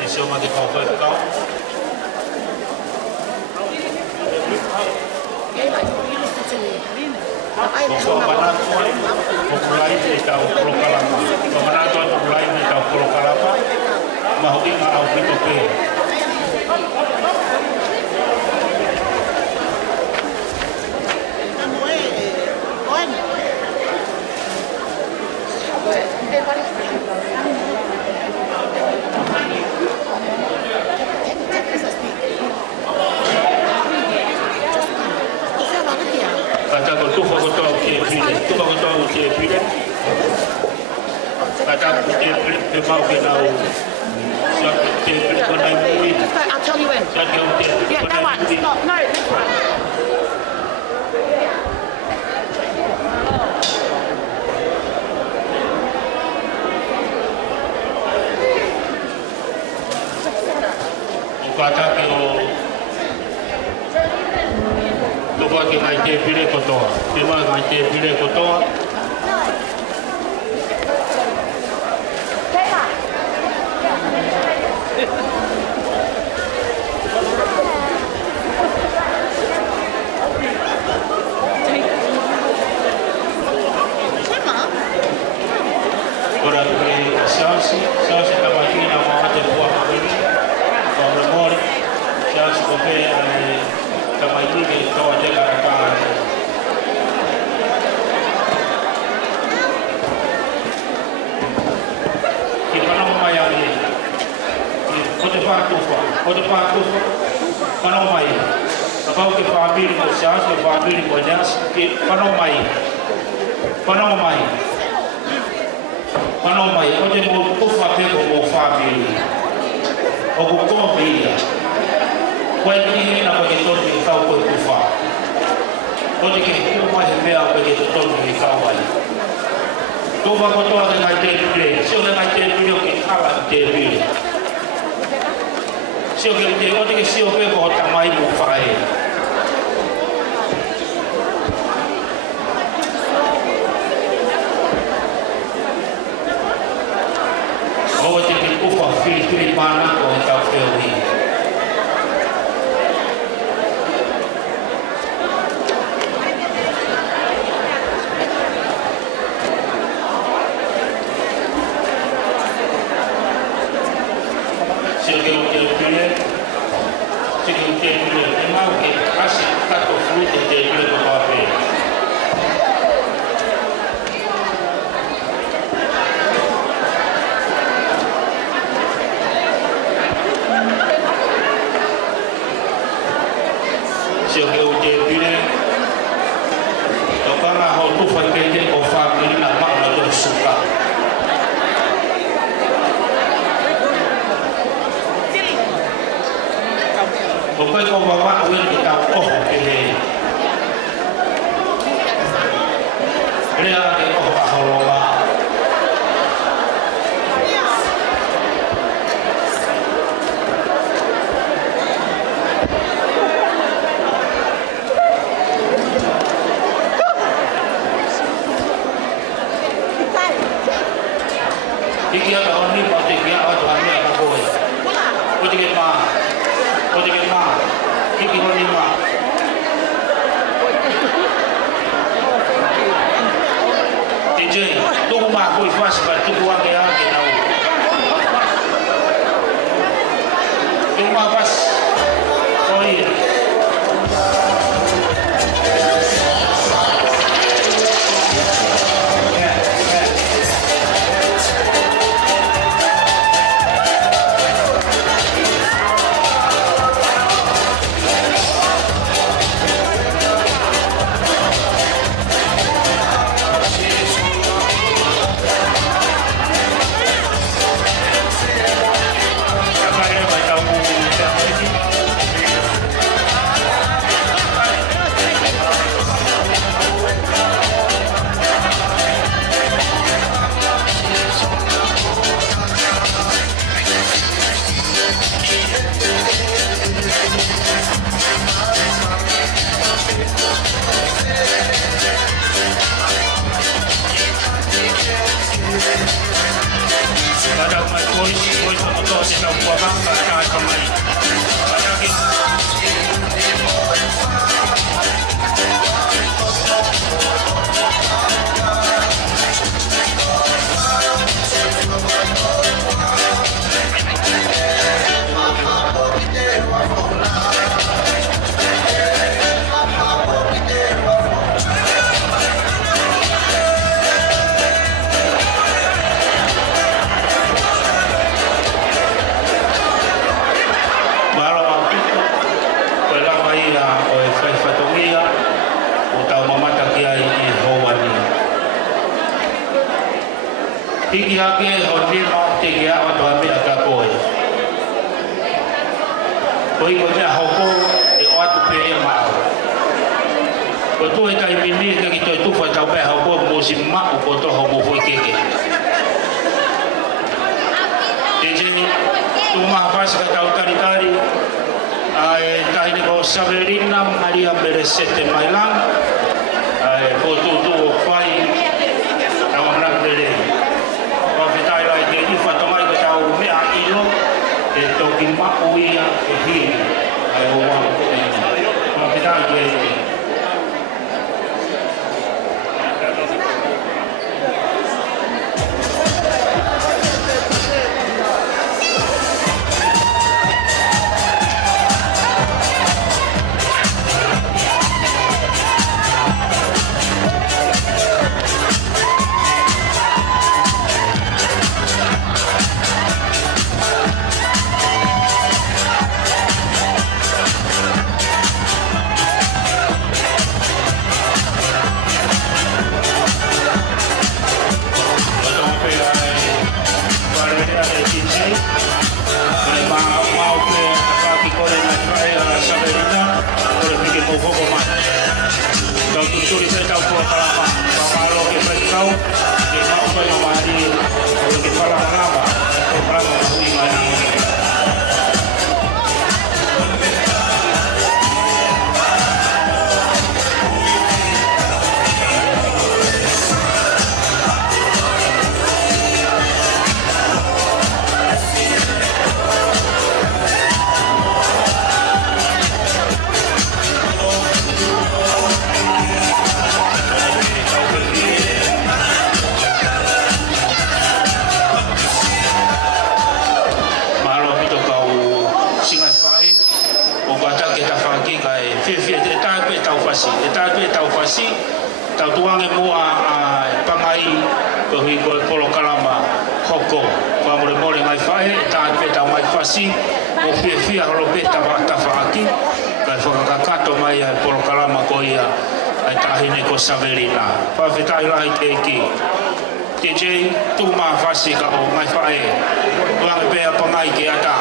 e so ma de ko ko ko ko para ko kulai de ta ko kalama ko para to kulai de ta ko kalama ma ho ki au pito pe kata ko tufa ko to ke pide tufa ko to ke pide kata ko te pide pe mau ke nau sa te pide ko nai mui I'll tell you when. sa ke te pide Yeah, ko that nai one. mui Stop. No, this one. kata ke o tufa ke ngai te pide ko to te ma ngai te pide ko to ora ke sausi ta makina ma te puā ko ni ko remore sausi ko pe ai ta makina to te la ka ki pana mai ai ko te pa tufa pana mai apa ke family ko sausi family ko jas ki pana mai Mano mai, o te mo kufa te ko mo family. O ko ko bia. Ko ni na ko te to ni ka ko kufa. O te ke ko mai me a ko te to ni ka wai. Tu va ko to de mai te pire. Si o de mai te pire o ke ala te pire. Si o ke te o te ke si o pe ko ta mai mo fai. O te ke ufa fili mana ko ta feli. Se ke te pile, e mau ke kasi tato fruto te pile ko pa pe. Se ke te pile, to kana ho tu fa ke te o fa ke na ma na to suka. Ko ko ba wa we ki ta o ke le. Rea ke o pa ho lo wa. Iki ata oni pa te kia ata ani ata koe. O te ke ma. Iki oni ma. Te jei, tuku ma koe fasi pa tuku ake ake nau. Tuku ma pas. O ia. ia ke o ni ma te ia o to me ka ko oi ko te hoko e o atu pe e ma ko tu e kai mini ka ki to tu fa ta pe hoko mo si ma ko to ho mo foi ke tu ma pas ka tau karitari ai tai ni ko Savelina Maria Melesete Mailangi ai ko tu fai tau na dele ko vitai lai ke ni fa tomai ko tau me a ilo e to ki ma uia e hi ai o wa ko vitai ke Savelina, pa vitai lai te ki. DJ tu ma fasi ka o mai fae. Wa pe apa mai ki ata.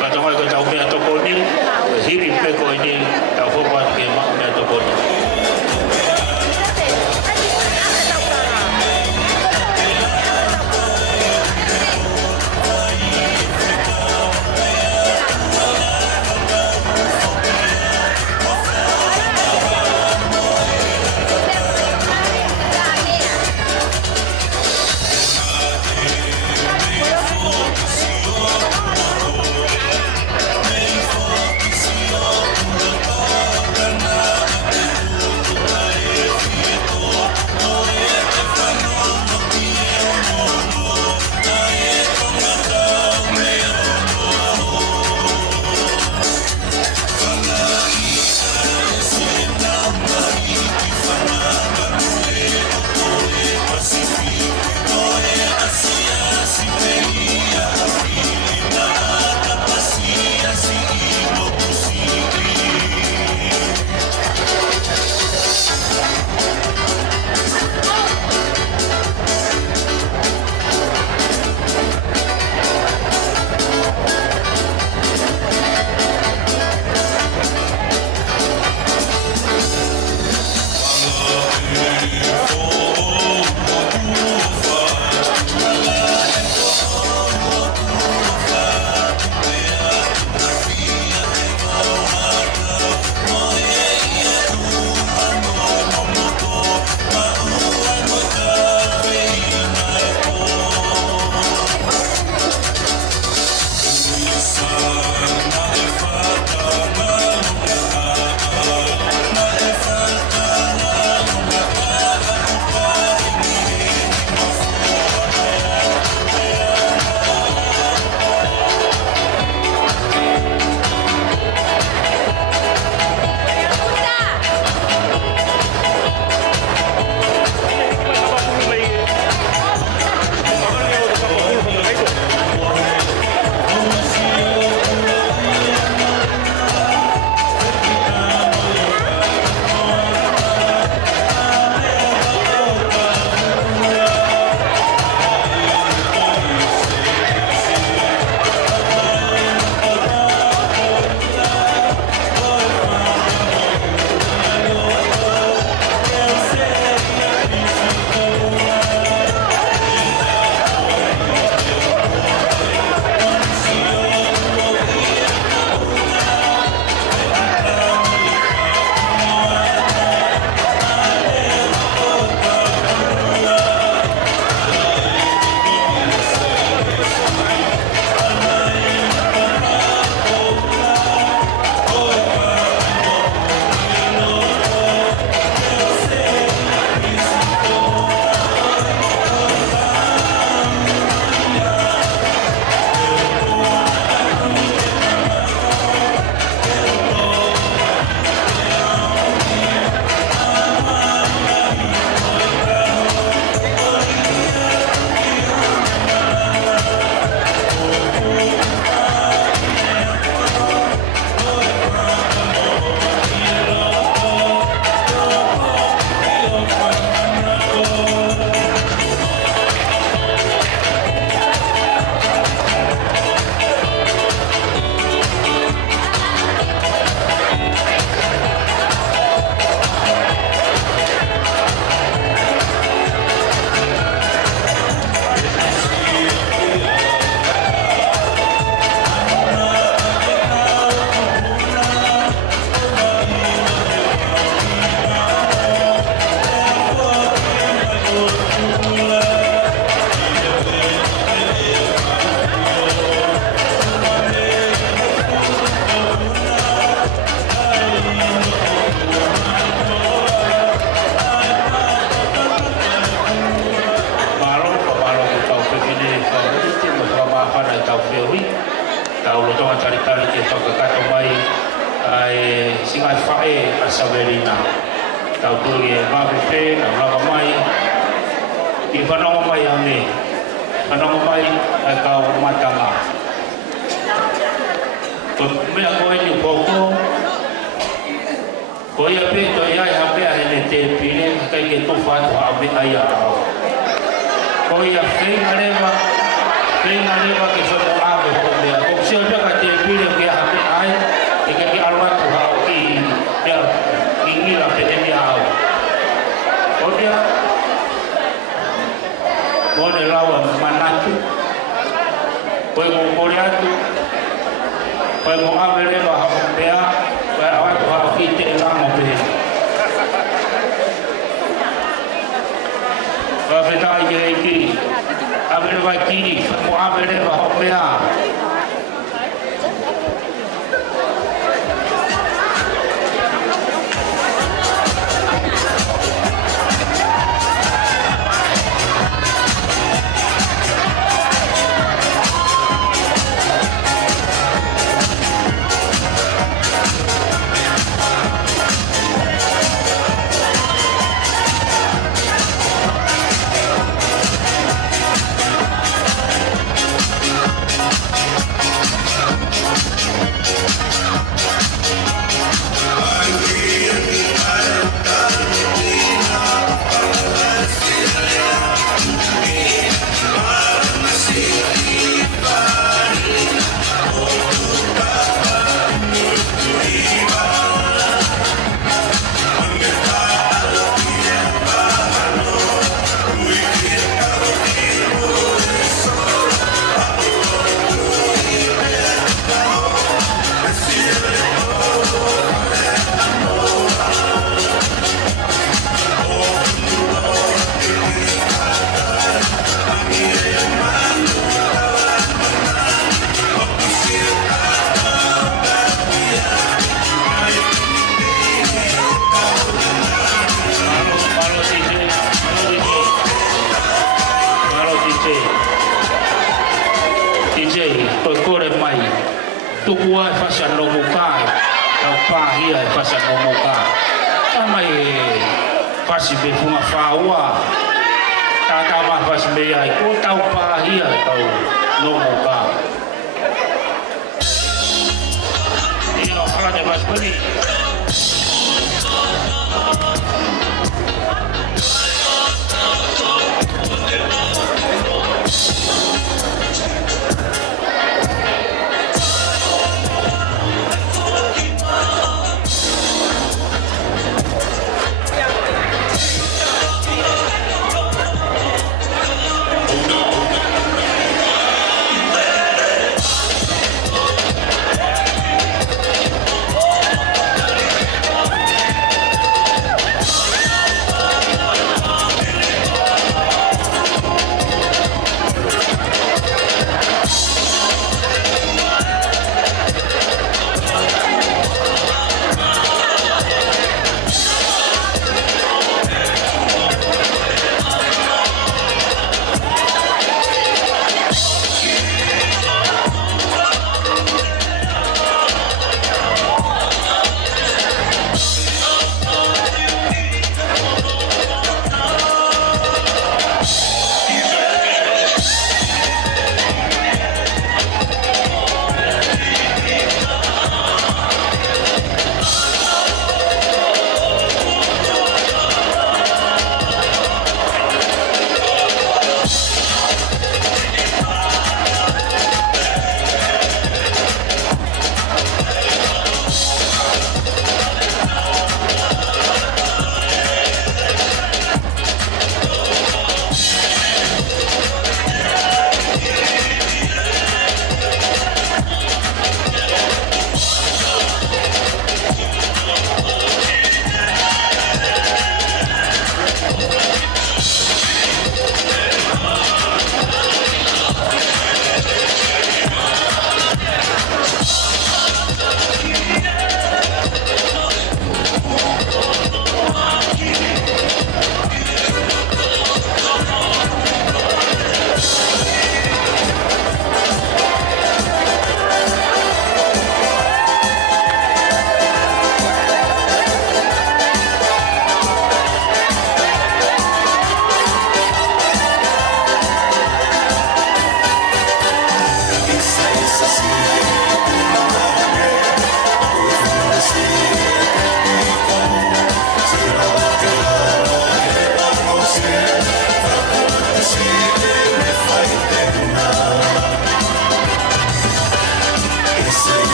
Ka to ko tau pe to ko ni, hiri pe ko ni, tau fo pa ke ma me to ko ni. Thank tau tui e mawhiwhi, tau raka mai, i whanonga mai ane, whanonga mai e kau matanga. Ko mea koe ni poko, ko ia pēto iai hapea hene te pile, kai ke tuwha atu hao me ai ao. Ko ia whenga rewa ke whamu ame po mea. Ko sio joka te pile ke hape ai, e ke alwatu hao ki mea ingira pene mea au. Ko mea, mone lawa manatu, koe mo kore atu, koe mo ame rewa hao mea, koe awatu hao ki te ramo pene. Koe petai ke eiki, abere vai kiri, mo abere va hopea. Tuku ai fasa no mukai, tau pahi ai fasa no mukai. Tamai fasi be funga faua, tata ma fasi be ai ko tau pahi ai tau no mukai. Ino kala de mas bani.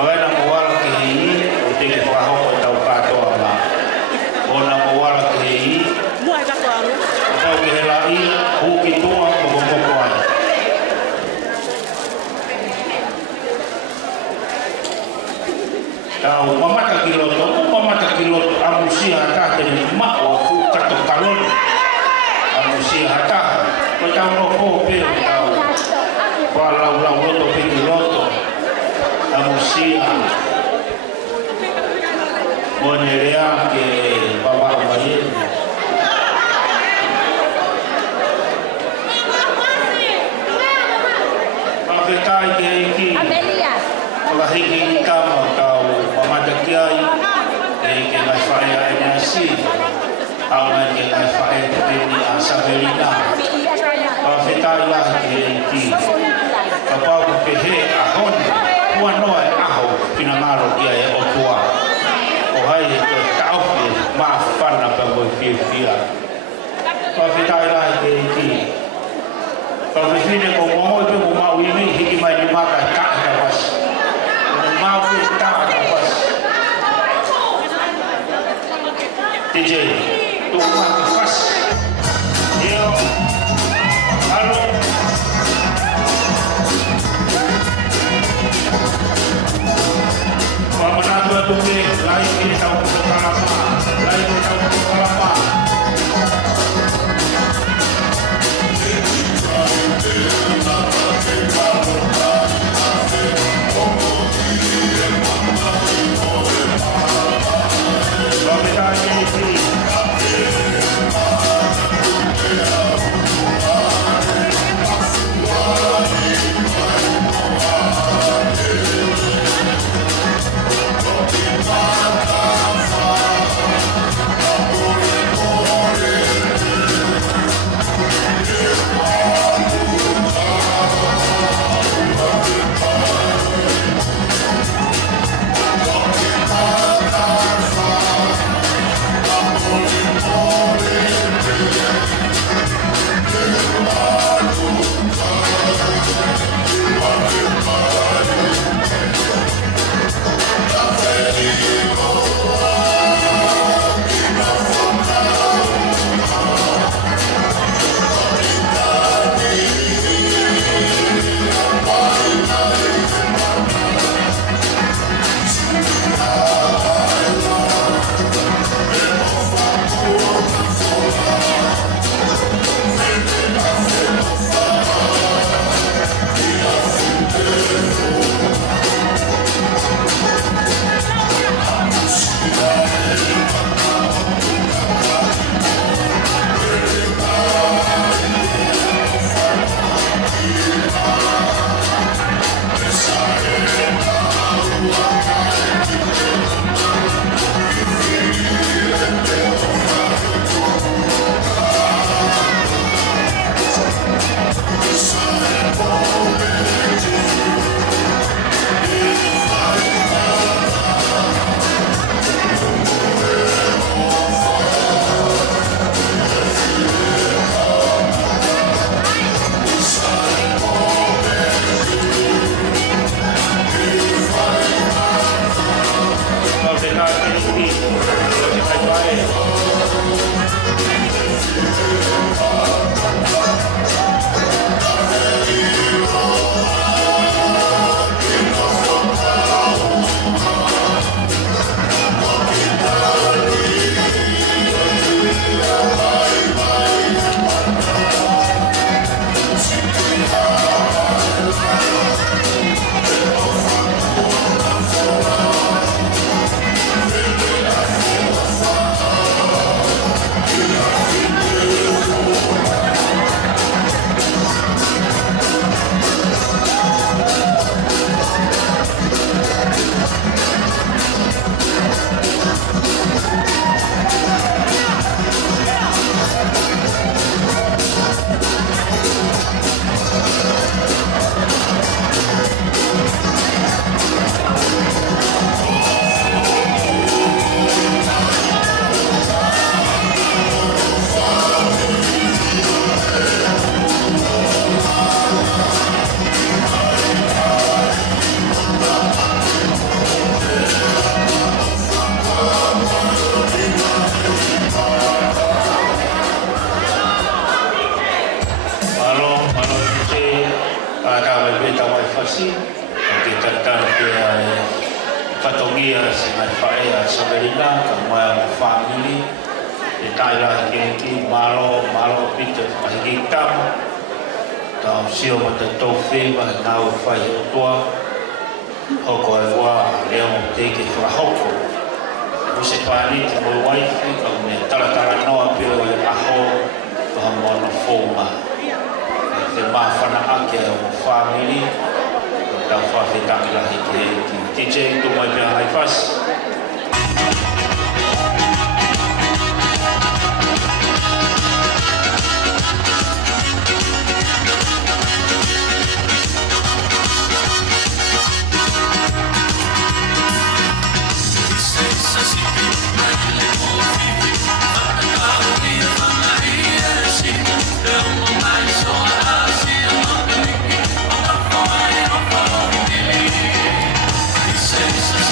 Magana mawala ke hei, o te ke whahoko tau katoa ma. Ona mawala ke hei, tau ke he lai, huki tua mo moko ai. Tau mamata ki loto, amusia hata te ni mao fu kato kalon. Amusia hata, ko tau no ko pe tau. Kwa lau loto pe ki loto. Amusia monerea ke baba baye. Paketai ke iki. Kalau hiki kama kau mamata kiai ke ngai fae Eneasi. Auna ke ngai fae teni Savelina. Paketai lah ke iki. Kapau pehe ahon. Ua noa e aho pina ngaro kia e o tua. O hai e te Taufa maa whana pa moi whia. Pawhitai lai ke iki. Pawhine ko Moimoi pe mo mau imi hiki mai ni maka e kakita was. Mo mau pe kakita was. TJ, tu maka was. Yo, halo. Pamanado a tuke, lai kini tau kalapa, lai kini tau kalapa. Pamanado kini kini. tatara kia patongia se mai whaea Savelina ka moa mo family e taira ki malo pita pahiki tama tau sio ma te Taufa ma nau whai o toa hoko e wā leo mo te ke whahoko o se pāni te Moimoi ka me taratara noa pio e aho paha moana fōma te mawhana ake o family tau whawhetaki lahi te DJ tu mai pia hai pas. Licença,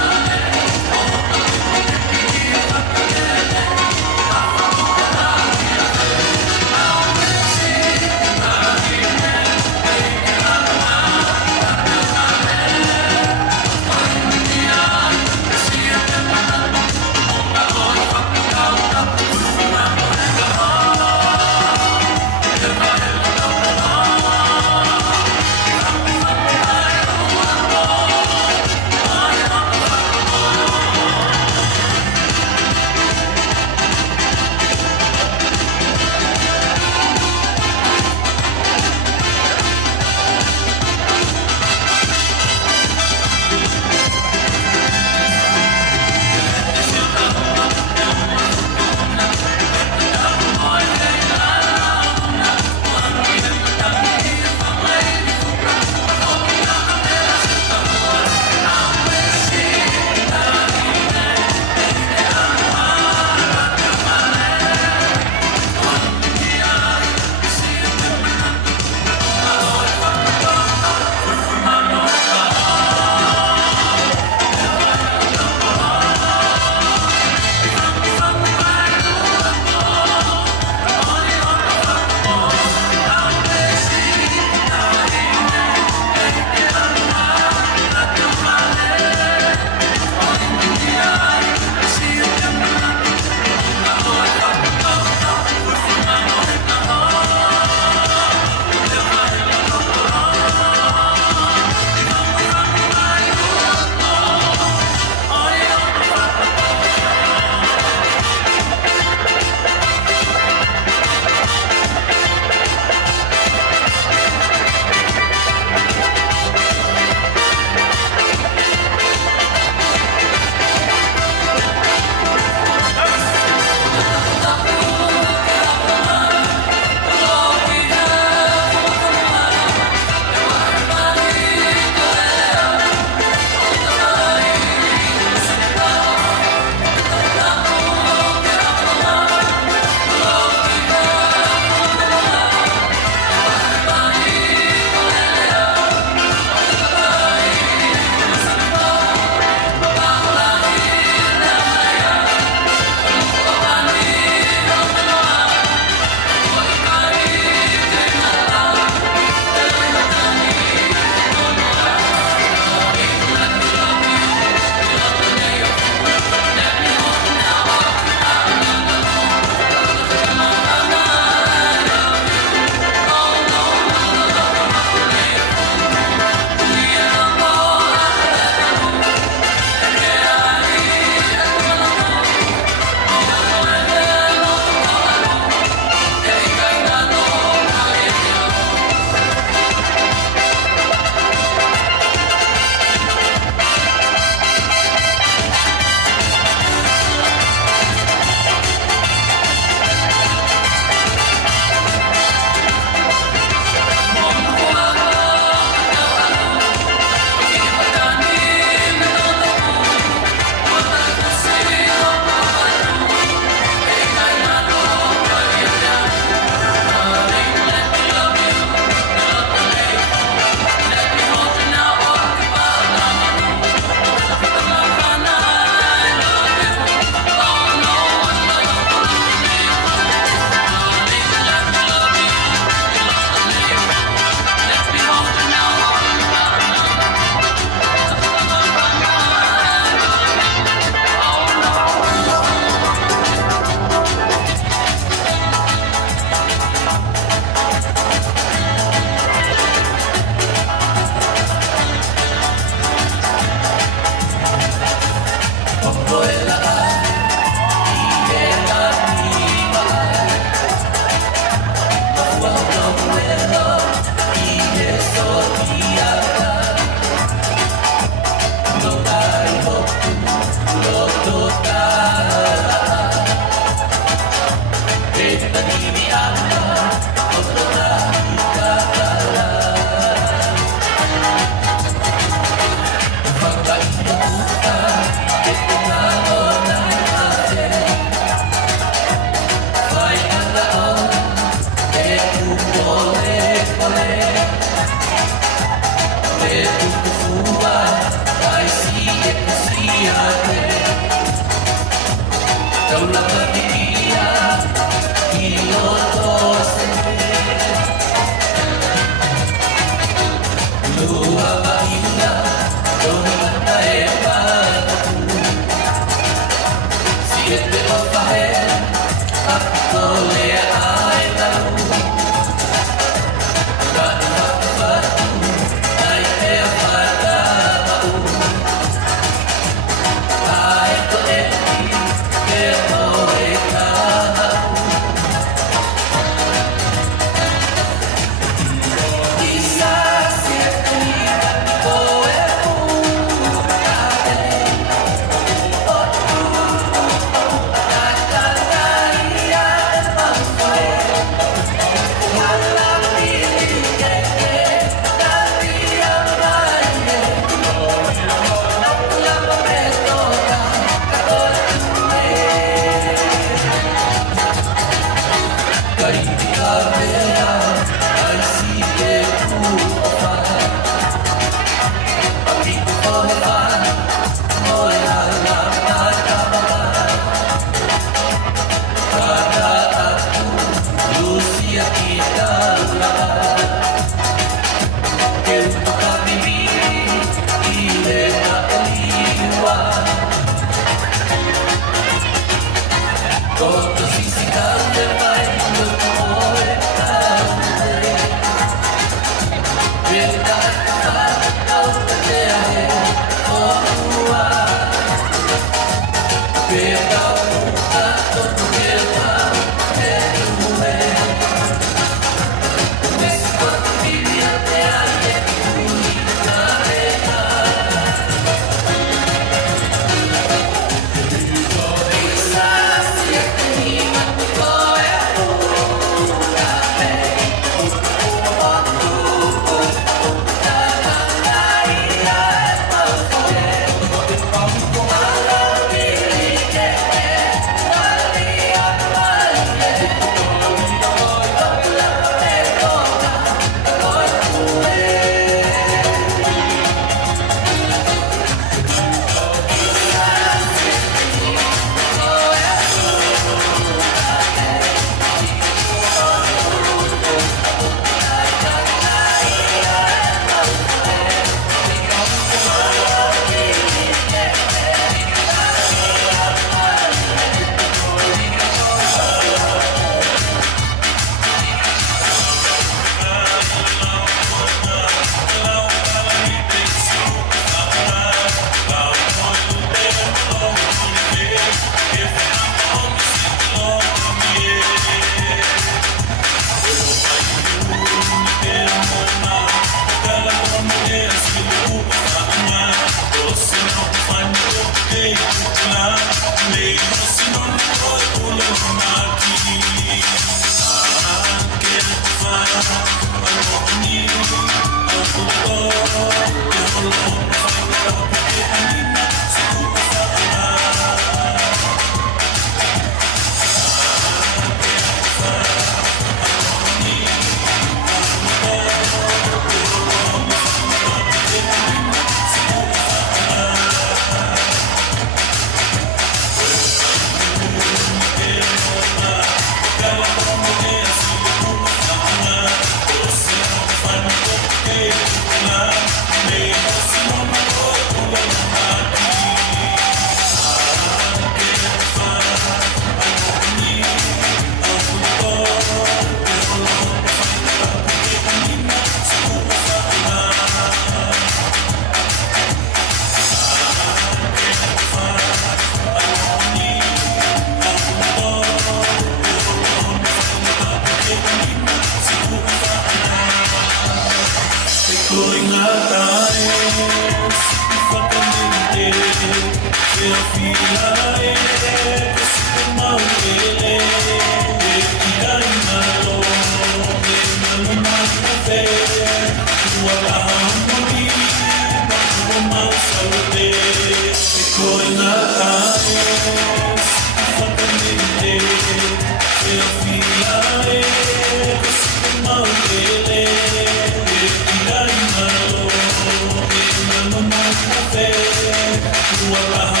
Paula.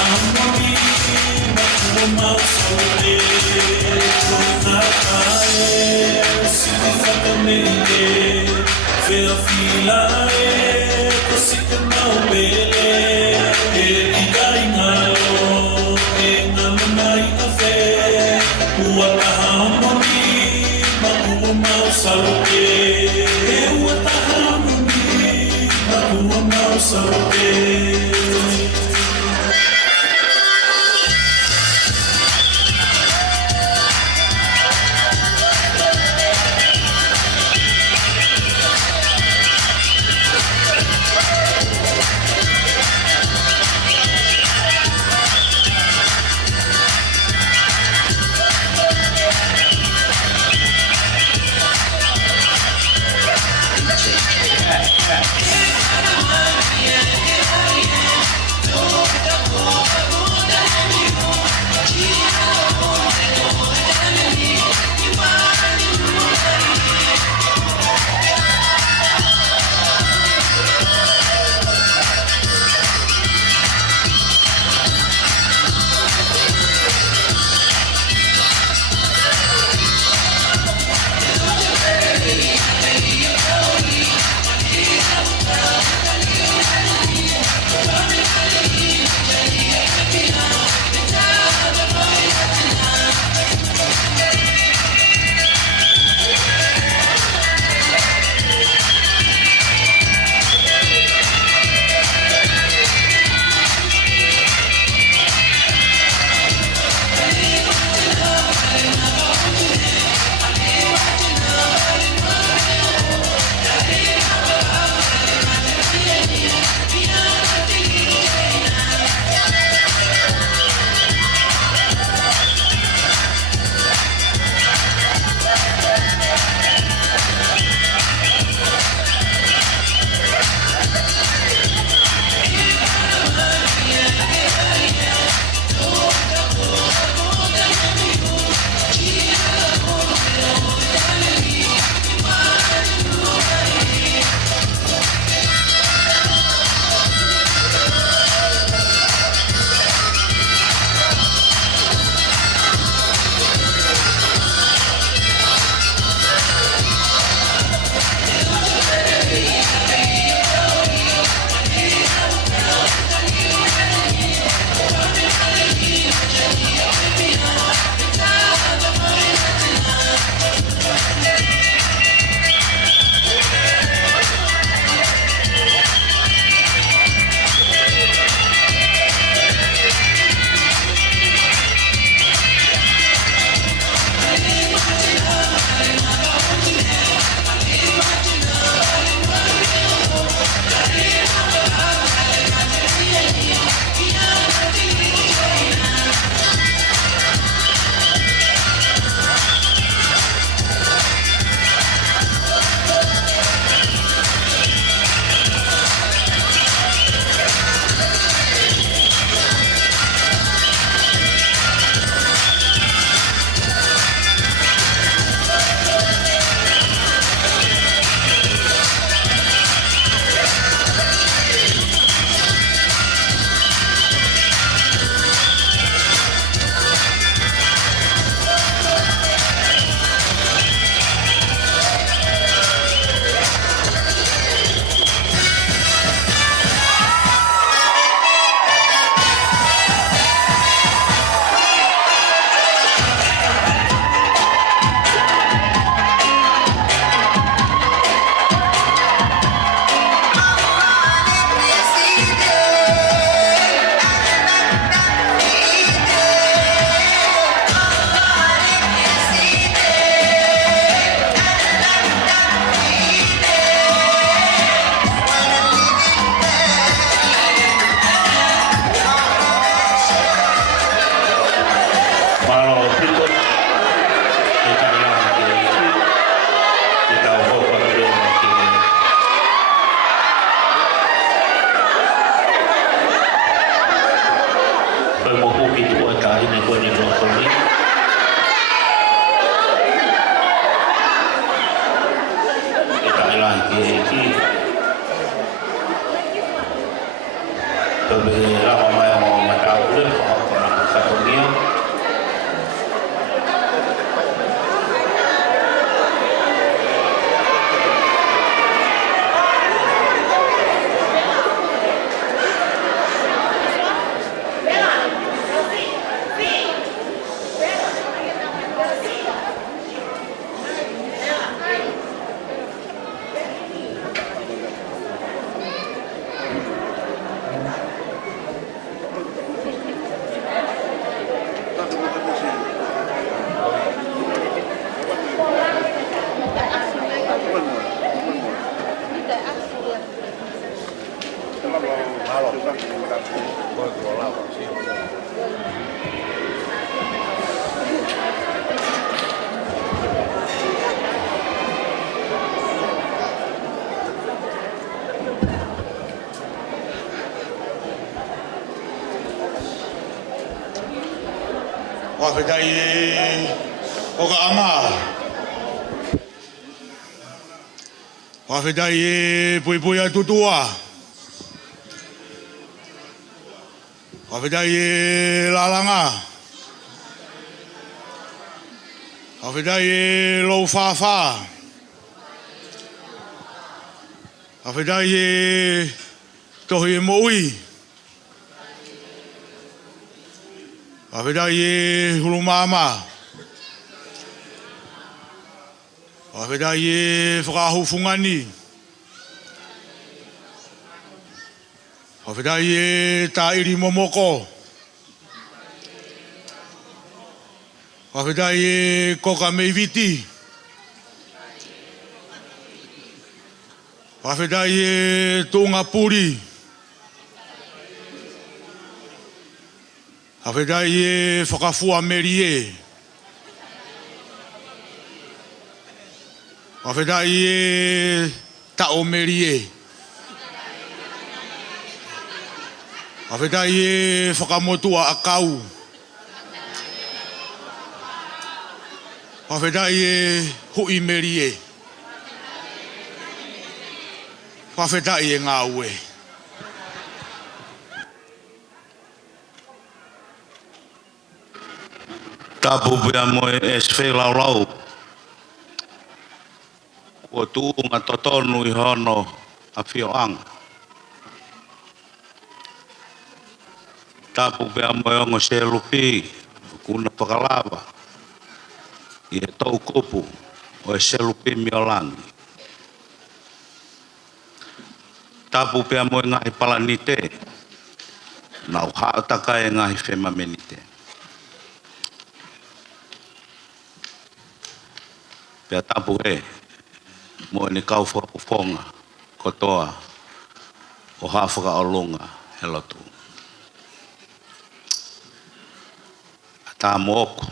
Yeah. Whawhitai o ka anga. Whawhitai e pui pui a tutua. Whawhitai e lalanga. Whawhitai e lou whawha. Whawhitai e tohi e moui. Whawhitai e hurumama. Whawhitai e whakahufungani. Whawhitai e tairi momoko. Whawhitai e koka meiviti. Whawhitai e tunga puri. Whawhitai e whakafua merie. Whawhitai e tao merie. Whawhitai e whakamotua a kau. Whawhitai e hui merie. Whawhitai e ngā ue. Tapu pia moe e swhi lau lau. Kua tuunga totonu i hono a whioanga. Tapu pia moe ongo se lupi, kuna whakalawa. I he tau kupu o e se lupi Mailangi. Tapu pia moe ngahi palanite. Nau haataka e ngahi whemamenite. Pea tapu e, mo ni kau whakaponga, kotoa, o hawhaka o lunga, he Latu. A tā mo oku,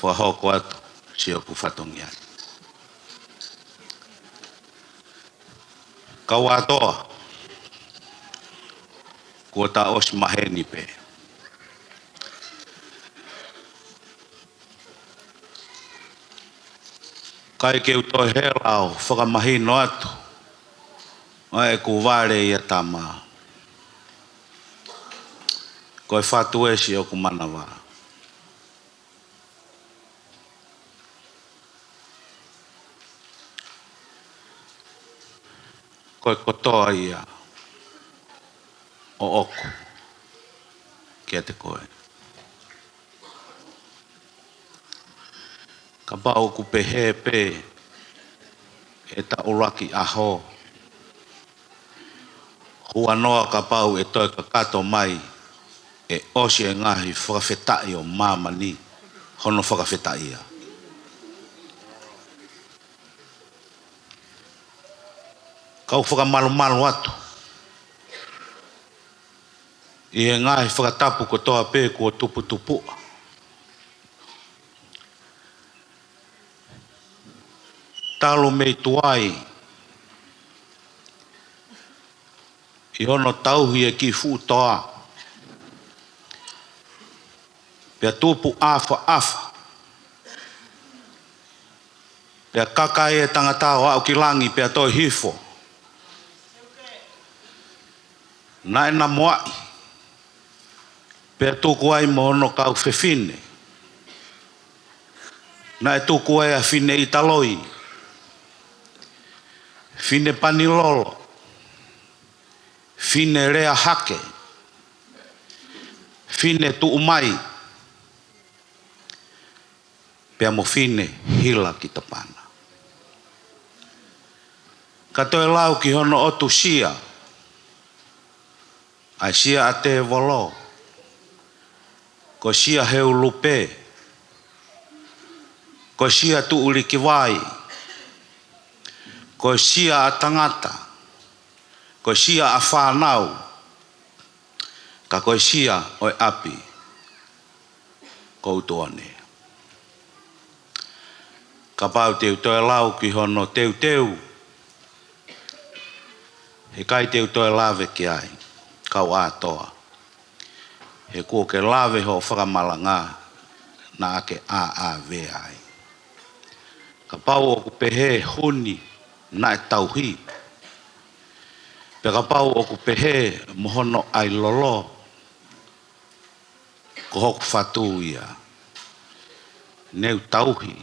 whahoko atu, si oku whatongi atu. Kau atoa, kua tā osi maheni pe. Kai ke utoi he lau, whakamahino atu. Ai ku ware ia tama. Koe whatu esi o ku manawa. Koe kotoa ia o oku. Kia te koe. Ka pau ku pehe pe e ta uraki aho. Hua noa ka pau e toi ka kato mai e osi e ngahi whakawhetai o mamani hono whakawhetai ia. Kau whakamalu atu. I e ngahi whakatapu ko toa pe kua tupu. Talo mei tuai. I hono tauhi e ki futoa. Pea tupu afa. Pea kaka e tangatao au ki langi pea toi hifo. Na e na moai. Pea tuku ai mo hono kau whewhine. Na e tuku ai a whine i taloi. Fine panilolo, fine rea hake, fine tuumai, pea mo fine hila ki tapana. Katoe lau ki hono otu sia, ai sia a te volo, ko sia heu lupe, ko sia tuuli ki vai, ko sia a tangata, Ko sia a whanau. Ka koe sia o api. Koutuane. Ka pau teu toe lau ki hono teu. He kai teu toe lave ki ai. Kau atoa. He kua ke lave ho whakamalanga. Na ake a ve ai. Ka pau o ku pehe huni na e tauhi. Pe ka pau o ku pehe mohono ai lolo. Ko hoku whatu ia. Neu tauhi.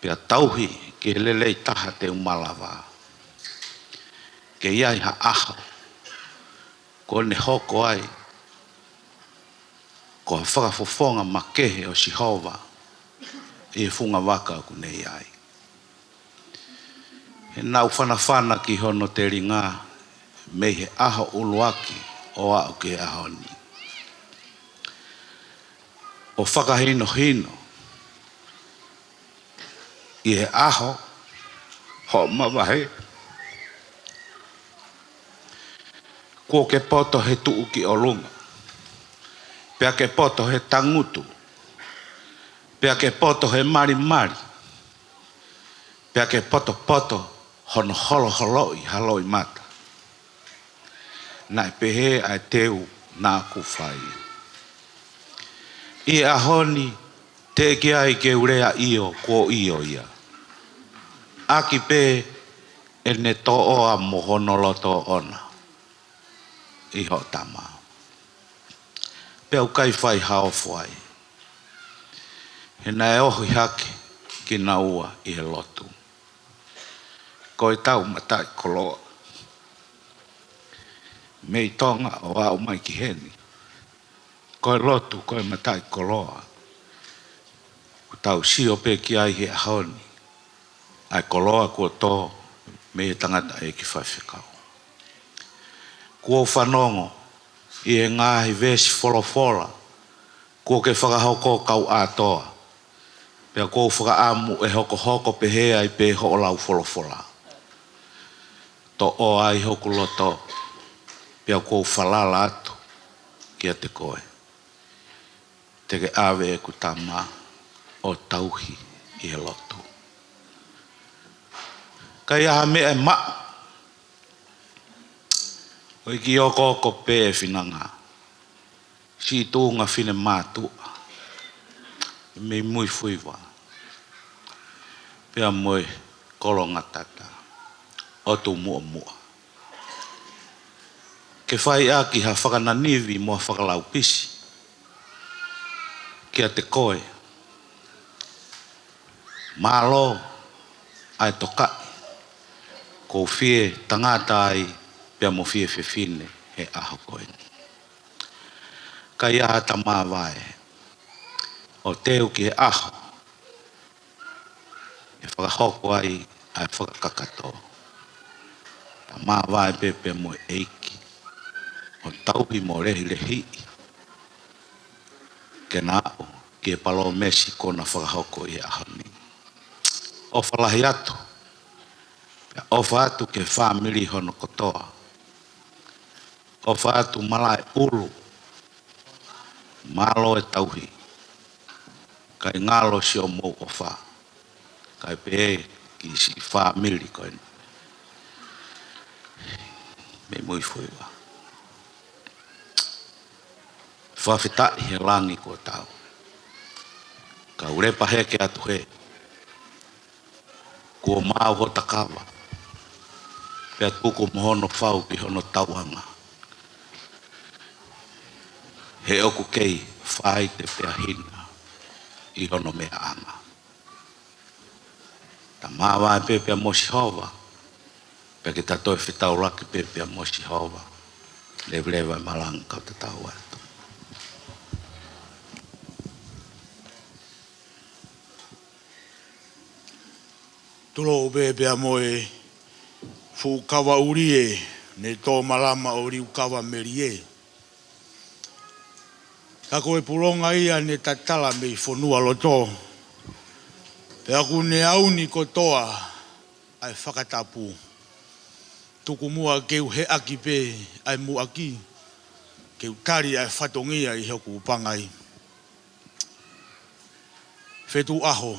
Pea tauhi ke lelei taha te umalawa. Ke iai ha aho. Ko ne hoko ai. Ko whakafofonga makehe o Sihova. E funga waka ku nei ai. He nau whanawhana ki hono te ringa. Mei he aho uluaki o au ke ahoni. O whakahino hino. I he aho. Ho mawahe. Ko ke poto he tuu ki o lunga. Pea ke poto he tangutu. Pea ke poto he mari. Pea ke poto hono holo haloi mata. Nai pehe ai teu nā kuwhai. I ahoni te ki ai ke urea io ko io ia. Aki pe e ne to'o a mohono loto ona. I ho tama. Pe au kai whai hao whai. He nai ohi hake ki na ua I he lotu. Ko e tau matai koloa. Mei Tonga o au mai ki heni. Ko e lotu ko e matai koloa. Ko tau sio pe ki ai he ahoni. Ai koloa kua tō me he tangata e ki whaiwhikau. Kua whanongo I e ngāhi vesi wholofola. Kua ke whakahoko kau atoa. Pea kua whakaamu e hoko pehea I pe ho lau wholofola. To o ai hoku loto. Pea kua whalala atu kia te koe. Te ke awe e ku tama o tauhi I he lotu. Kai aha mea e maa. O iki oko pe e whinanga. Si tūnga whine mātua. Me mui whiwa. Pea mui kolonga tata. O tu mua. Ke whai aki ha whakananiwi mua whakalau pisi. Kia te koe. Mālo ai tokai. Ko fie tangata ai pia mo fie fefine he aho koe. Kai aha ta mawai. O teu ki he aho. E whakahoko ai whakakakato. Ta mawai pepe mo eiki. O tauhi mo rehi. Ke nao ki e palo mesi kona whakahoko I aho ni. O whalahi atu. O whaatu ke whamiri hono kotoa. O whaatu malai ulu. Malo e tauhi. Kai ngalo si o mou o wha. Kai pe ki si whamiri koe. Me mui fuiwa. Whawhitai he langi ko tau. Ka urepa heke atu he. Kua mau ho takawa. Pea tuku mohono whau ki hono tauanga. He oku kei whai te pea hina. I hono mea anga. Ta mawai pepea mosi hova. Pea ki tatoi whitau laki pepea mosi hova. Lewa malang kau te tau atu. Tulo pepea moe fu kawa urie ne tō malama o riu kawa merie. Ka koe puronga ia ne tatala me whonua loto. Pea ku ne auni kotoa ai whakatapu. tuku mua keu he aki pe ai mu aki keu tari ai whatongia I hoku pangai. Whetu aho.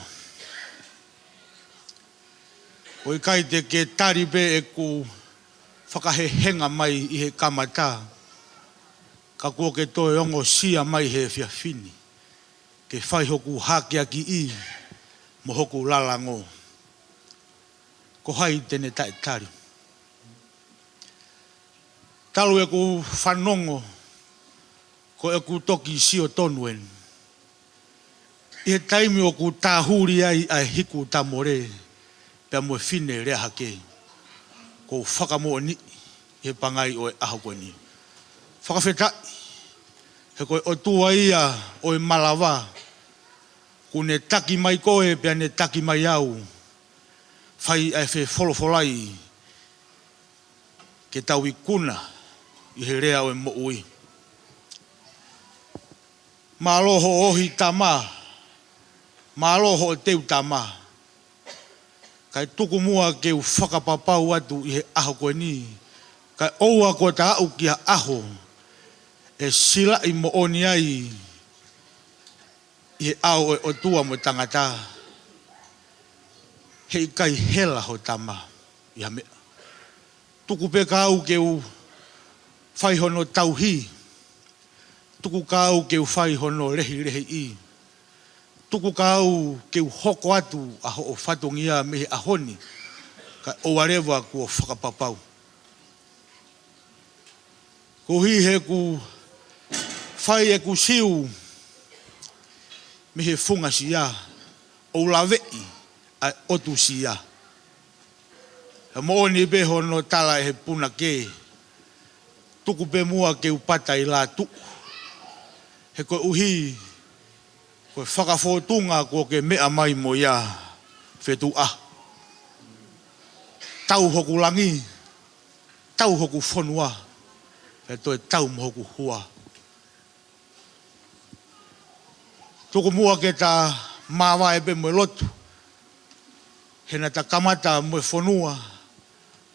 Oi kai te ke tari pe e ku whakahehenga mai I he kamata. Ka kua ke toe ongo sia mai he whiawhini. Ke whai hoku hākia ki I mo hoku lalango. Ko hai tene tae tari. Talu e ku whanongo ko e ku toki sio tonuen. I he taimi o ku tāhuri ai hiku tamore pia mo whine rea hake. Ko whakamo ni he pangai o e aho koe ni. Whakawhetai. He koe o tua ia o e malawa. Ku ne taki mai koe pia ne taki mai au. Whai ai whe wholofolai. Ke tau I kuna I he rea o e mo ui. Māloho ohi tama. Māloho o teu tama. Kai tuku mua ke u whakapapau atu I he aho koe ni. Kai oua ko ta au ki a aho. E sila I mo oni ai. I he au o tua mo tangata. Hei kai hela ho tama. Ia mea. Tuku pe ka au ke u whai hono tauhi. Tuku ka au ke u whai hono rehi I. Tuku ka au ke u hoko atu a ho o whatongia me he ahoni. Ka o arewa kua whakapapau. Ko hi he ku whai e ku siu me he whunga siya. O lawei ai otu siya. He mooni be hono tala he puna ke. Tuku pe mua ke upata I Latu. He koe uhi. Koe whakawhotunga ko ke mea mai mo ia. Whetu Tau hoku langi. Tau hoku whonua. He toi tau mo hoku hua. Tuku mua ke ta mawa be mo lotu. He na ta kamata mo whonua.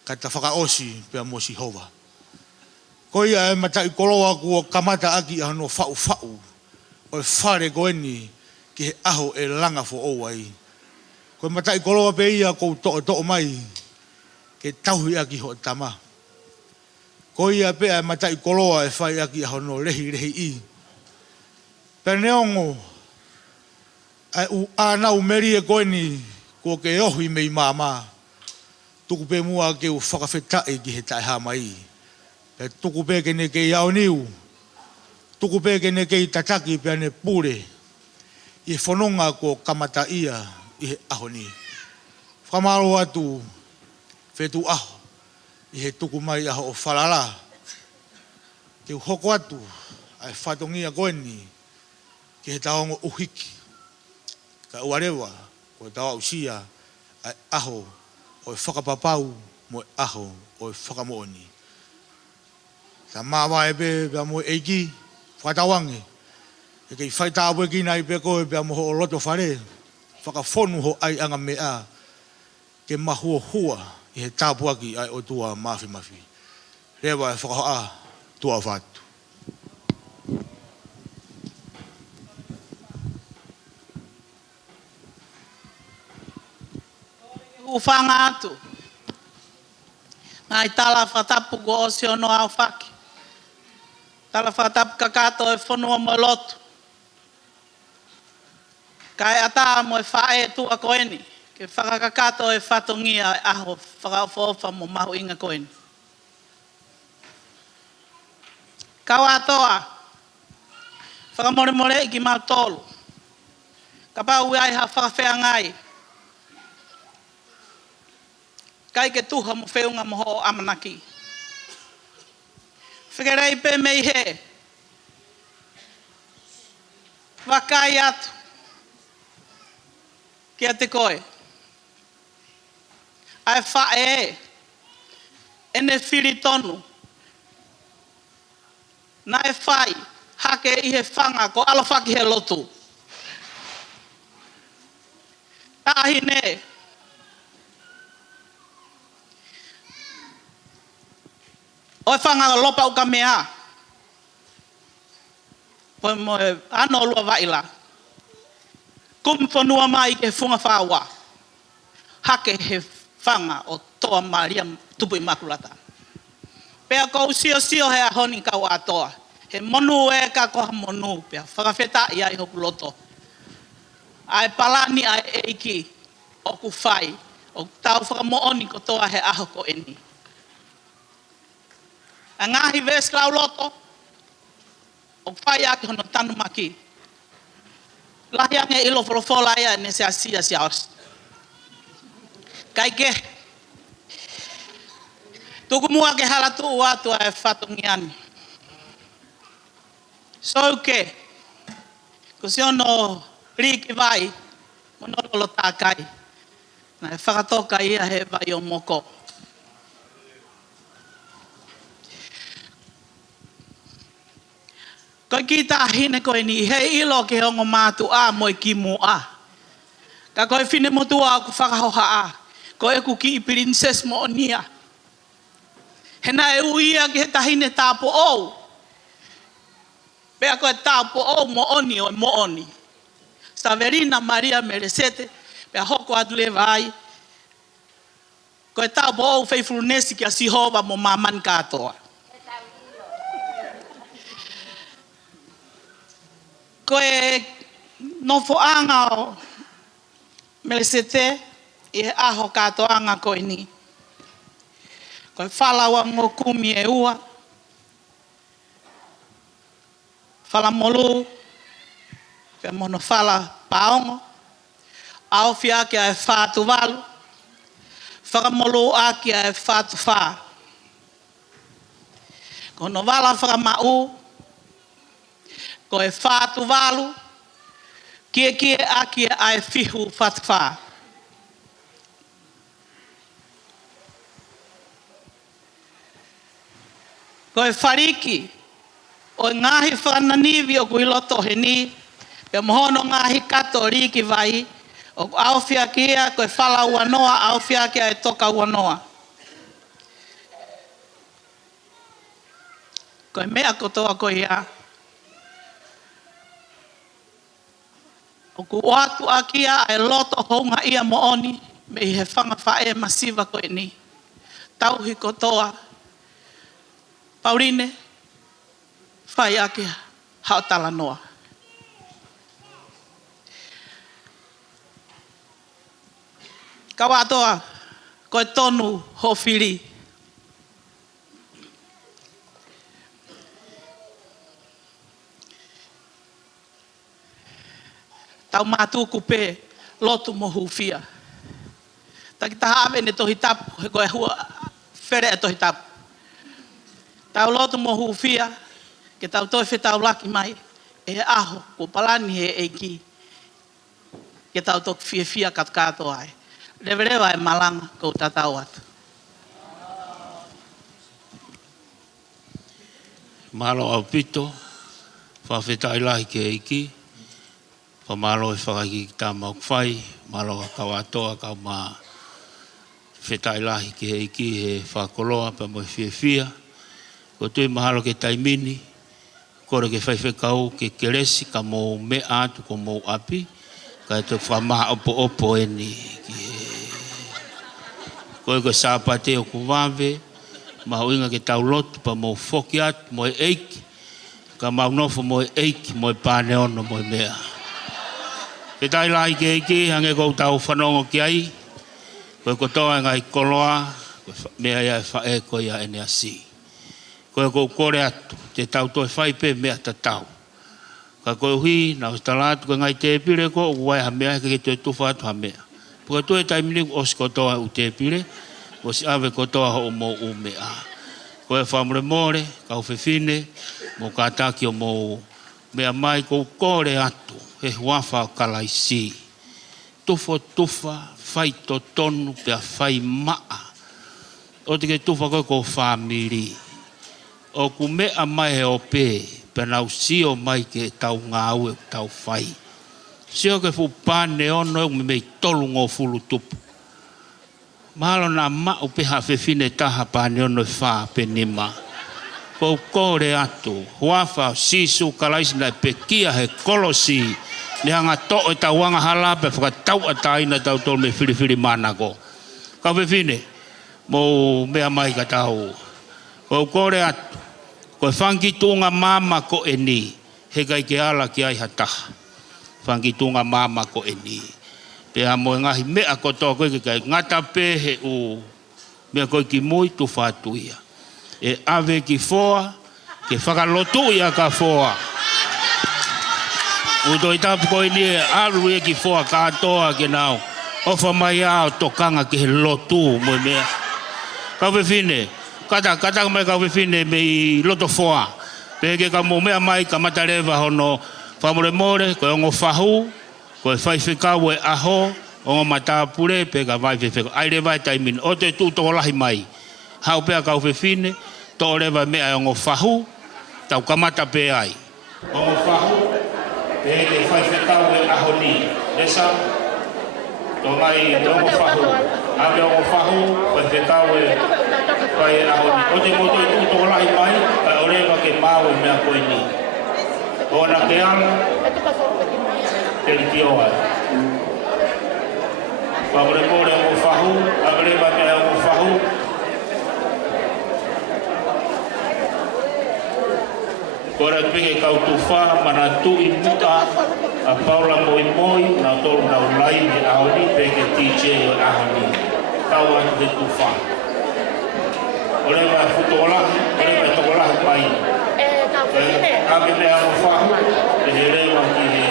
Ka ta whakaosi pia mo Sihova. Ko ia e mata I koloa kua kamata aki ano whau. O e whare goeni ki he aho e langa fo owai. Ko e mata I koloa pe ia kou to'o mai. Ke tauhi aki ho tama. Ko ia pe e mata I koloa e whai aki ano rehi I. Pe neongo. Ai u anau meri e goeni ko ke ohi mei mama. Tuku pe mua ke u whakawhetai ki he tae hamai. E tuku pe ke ne ke iau niu. Tuku pe ke ne ke I tataki pe ane pure. I whanonga ko kamata ia I he aho ni. Whamaro atu whetu aho. I he tuku mai aho o whalala. Ke hoko atu ai whatongia koeni ki he taongo uhiki. Ka uarewa ko tawa usia ai aho o e whakapapau mo aho o e whakamooni. Sa mawa e pe pia mo eiki, whatawange. E kei whaitawe ki nai pe koe pia mo ho loto whare. Whakawhonu ho ai anga mea. Ke mahua hua I he tāpuaki ai o tua mafi. Rewa e whakahoa tua whatu. Ufanga atu. Ngai tala whatapu ko o siono au whaki. Tala whatapu kakato e whanua mo lotu. Kai ata mo e whae tua koeni. Ke whakakato e whatongia e aho whakawhofa mo mahu inga koeni. Kawa atoa. Whakamore I ki mau tolu. Ka pau ai ha whakawhea ngai. Kai ke tuha mo wheunga mo ho amanaki. Whikerei pe mei he. Wakai atu. Kia te koe. Ai whae. Ene whiri tonu. Na e whai. Hake I he whanga ko alawhaki he lotu. Tahi ne. O whanga lopa uka mea. Po mo ano lua vaila. Kum whanua mai ke funga whawa. Hake he whanga o toa Maria tupu i makulata. Pea kou sio he ahoni kau atoa. He monu e ka koha monu. Pea whakawheta ia i hoku loto. Ai palani ai eiki o ku whai. O tau whakamooni ko toa he aho ko eni. A ngahi ves klau loto. O whai ake hono tanu maki. Lahi ange ilo wholofola ia ne se asia si aos. Kai ke. Tuku mua ke halatu uatu e whatongiani. So ke. Kusi ono riki vai. Monolo takai. Na e whakatoka ia he vai o moko. Koe ki tā hine koe ni he ilo ke hongo mātu a moi ki mo a. Ka koe whine motua ku whakahoha a. Koe ku ki i princess mo onia. Hena e uia ke he tahine tāpo ou. Pea koe tāpo ou mo oni o mo oni. Savelina Maria Melesete. Pea hoko atu le vai. Koe tāpo ou faithfulness ki a sihova mo maman katoa. Koe nofo anga o Melesete i he aho kato anga koe ni. Koe whalawa ngō kumi e ua. Whala molu. Pea mono whala paongo. Ao fia ki a e whātu walu. Whakamolu a ki a e whātu whā. Kono wala whakamau. Ko e whātu walu, kie a kia ai whihu whatwha. Ko e whariki, o ngahi whananivi o kuiloto he ni, pe mohono ngahi kato riki vai, o awhia kia, ko e whala ua noa, awhia kia e toka ua noa. Ko e mea kotoa ko ia, o ku watu akia ai loto honga ia mooni me he whanga whae masiva koe ni. Tauhi kotoa. Pauline, whai akia haotala noa. Kawatoa, koe tonu ho whiri. Tau mātu kupe lotu mo hufia. Taki taha ave ne tohi tapu, he koe hua where e tohi tapu. Tau lotu mo hufia, ke tau toi whetau laki mai, e aho, ko palani he eiki. Ke tau toki fia kato ai. Reverewa e malanga kou tatau atu. Malo au pito, whawhetai lahi ke eiki. Malo e whakaki ki tā mau whai, malo ka kawatoa ka mā whetai lahi ki heiki he whakoloa pa mo whia. Ko tui mahalo ke taimini, kore ke whaiwhekau ke keresi ka mō me atu ko mō api, ka e tui whamaha opo eni. Koe koe sāpate o kuwawe, maho inga ke tau lotu pa mō whoki atu, mo e eiki, ka mau nofo mo e eiki, mo e pāne ono mo e mea. Te tai lai ke eke, hange kou tau whanongo ki ai. Koe kotoa ngai koloa, mea ia e whae koe ia Eneasi. Koe kou kore atu, te tau toi whaipe mea ta tau. Ka koe hui, na ustalatu koe ngai te pire ko, uwai ha mea, ke toi tuwha atu ha mea. Puka toi taimini os kotoa u te pire, o si ave kotoa ho mo u mea. Koe whamure more, kau whiwhine, mo kātaki o mo mea mai kou kore atu. He huafa o kalaisi. Tufa, whai to tonu, pia whai maa. O te ke tufa koe ko whamiri. O ku mea mai he o pē, pia nau sio mai ke tau ngāue, tau whai. Sio ke whupane ono, me mei tolu ngō fulu tupu. Mahalo nā mao peha whewhine taha pāne ono whā penima. po kore atu huafa sisu kalais na pekia he kolosi ni hanga to e tawanga hala pe fa tau ataina tau tol me fili mana ko ka ve fine mo me mai ka tau po kore atu ko fangi tunga mama ko eni he kai ke ala ki ai hata fangi tunga mama ko eni pe amo ngahi me ko to ko ke ngata pe he u me ko ki muito fatuia e ave ki foa ke whakalotu ia ka foa u doi tapu ko ini aru e ki foa katoa ke nao ofa mai ao tokanga ke he lotu mo mea kawe fine kata mai kawe fine me i loto foa pe ke ka mo mea mai ka matareva hono whamore more ko ongo whahu ko e whaiwhikau e aho ongo matapure pe ka vai whewheko aire vai taimin o te tūtoko lahi mai hau pea kau fine to rewa mea ongo whahu tau kamata pe ai ongo whahu pe ke whaiwhikau e aho ni lesa to mai ongo whahu ame ongo whahu whaiwhikau e pai aho ni o te moto e tūtoko lahi mai ka o rewa ke mau e mea koe ni o na ke ala ke li ki oa Pabore more ongo whahu ame rewa mea ongo whahu Kora peke kau tufa mana tu imuta a Paula Moimoi na tolu na ulai ni ahoni peke TJ o ahoni kau anu de tufa. Ore wa futola, ore wa tokola mai. Kami me anu fahu, e here wa ki he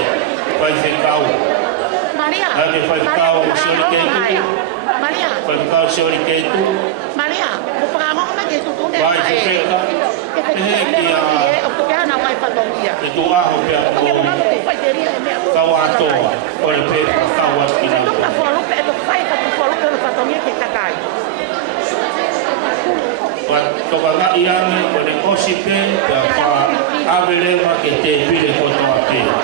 pai fe kau. Maria. Ake pai kau siori ketu. Maria. Pai kau siori ketu. Maria. Upama ona ke tu tu. Pai fe kau. Itu aho pea kau atoa ore pe kau atina toka nga iane kone kosipe pea pa aveleva ke te pile kotoa pea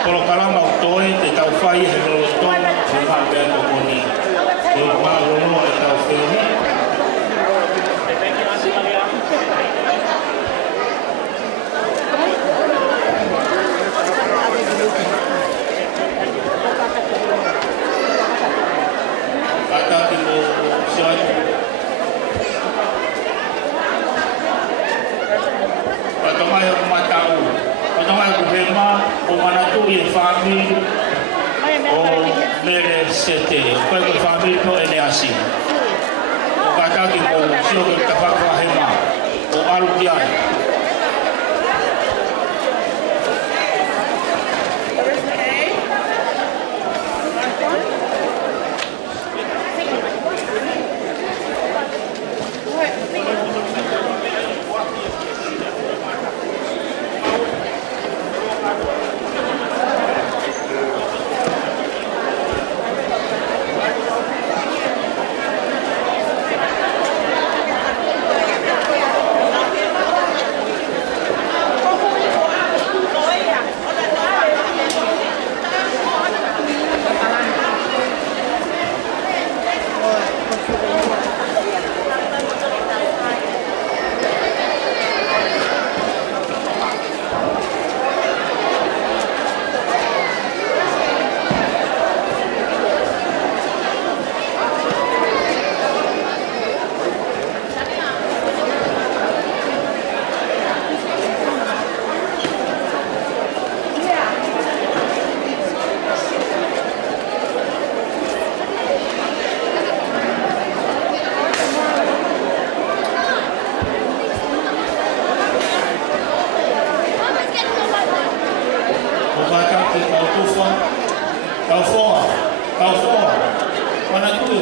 Kalau kalama utoi te Taufa i he no Tonga te whapea tokoni. Te marono e Taufa. Kata timo sirai. Kata mai o matau. Kata mai o hema o manatu i family o Melesete Mailangi no Eneasi. Kata timo sirai ke tapaka hema o alukiai.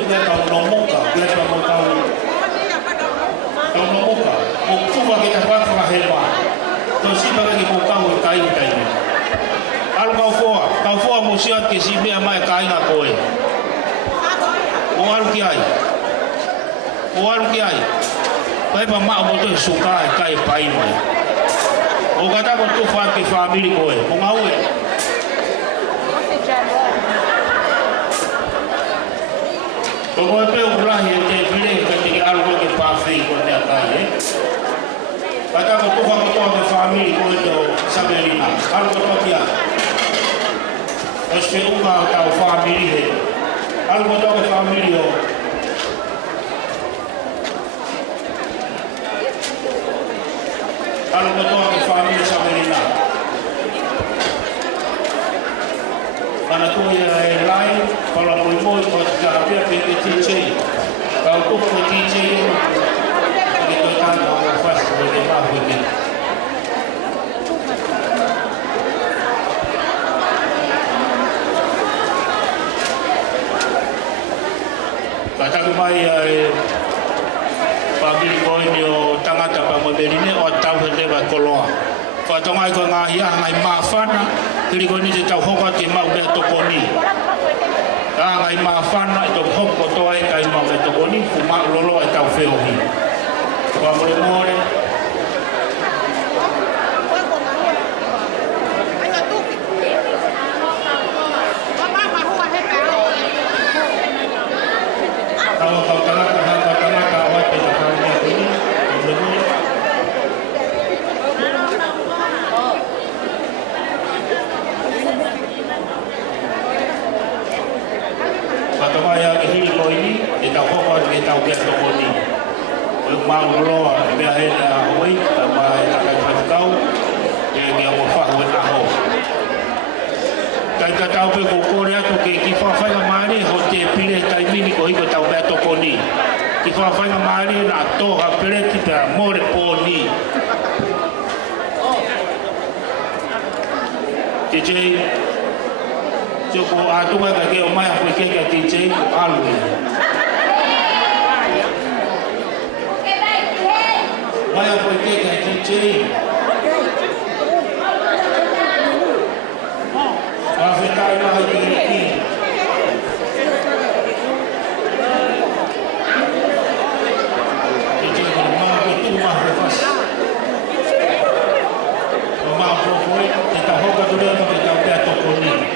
ia kau no moka, ia kau mo kau no moka. O kuwa ki ta waka he wa. To si ba ki mo kau kai kai. Al kau foa mo sia ke si mea mai kai nga koe. O alu ki ai. O alu ki ai. Pai pa ma mo to suka kai pai mai. O kata ko tu fa ki family koe. O ngau e. O mo pe o lahi te vile ka te ki alu ki pa fei ko te kai. Kata ko tu fa ko to ki family koe to Savelina. Alu ko to ki ai. Este uma tau family he. Algo to ke family o. Algo to ke family Savelina. Ana tu ia e lai, Paula Moimoi ko ka pia pe TJ. Kau tu ko TJ. Ni to tanto o fast ko de ma ko ni. Kata ko mai pabili ko ni o tangata pa mo berine o tau he ba koloa. Fa tonga ko nga ia ngai mafana, kiri ko ni te tau hoko te mau be to koni. Ngai mafana to hoko to ai kai mau be to koni, fu ma lolo e tau feo hi. Ko mo more. Tau ke to koni. O mau lo be a he a oi ta mai ta kai fa kau. E ni mo fa ho na ho. Kai ka tau pe ko kore atu ke ki fa fa na mani ho te pile tai mini ko i ko tau be to koni. Ki fa fa na mani na to ha pele ti ta more poni. DJ Joko atu ka ke o mai ha ke ke DJ ko alu. Vai a porque que é DJ. Vai ficar aí mais direitinho. DJ não que tudo mais fácil. O mal foi que tá roupa do lado que tá perto com ele.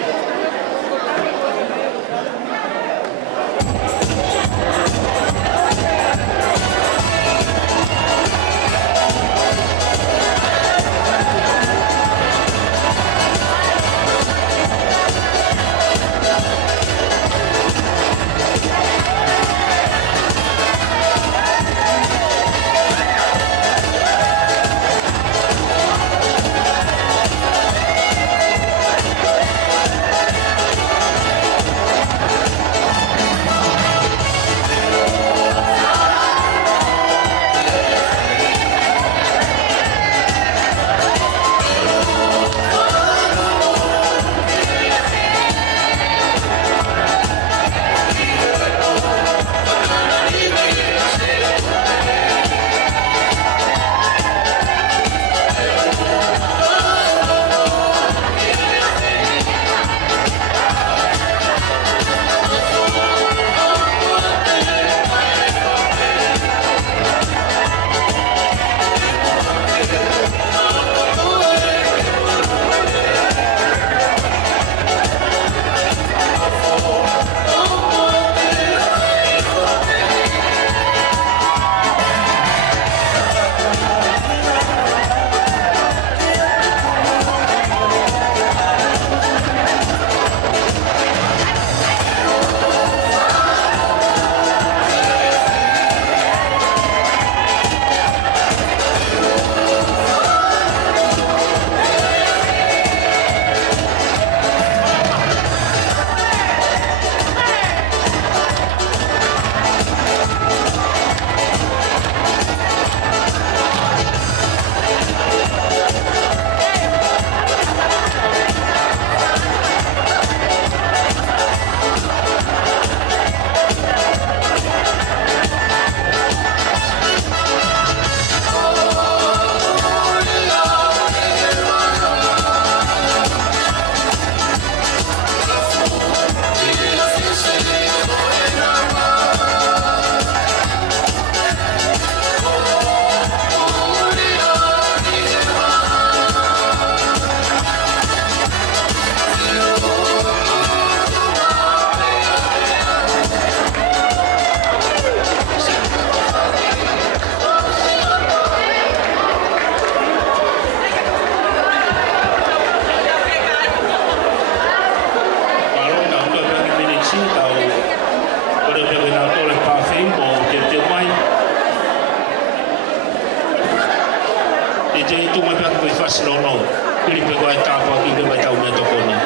Barcelona. Pili pe ko etapa ki pe tau me to koni.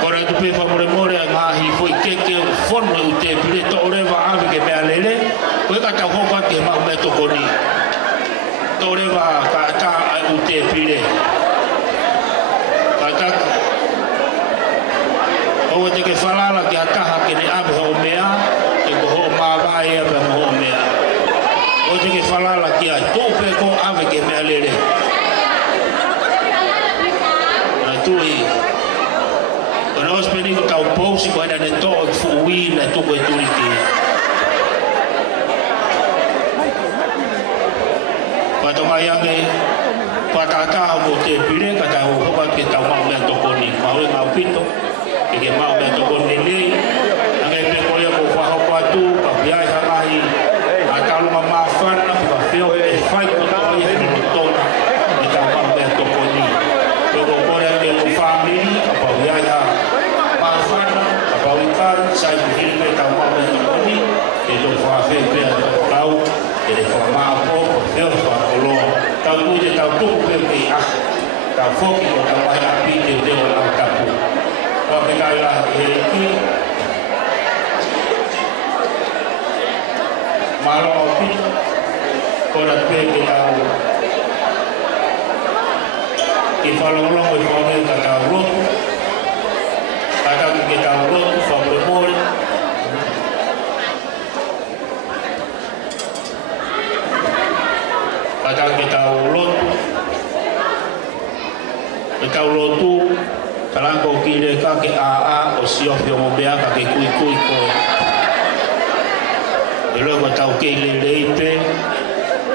Ora tu pe fa more ngahi foi keke fono u te pili to reva ave ke me alele. Ko ka tau ko ka ke ma me to koni. To reva ka ta u te pili. Ka ta o te ke falala ki ataha ke ne ave ho mea e ko ho ma vai e pe ho mea. O te ke falala ki a tope ko ave ke me alele. Na tui. O na ospeni ko tau pousi ko ena ne to o fuui na tuko e turi ki. Pato mai ange patata mo te pire ka tau hopa ke tau mau mea tokoni. Mau e ngau pito. Ke mau mea tokoni nei. Ange pe ko ia ko whaho patu ka piai hangahi. Atalu ma mawhana ka whio e whai ko tau i heni no tona. E tau mau mea tokoni. Ko kore ke ko whamiri ka pau iai ha mawhana ka pau i kari sai ku hiri me tau mau mea tokoni. Ke to whawhe pia tau e le whamaapo ko whio whakoloa. Tau kuite tau tuku pia ki aho. Tau whoki ko tau wahi api te o dewa lau tapu. Kau pekai lah ki malo api ko na pe ke tau i whalongolong i whange ka tau rotu kata ke tau rotu whamore kata ke tau rotu Talango kile ka ke a o siofio mo bea ka ke kui ko. Elo ko tau ke le leipe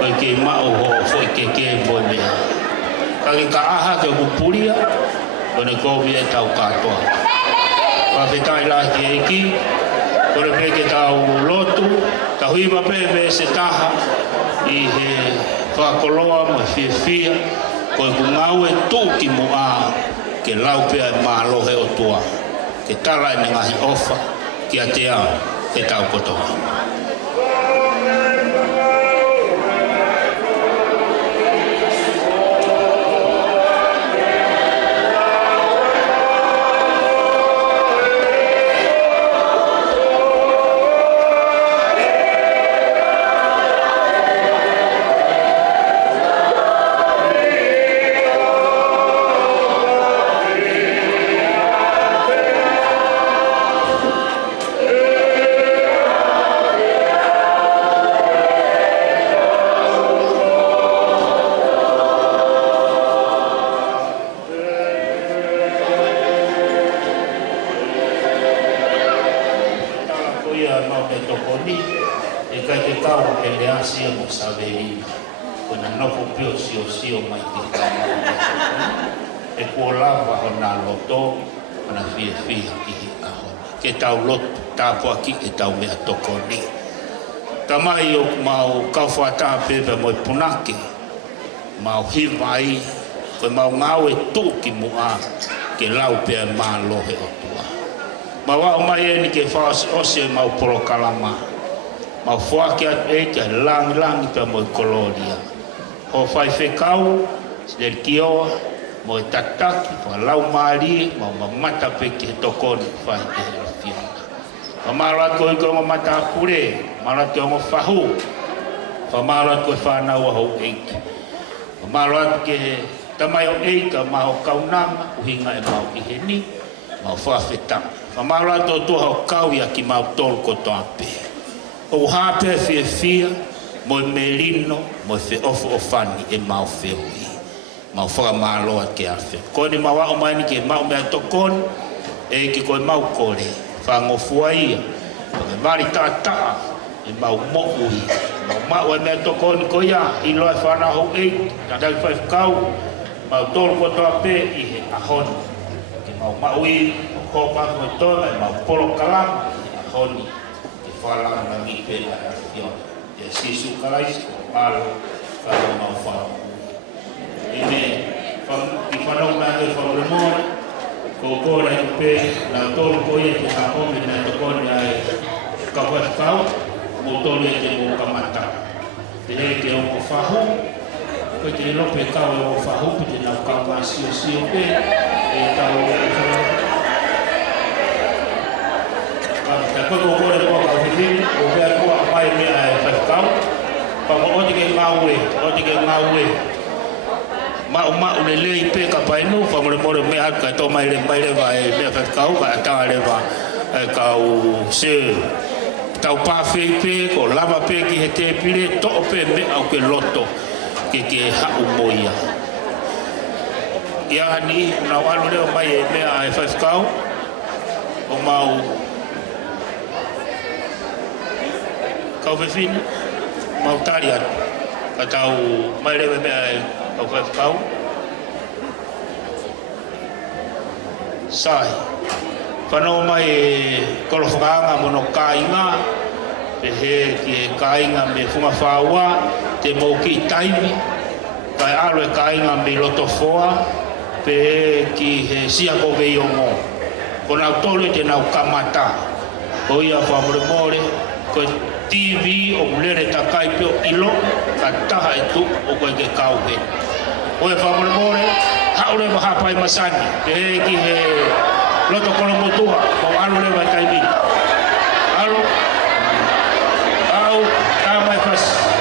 ko ke ma o ho foi ke mo bea. Ka ke ka aha ke kupuria ko ne ko bia tau ka to. Ka fe tai la ke ki ko le pe ke tau lotu ka hui ma pe ve se taha I he fa koloa mo fia ko ku ngau e tu ki mo a ke lau pia malo he o tua ke tala e ngahi ofa ki a te ao e tau kotoa. Eneasi mo Savelina kuna nopo pio sio mai ki e ko lava ona loto ona fia ki aho ke tau lot tapo aki e tau me tokoni tamai o mau kawhata pepe mo punake mau hivai ko mau ngau e tuki mo a ke lau pe malo he o tua mawa o mai ni ke fas o se mau polo kalama ma fuaki at eke lang pe mo kolonia o fai fekau del kio mo tataki pa lau mari mo mata pe ke tokoni fai e fiona amara ko mata pure mara to mo fahu amara ko fa na wa ho eke amara ke tamai o eke ma o kaunanga uhinga e mau iheni ma fa feta amara to ho kau ya ki mau tol ko toape o hape fia mo melino mo fe ofani e mau feui mau fora malo ke afe ko ni mawa o mai ke mau me tokon e ki ko mau kore fa ngo fuai e mari tata e mau mo ui mau me tokon ko ya I lo fa na ho e tata fa kau mau tol ko to ape I ahon ke mau ui ko pa ko to mau polo kalam ahoni fala na mi pe la fiona e si su calais malo para mau fa ine I fanno una che fa un rumore con ora pe la tol ko ye ke ha o na to ko ya ka fa fa motor ye ke mo kamata te ke o fa ho ko te no pe ka o fa hopu te na ka ma si pe e ta o ta ko ko le ko ka fi o be ko mai me ai fa ka pa mo o te ke ngawe ma le le pe ka pa no pa mo me ha ka to mai le vai le fa ka ka ta le va ka o se tau pa fe ko lava pe ki he te pile to pe me au ke loto ke ha u moia ya ni na walu le mai me ai fa ka o mau ka ve fin mau taria ka tau mai le me ai au fa ka sai whanau mai kolofanga mono kainga pe he ki kainga me funga whaua te mauki taimi kai alo e kainga me loto foa pe ki he sia ko veiongo ko nau tolu te nau kamata ko ia whamure more ko TV o mulere ta kai pio ilo ka taha e tu o koe ke kauhe o e whamure more haure maha pai masani pe he ki he loto kono motua ko alu le vai kai bin alu au ta mai fas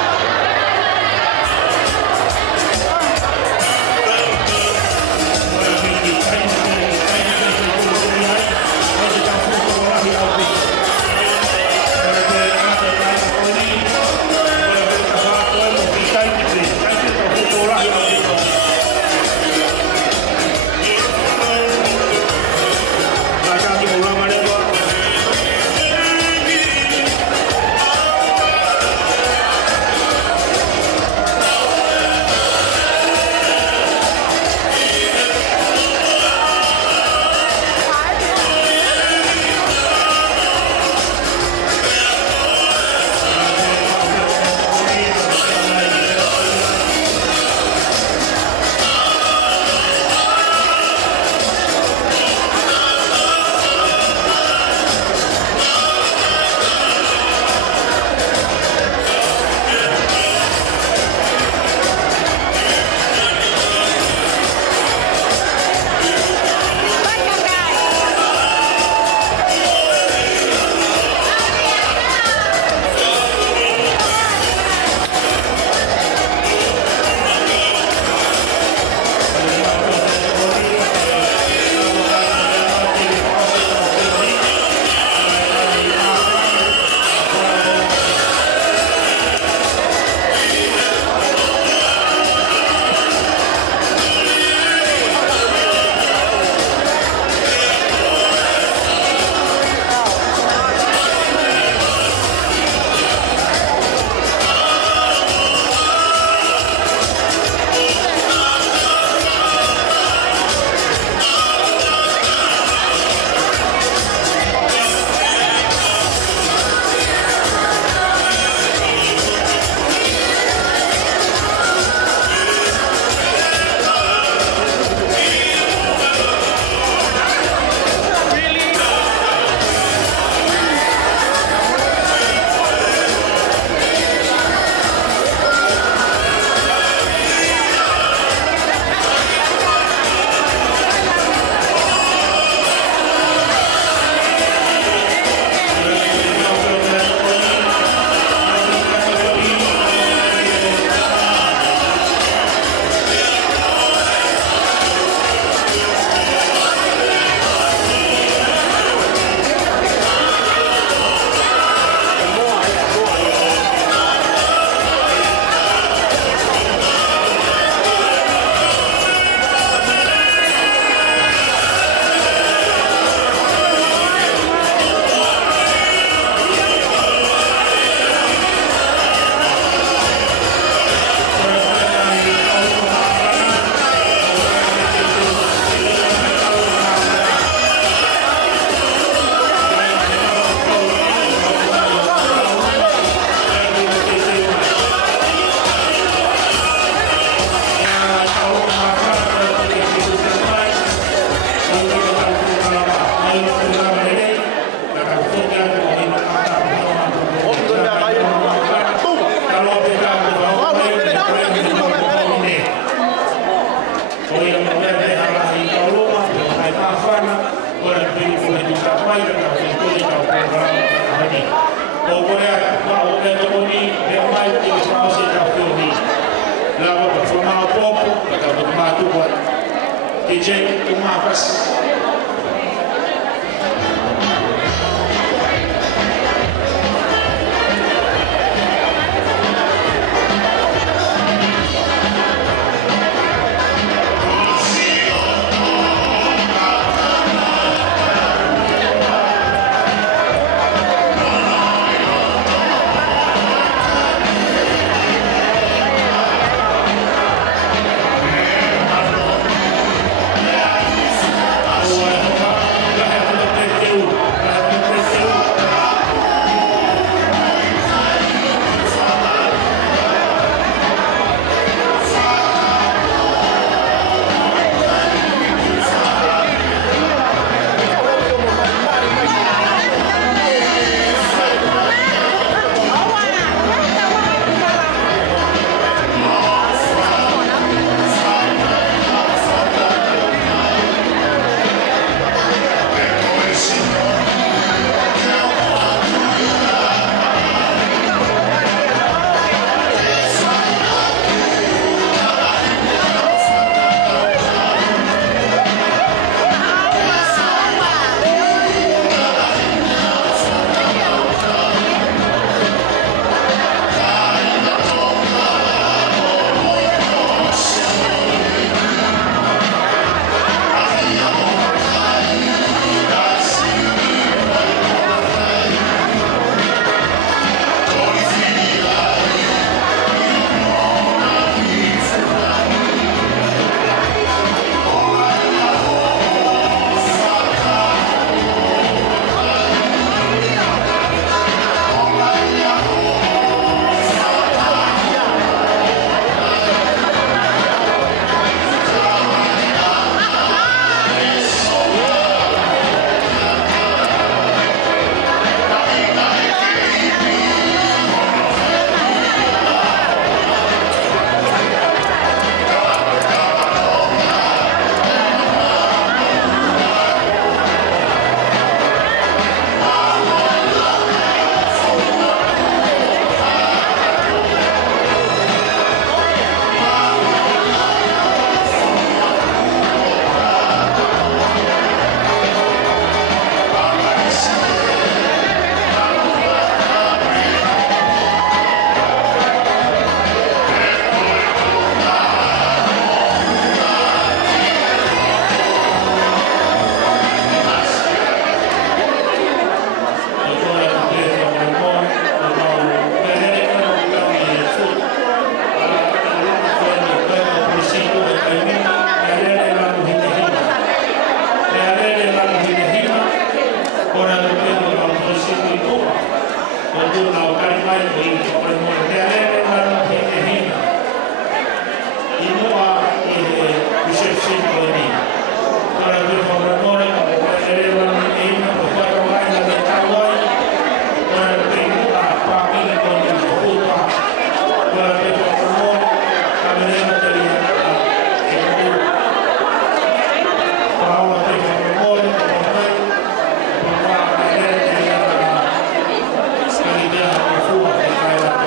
Paula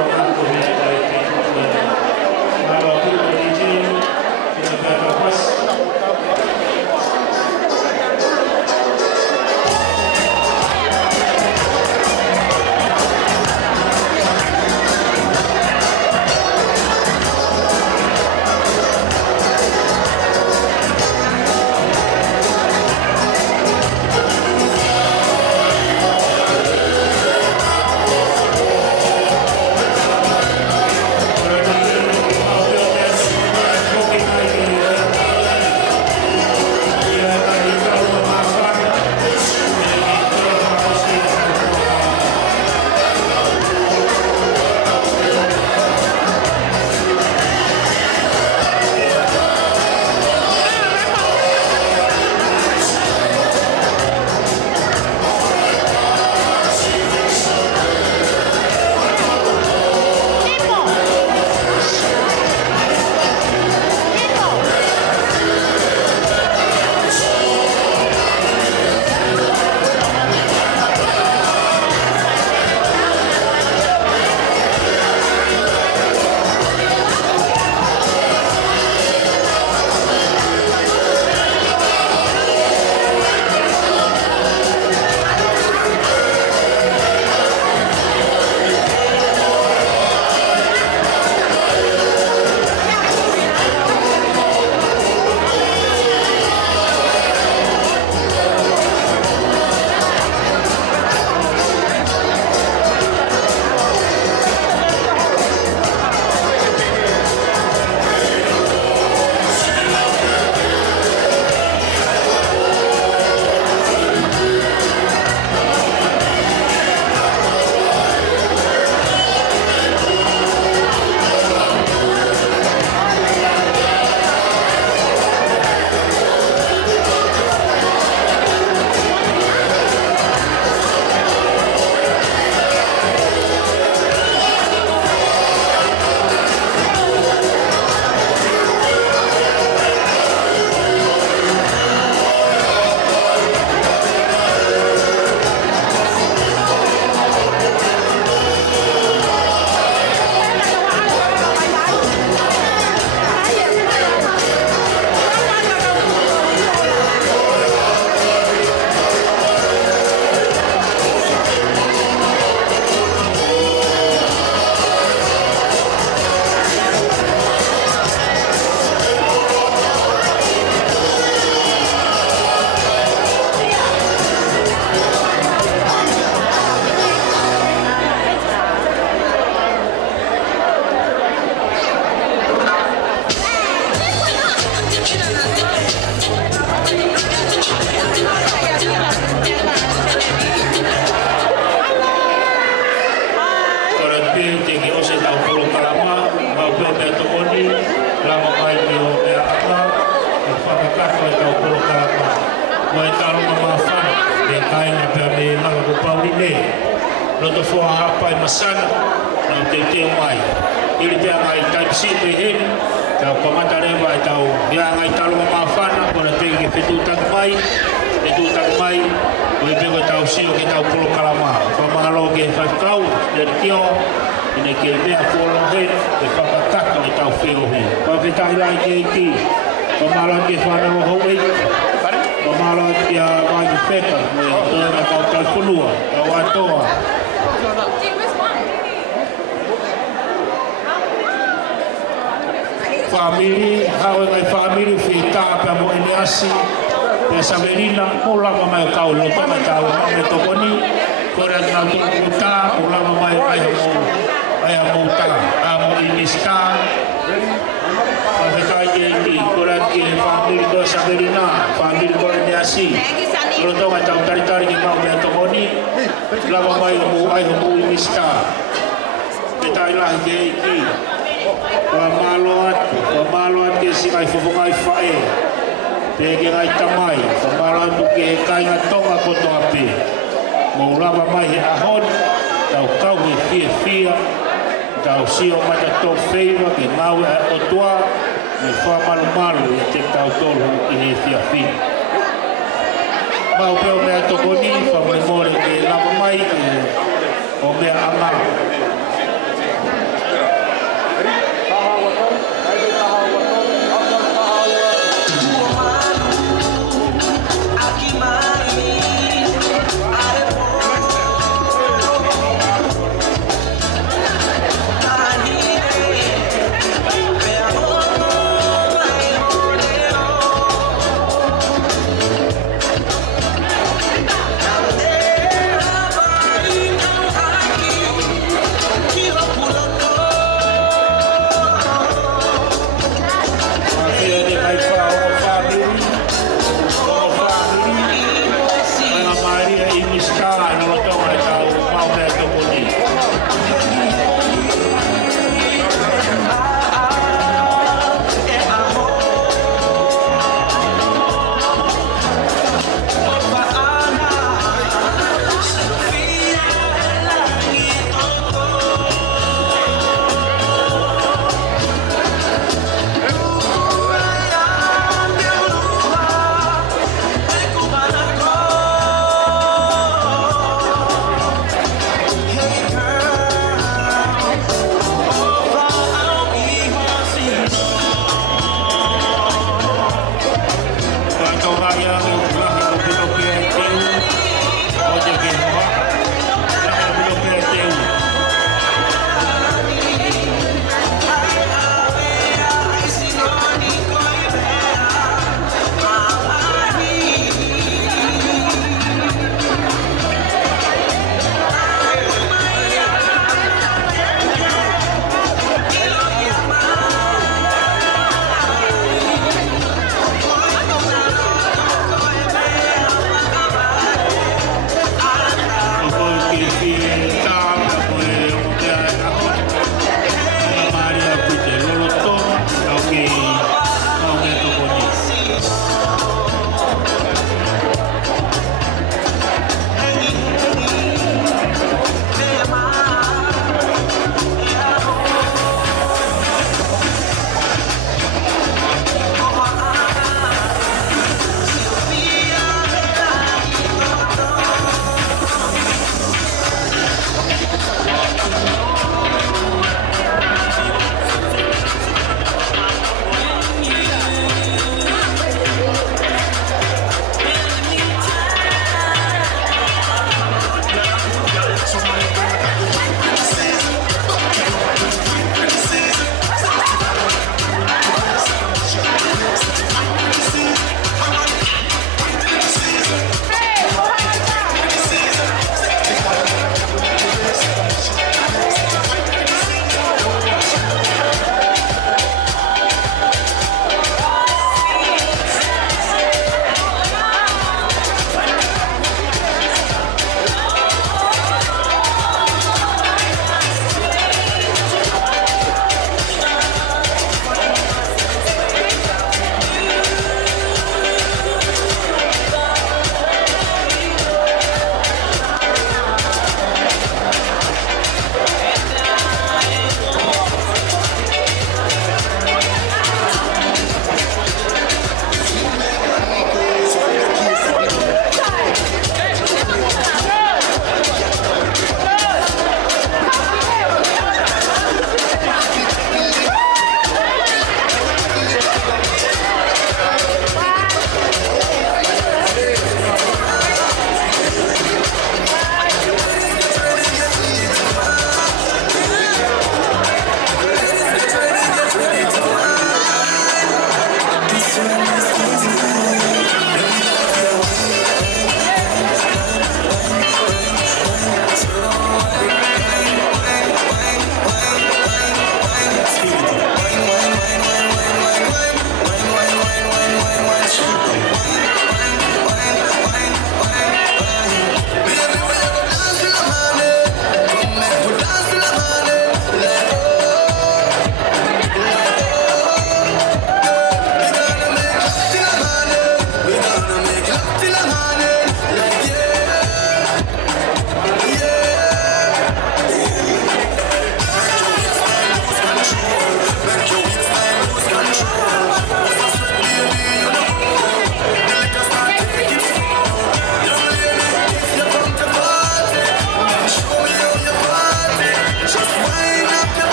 pe me to oni la mo mai ni o e aka e whakakato e tau koro karapa mo e taro ma whana e kai na pe me langa ko pauri ne roto fua hapa e masana na te te mai ili te ngai tai si te hen tau pamata rewa e tau ia ngai taro ma whana kona te ke whetu tak mai o e pego tau sio ke tau koro karama whamalo ke whaikau e tio ina ke mea kolo he e whakataka e tau whio he whawhetai lai ke iti whamalo ke whanau hou e whamalo ke a mai ke wheka me tōna tau tau punua tau atoa family hau e ngai family whita pe mo Eneasi pe Savelina ko lama mai kau lo tama tau me tokoni ko ra na tuta ko lama mai ai mo ta amo inista pa kai ki ko ra ki family ko Savelina family ko Eneasi lo tama tau tari ki mau me tokoni lama mai mo ai mo inista pe tai la ki Pamaloat ke si kai fofongai fae te ke ngai tamai pamaloat ke kai nga Tonga ko to ape mo lava mai he ahon tau kau he fia tau sio mata to feiva ke mau o toa me fa malu te tau tolu ki he fia mau pe o me to koni fa me more ke lava mai ke o me ama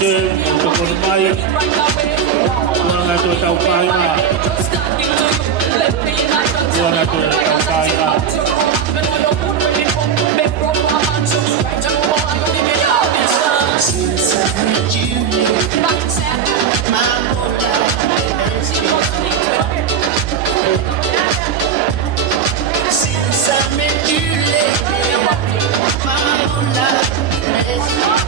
se untuk Moimoi Tuanga tu Taufa Tuanga tu Taufa Since I met you, my whole life has changed. Since I met you, my whole life has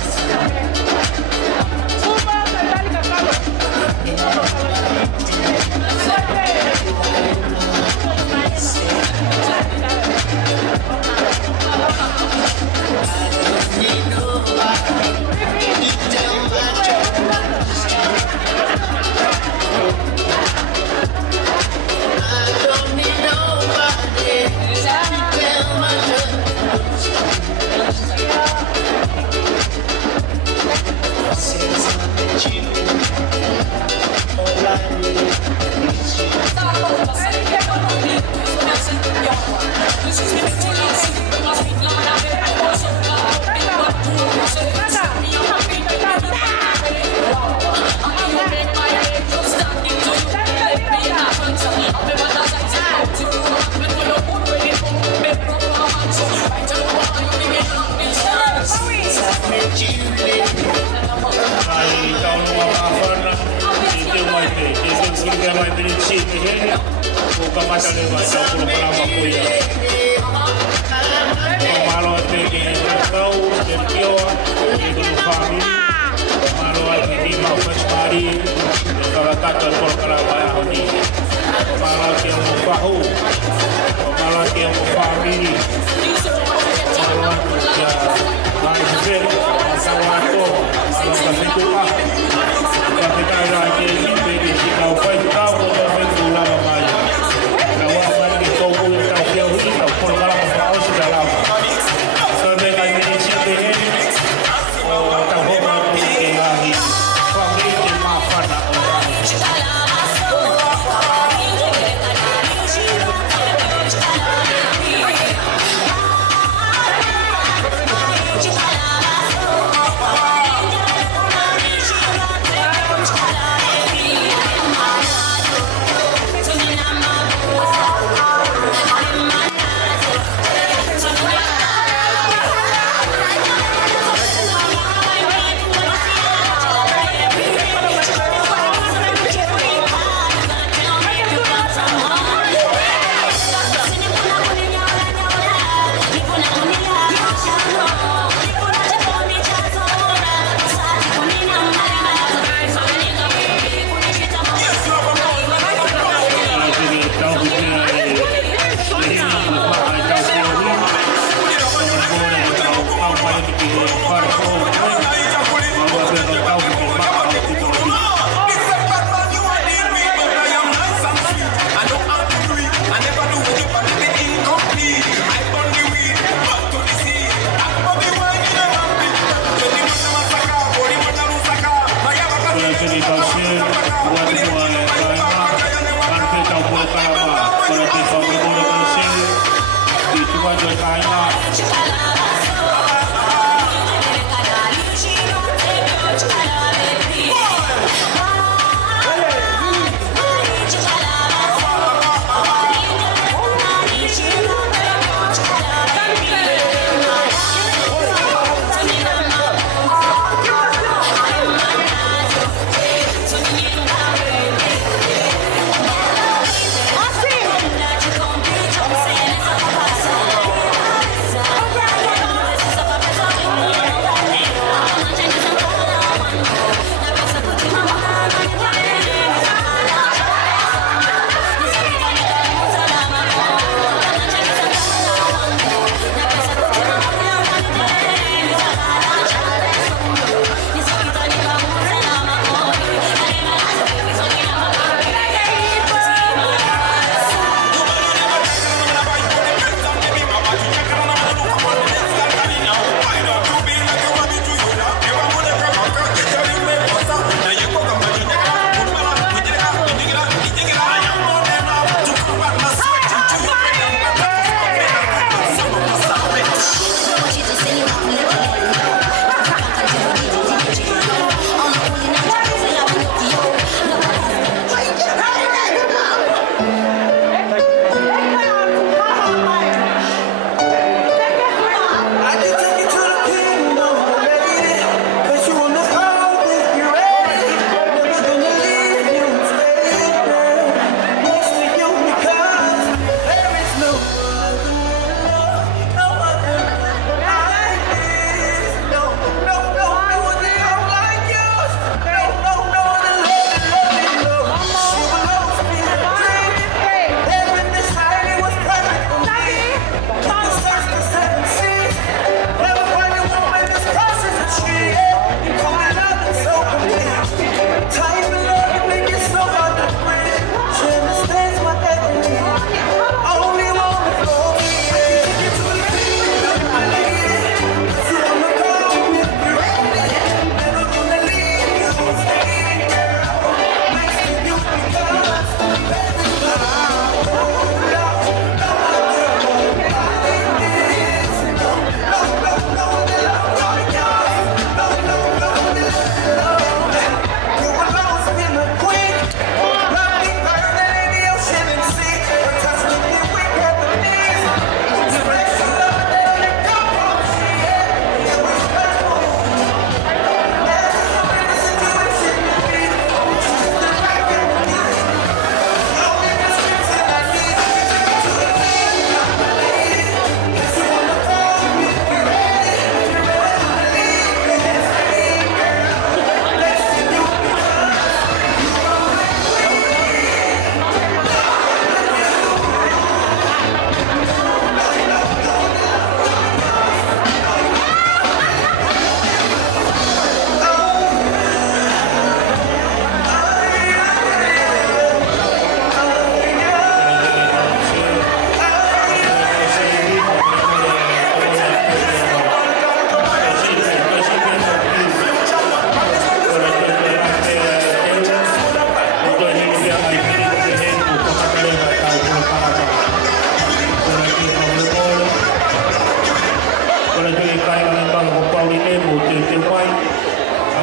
Sampai kami di sini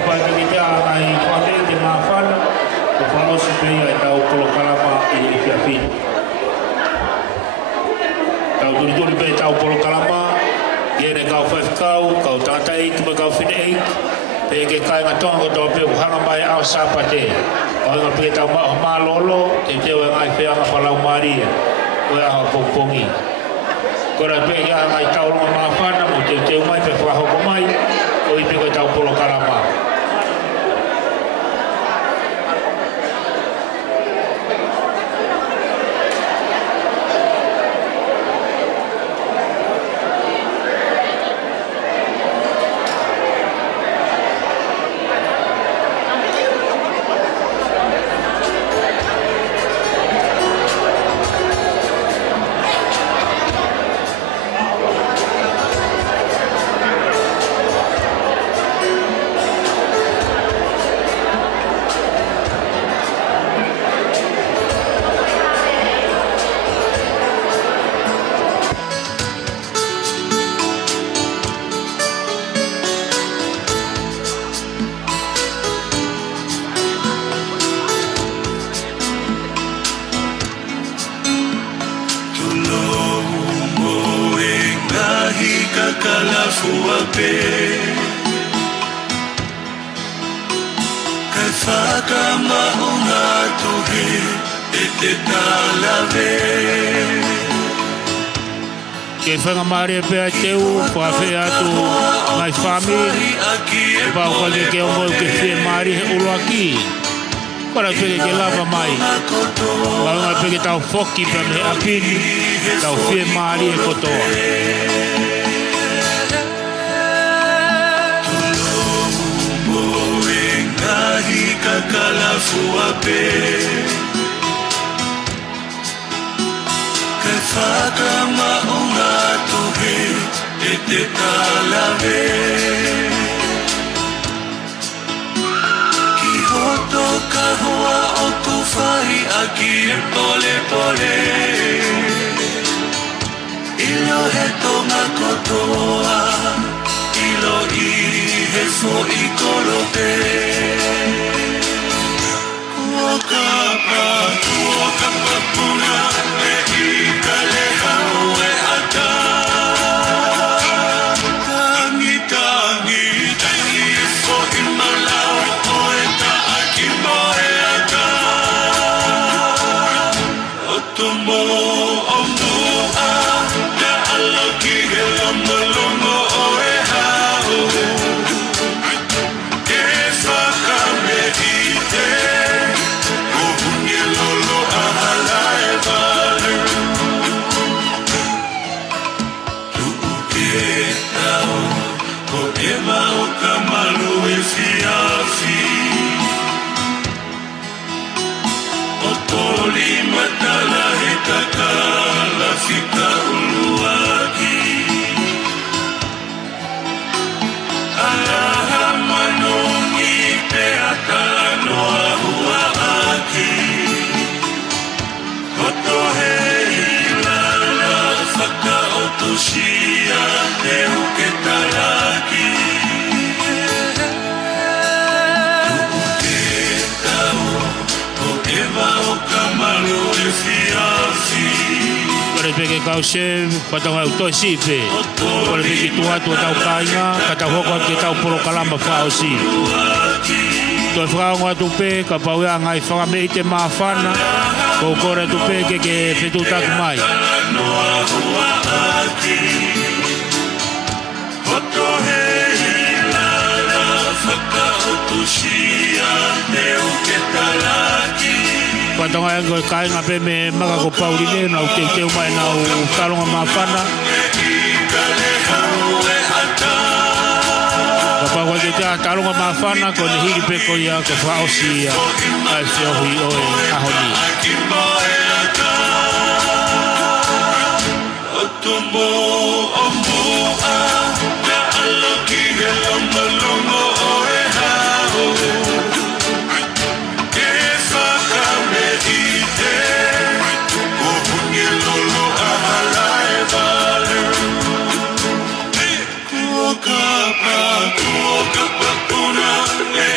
pai ka kita ai whate te mawhana, ko whaosi pia e tau polokalama i kia whina. Tau turi pe tau polokalama, Iene kau whewhikau, kau tata eiki me kau whine eiki, pe ke kai ngā tonga koto pe uhanga mai au sāpate. O inga pe tau maho mālolo, te teo e ngai whianga palau maria, o e aha pongpongi. Kora pe ke aha ngai taurunga mawhana, mo te teo mai pe whahoko mai, o i pe koe tau polo karama. Ke whanga maare pēr teu, whawhi atu mai whami, pao kwa ke ongo ke whi maari he ulo aki. Kora peke ke lava mai, waunga peke tau whoki pa me apini, tau whi maari he kotoa. Whaka maunga tuhe e te talawe Ki hoto ka hoa o tu whahi aki e pole pole Ilo he tonga kotoa Ilo I he fo I kolote Kuoka pa puna e I kale hau e ata Tangi tangi tangi e fo I malau o e ta aki mo e ata O tumbo o mua na aloki he lomo lomo o e hau E whaka me I te Shia te uke taraki Tuke tau o ewa o kamaru e fiafi Kore peke kau se, patanga u toi sipe. Kore peke tuatu o tau kainga, kata hoko ke tau polo kalama whao si. Toi whao ngā tupe, ka pauea ngai whangame I te mawhana, ko kore tupe ke whetu taku mai. Patanga e ngoi kainga pe me maka ko pauline na u te mai na u talonga mawhana. Kapawa ke te talonga mawhana ko ne hiri pe ko ia ko whaosi ia ai whiohi o e ahoni. Otumbo o mua na aloki he lomo lomo o e hau E whaka me I te o hungi lolo ahala e vale Kuoka pa puna e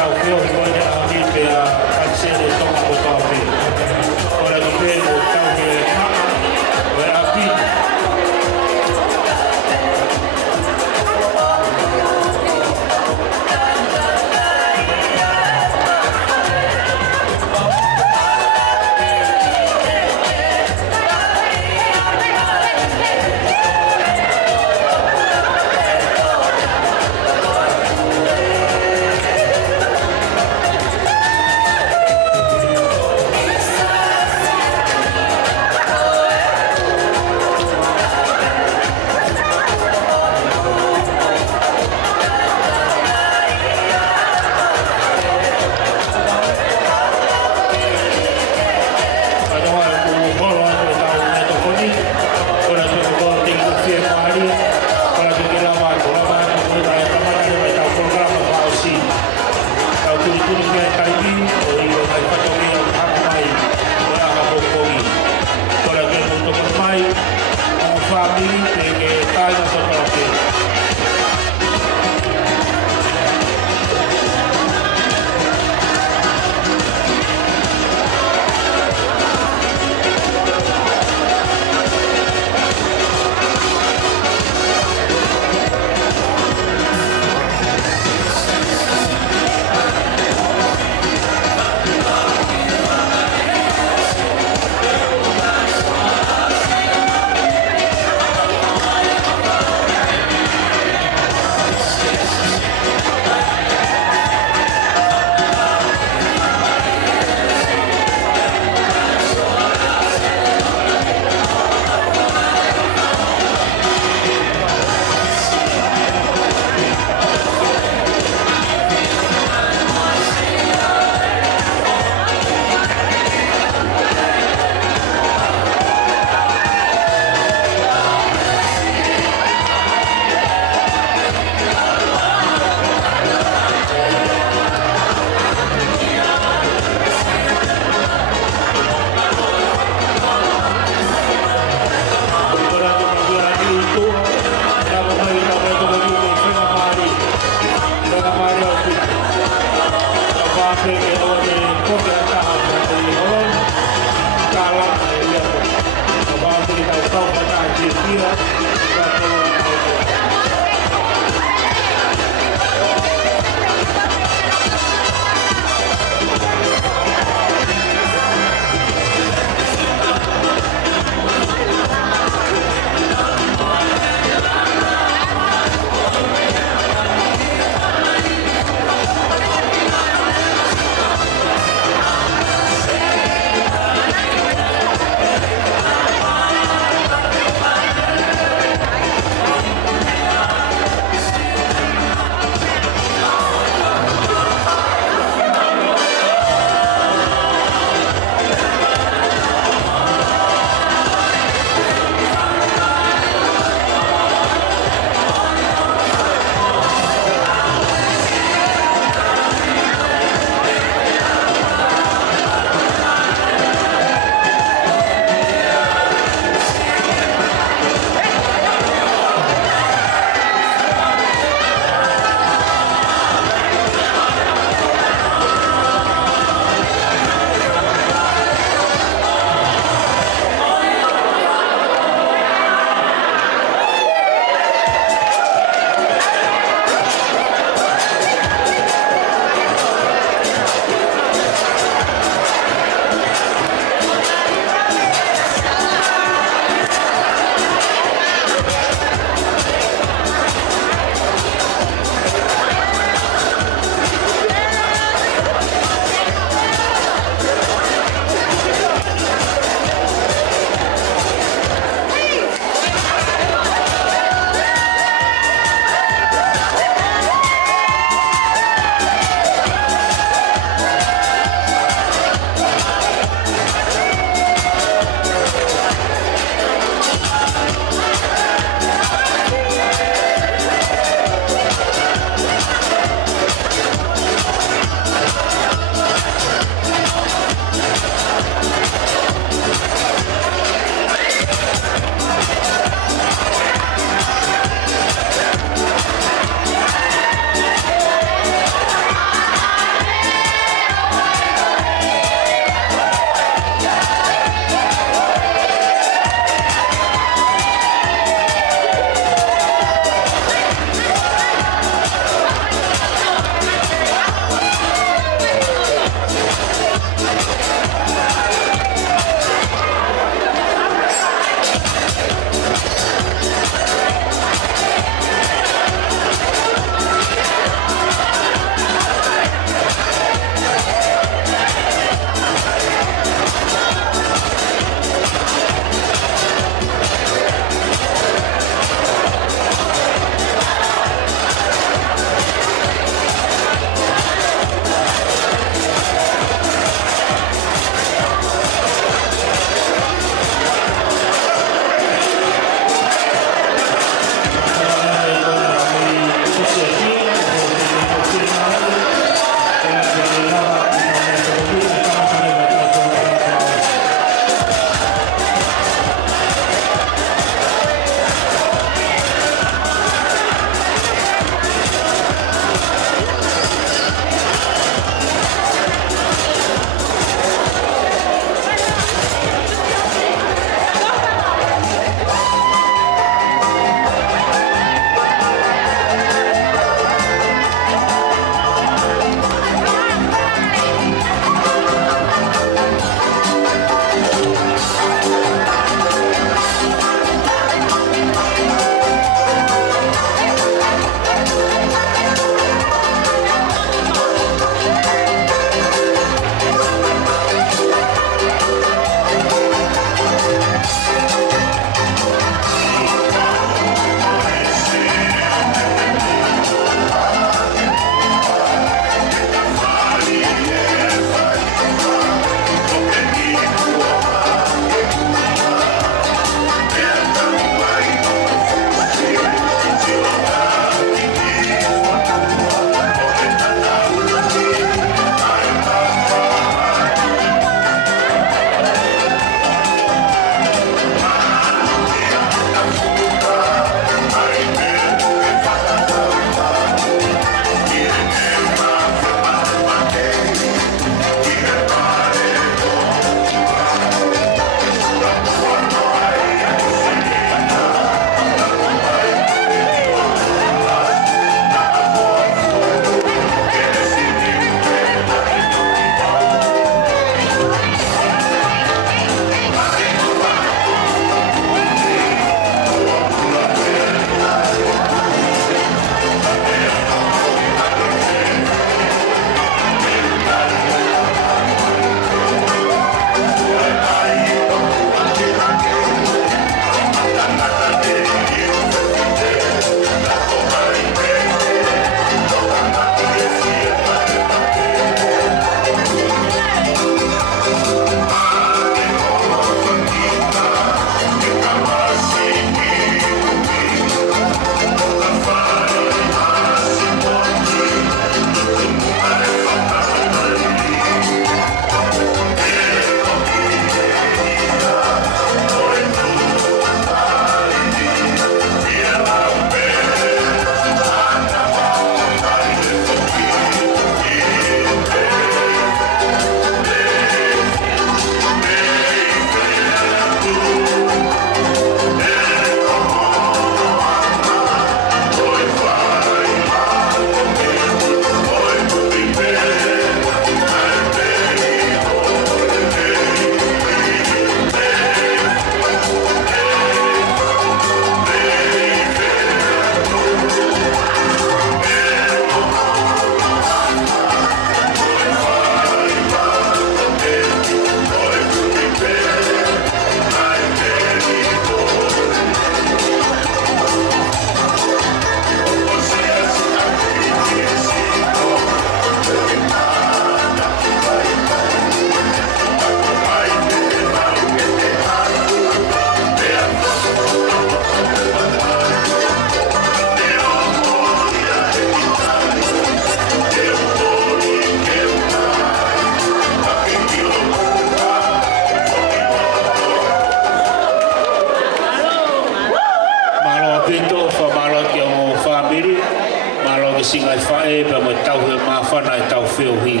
mawhana e tau whio hi.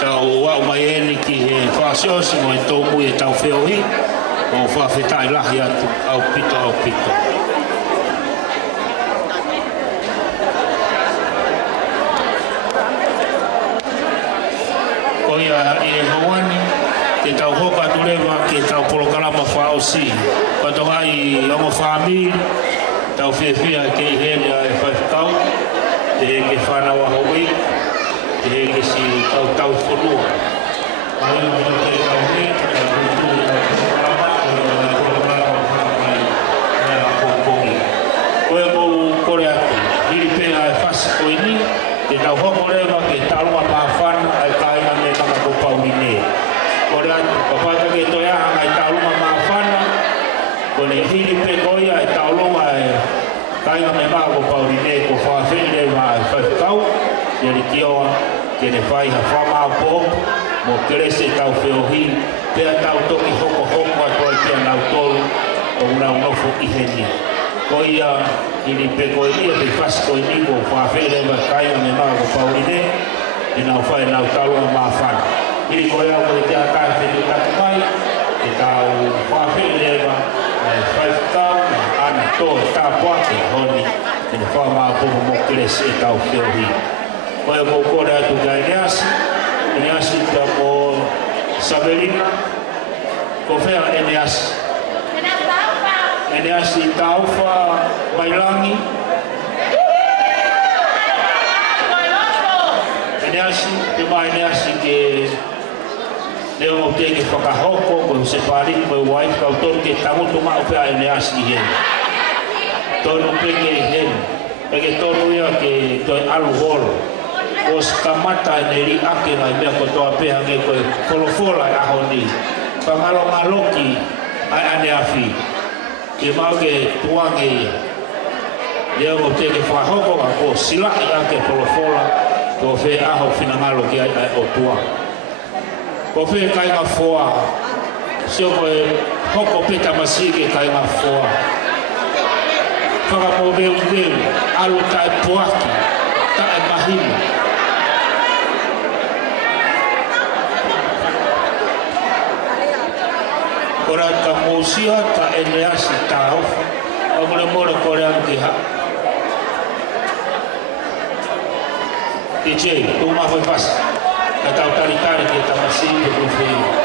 Tau wau mai eni ki he whaasiosi mo e tō mui e tau whio hi. O whawhetai lahi atu au pito au pito. Ko ia e hawani, ke tau hoka tulewa, ke tau polokalama whaosi. Ko tau ai ongo whaamiri, tau whiawhia ke i hene a e whaifkau, te he ke whanawa hawai, te he ke si tau whanua. Ai o te tau he, te tau koe kou kore atu, hiri pēha e whasi koe ni, te tau hoko rewa ke talua mawhana ai kāinga me kama ko pauri ne. Kore atu, papata ke toi aha ai talua mawhana, kone hiri pē koia ai talua e kāinga me kama ko pauri ne, ko whawhiri rewa ai whawhikau, yeri kioa, kene whaiha whamau po, mo kerese tau whiohi, pēha tau toki hoko hoko atoa kia nau tolu, o unau nofu iheni. Koia ini pe koe ni e fas koe ni ko whawhere ma kainga me maa ko paurine i nau whae nau talua maa whana. Iri koe au koe te akai whendu tatu mai e tau whawhere ma whaifutau ma ana tō e tā poake honi e ne whao maa pomo mo kerese e tau whiohi. Koe ko kore atu ka Eneasi ta mo Savelina, ko whea Eneasi. Eneasi Taufa Mailangi. Eneasi, te mai Eneasi ke leo mo te ke whakahoko, ko se pari, ko wai kau tonu ke tamutu mau pia Eneasi i hene. Tonu peke i hene. Peke tonu ia ke toi alu holo. Ko skamata e neri ake ngai mea ko toa pia nge koe kolofola e aho ni. Pangalo ngaloki ai ane afi. Ke mau ke tuange ia. Leo mo te ke whahoko a ko silaki ake kolofola ko whe aho whinangalo ki ai o tua. Ko whe kainga whoa. Sio koe hoko peta masike kainga whoa. Whaka mo meu alu tae puaki, tae mahima. Ora ka mosia ta Eneasi Taufa, o mora kore anki ha. DJ, tu ma foi pas. Ka tau taritari ke tamasi ke profeio.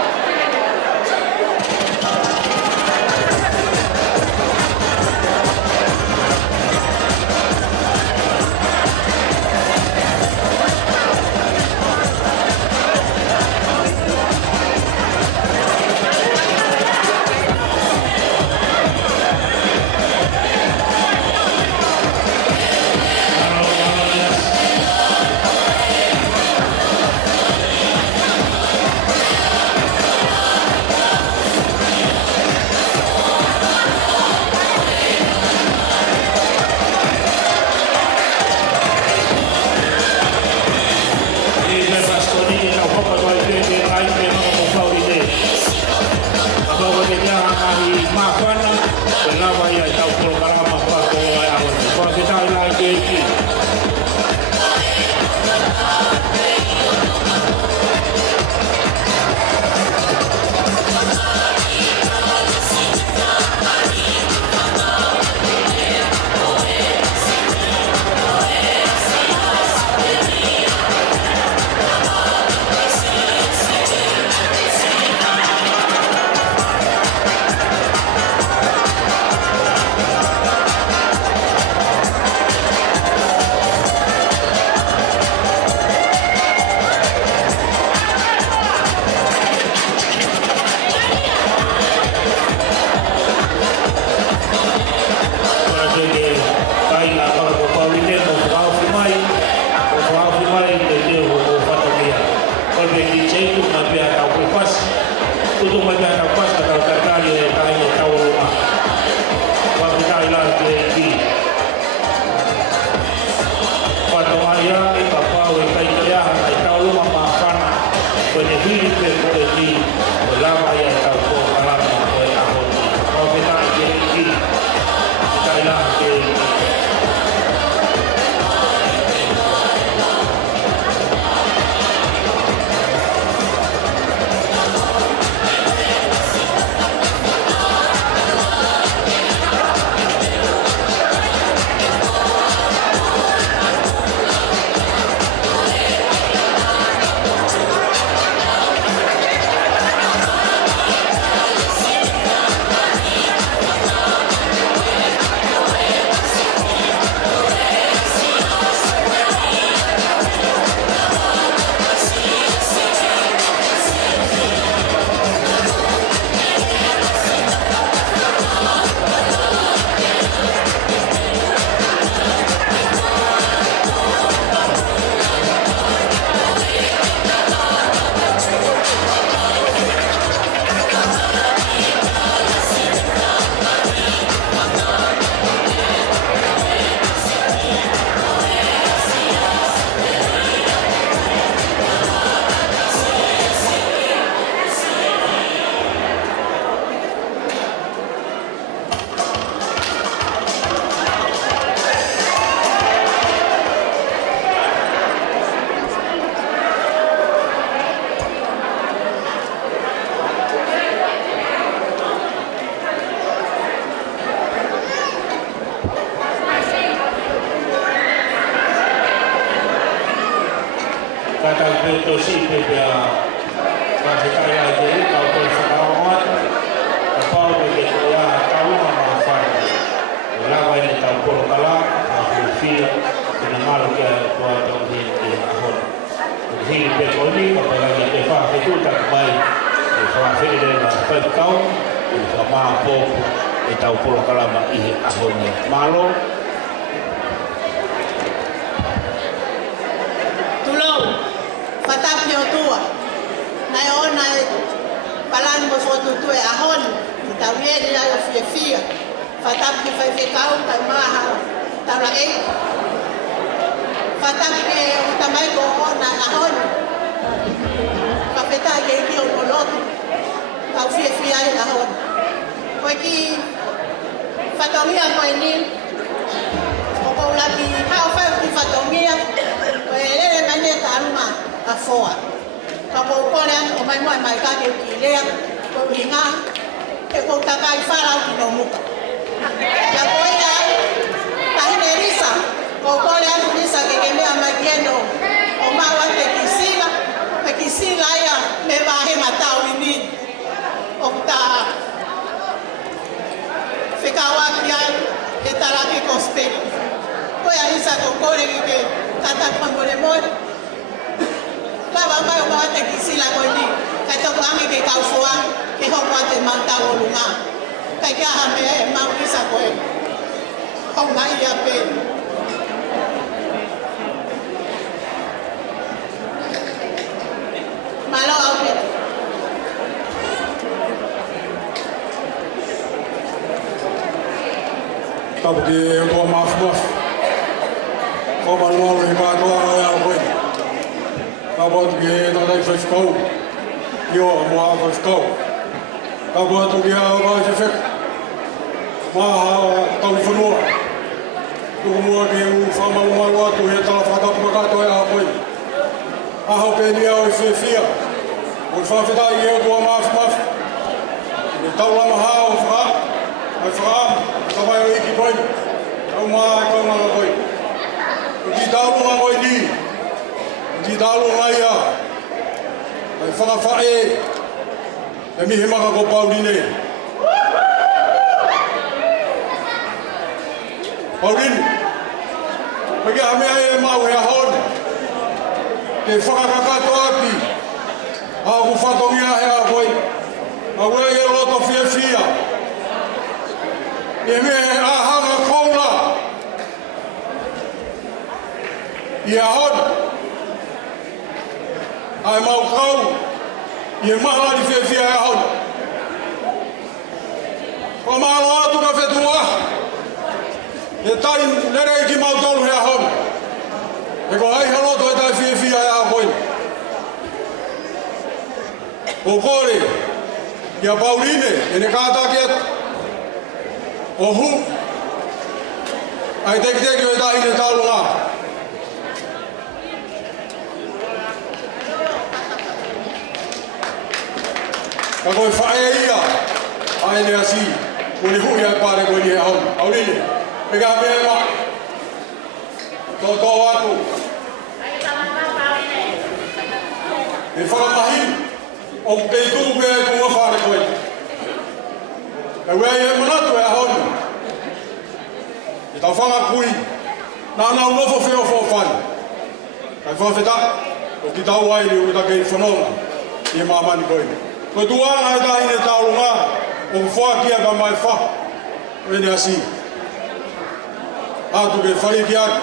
tosi pe a ka te kai ai te ka ko whakaonga. Ka pau ke te ia kaunga ma whai. Lawa ine tau porokala, a whiwhia, kina ngaro ke kua tau hiri te ahora. Hiri pe koni, ka pēranga te whawhetu tak mai, e whawhere na whaikau, e whamaa pōpu, e tau porokala ma ihe ahone. Malo. Tulou, whatapi o tua. Nai o nai palan mo whotutu e ahon, i tau ieri ai o whiwhia. Whatapi whaiwhekau, tau maha, tau la ei. Whatapi o tamai ko o na ahon. Whapeta i eiki o molotu, tau whiwhia ai ahon. Koe ki whatongia koe ni, o kou laki hao whau ki whatongia, koe lere mane ka aruma a whoa. Ka kou kore o Moimoi mai ka keu ki lea, kou hinga, e kou takai wharau ki no muka. Ya koe ai, tahine risa, kou kore atu risa ke ke mea magieno, o maua te kisila ia me vahe matau ini, o ta whikawaki ai, e taraki kospeki. Koe a risa kou kore ki ke tatak Moimoi. Kawa mai o maua te kisila koe ni, kai toko ami ke kaufoa, ke hoko a te mantau o lunga. Kai kia ha mea e mau kisa koe. Honga ia pe. Malo au pe. Tapu ki e kua mafu. Ko manualu i kātua o ea koe. Tapu atu ki e tatai whaifukau. Io a mua whaifukau. Tapu atu ki a kai te whek. Maha tau whanua. Tuku mua ki u whamau maru atu he tala whakatapu makato ea koe. Aho pe ni au i whiwhia. O i whawhetai i e kua mafu. I tau lama haa o whaka. Ai whakaam. Kawai o iki koe. Tau maa e kaunga koe. Ki tālunga koe ni. Ki tālunga ia. Ai whakawhae. E mihe maka ko Pauline. Pauline. Pagi hamea e mau he ahon. Te whakakakato aki. Aku whatongia he a koe. Aku e roto whia. E me ahanga koula. I ahon. Ai mau kau. I e maha ni whia e ahon. Ko mahalo atu ka whetua. E tai nere i ki mau taulu he ahon. E ko hai haloto e tai whia e ahon. O kore. I a Pauline. E ne kātaki atu. O hu, ai teki o tahi ne tālunga. Ka koe whae ia, a Eneasi, o ni hui ai pāre koe ni he hau. Aurine, me ka mea ma, tō atu. E whakamahi, o kei tū mea e kunga whare koe. E wea i e manatu e ahonu. I tau whanga kui, nā nau nofo whio whawhani. Kai whawheta, o ki tau ai o ta kei whanonga, i e mamani koe. Koe tuanga e tahi ne tālunga, o whakia ka mai wha, o Eneasi. Ātu ke whariki aki.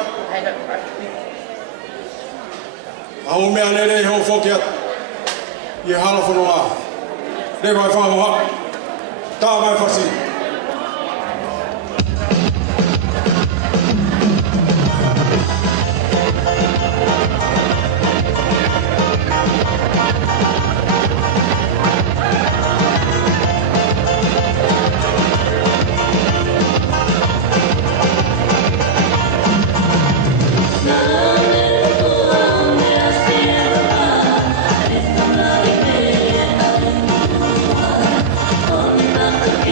Aho mea nere he o whokiat, i e hala whanonga. Rewa e whahoha. Tā mai whasi.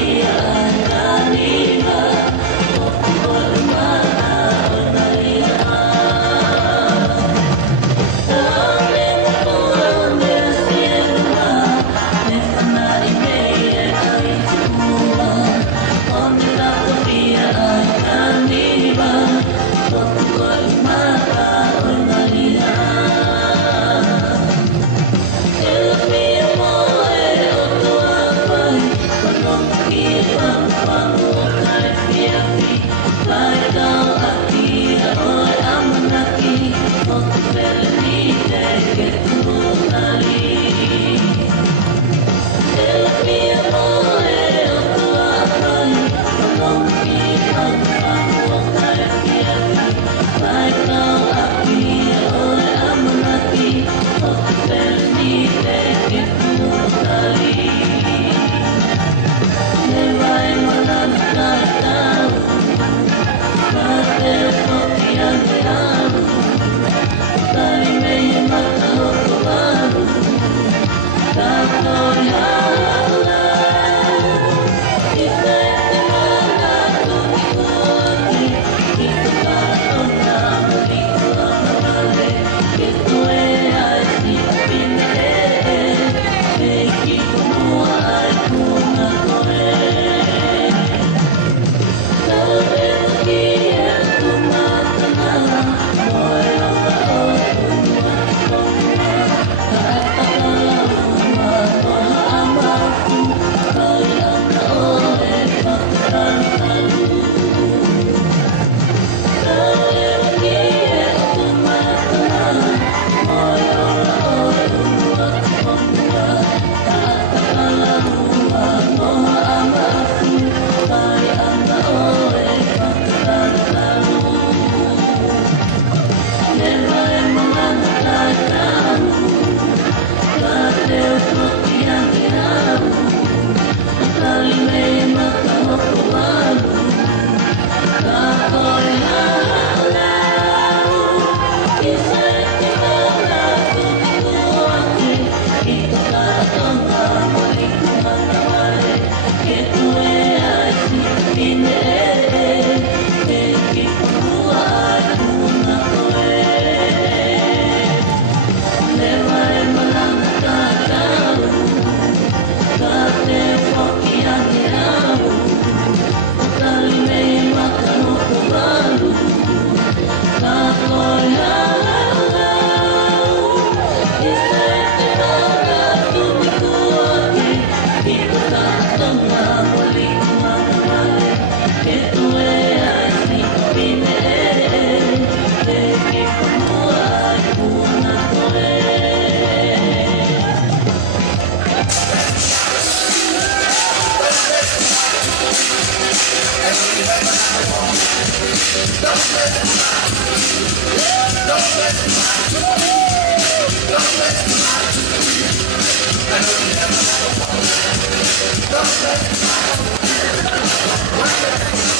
Yeah.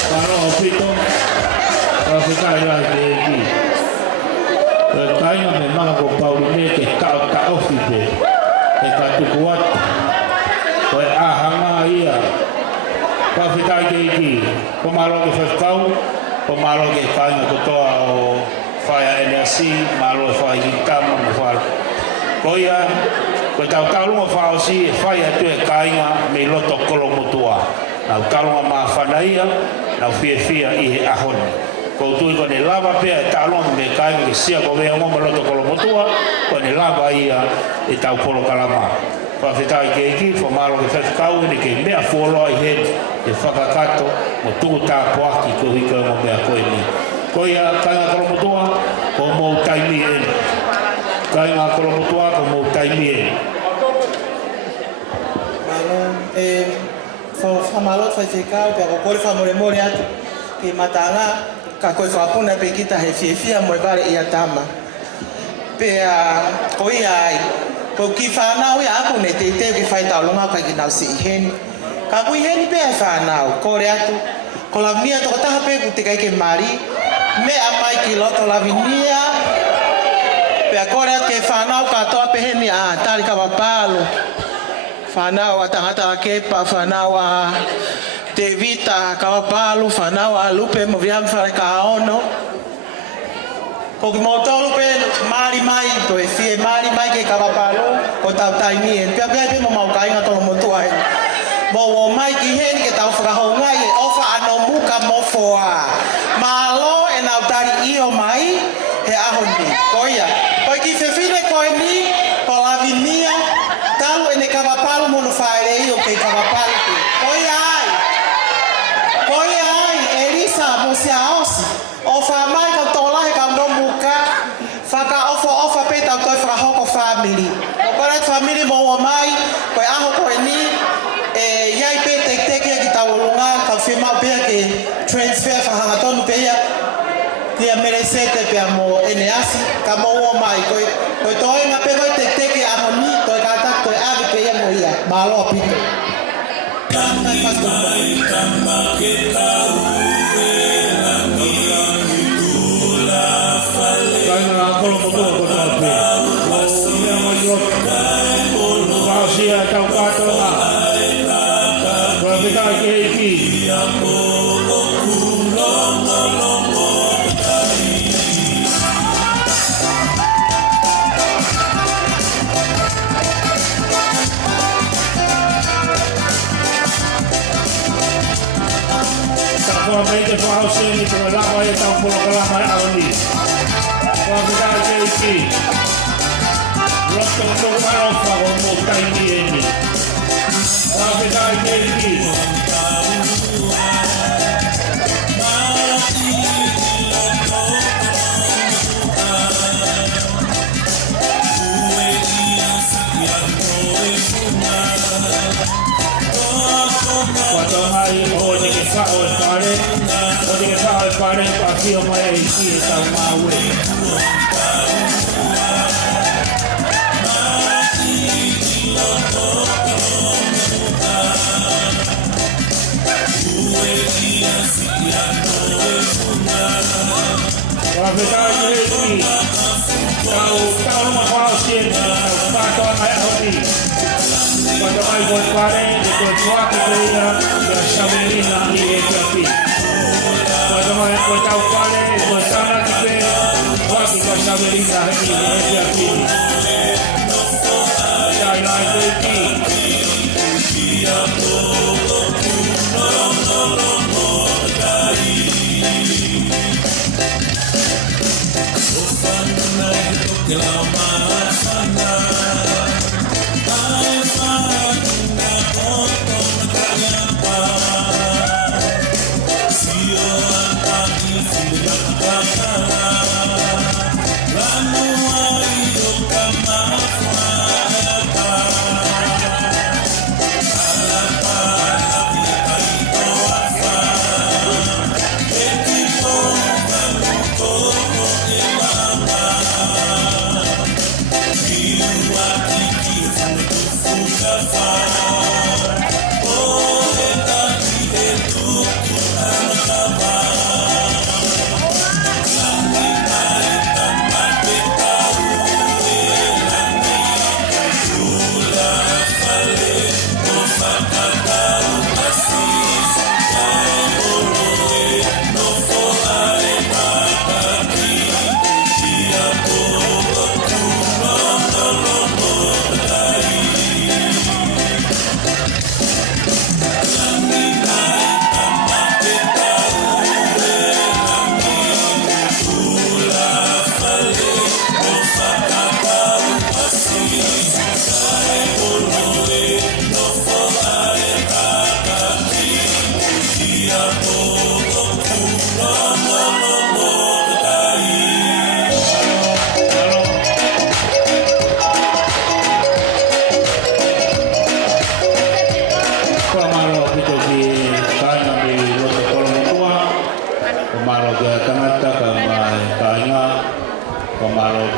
Paro pito, Afrika ila ki. Kainga me manga ko Paula ke ka ofite. E ka tukuat. Ko ahanga ia. Afrika ki. Ko malo ke feskau, ko malo ke kainga ko toa o faya Eneasi, malo faya kitama mo fala. Ko ia ko tau mo fa osi faya tu e kainga me loto kolo motua. Na talonga ma fanaia na fia I ahon ko tu ko ne lava pe talonga me kai ke sia ko ve mo loto ko motua ko ne lava ia e tau polo kalama fa fita ke ki fo malo ke fa kau ni ke me afolo I he e fakakato mo tu ta poaki ko I ko mo me ko ni ko ia ka ko motua ko mo taimi e kai nga ko motua ko mo taimi Famalot fai ficar pe ko kore famore mori atu ki matanga ka ko fapuna pe kita he fia mo vale ia tama pe ko ia ko ki fa na wi aku ne te ki fai ta longa ka ki na si hen ka ku hen pe fa na ko re atu ko la mia to ta pe ku te kai ke mari me apai ki loto la vinia pe ko re ke fa na ka to pe hen ya tali Kavapalu Whanau a tangata a kepa, whanau a te vita, Kavapalu, whanau a lupe, mo viam whare ka ono. Ko ki mo tolu pe mari mai, to e fie mari mai ke Kavapalu, ko tau taimi en. Pia pe mo mau kainga tolo mo tua en. Mo wo mai ki hen ke tau whakahongai e ofa ano muka mo foa. Malo e nau tari io mai, he ahoni. Ko ia, ko ki fefine ko e ni, ko lavinia, tau ene Kavapalu mono fare io ke Kavapalu ke. Koi ai, Elisa mo sia osi. O fa mai ka tola he ka no muka. Faka ofa pe tau toi fra hoko family. O para family mo mai, ko aho ko ni yai pe tek ki tau lunga ka fema pe ke transfer fa hanga tonu pe ya. Kia Melesete pe mo Eneasi ka mo mai ko toi nga pe ko tek aho ni toi ka ta toi ave pe ya mo ia. Malo pito. Kwa maite kwa hauseni kwa lama ya tau polo kalama ya aoni. Kwa kita keiki. Roto toko marofa o mo taimi eni. Kwa kita keiki. Pare pasio mai ki ta mawe wa beta ki tau ma pasio pa to mai honi quando mai vuoi fare le tue cose per Savelina e Latu quando mai vuoi fare le tue cose guardi per Savelina e Latu dai dai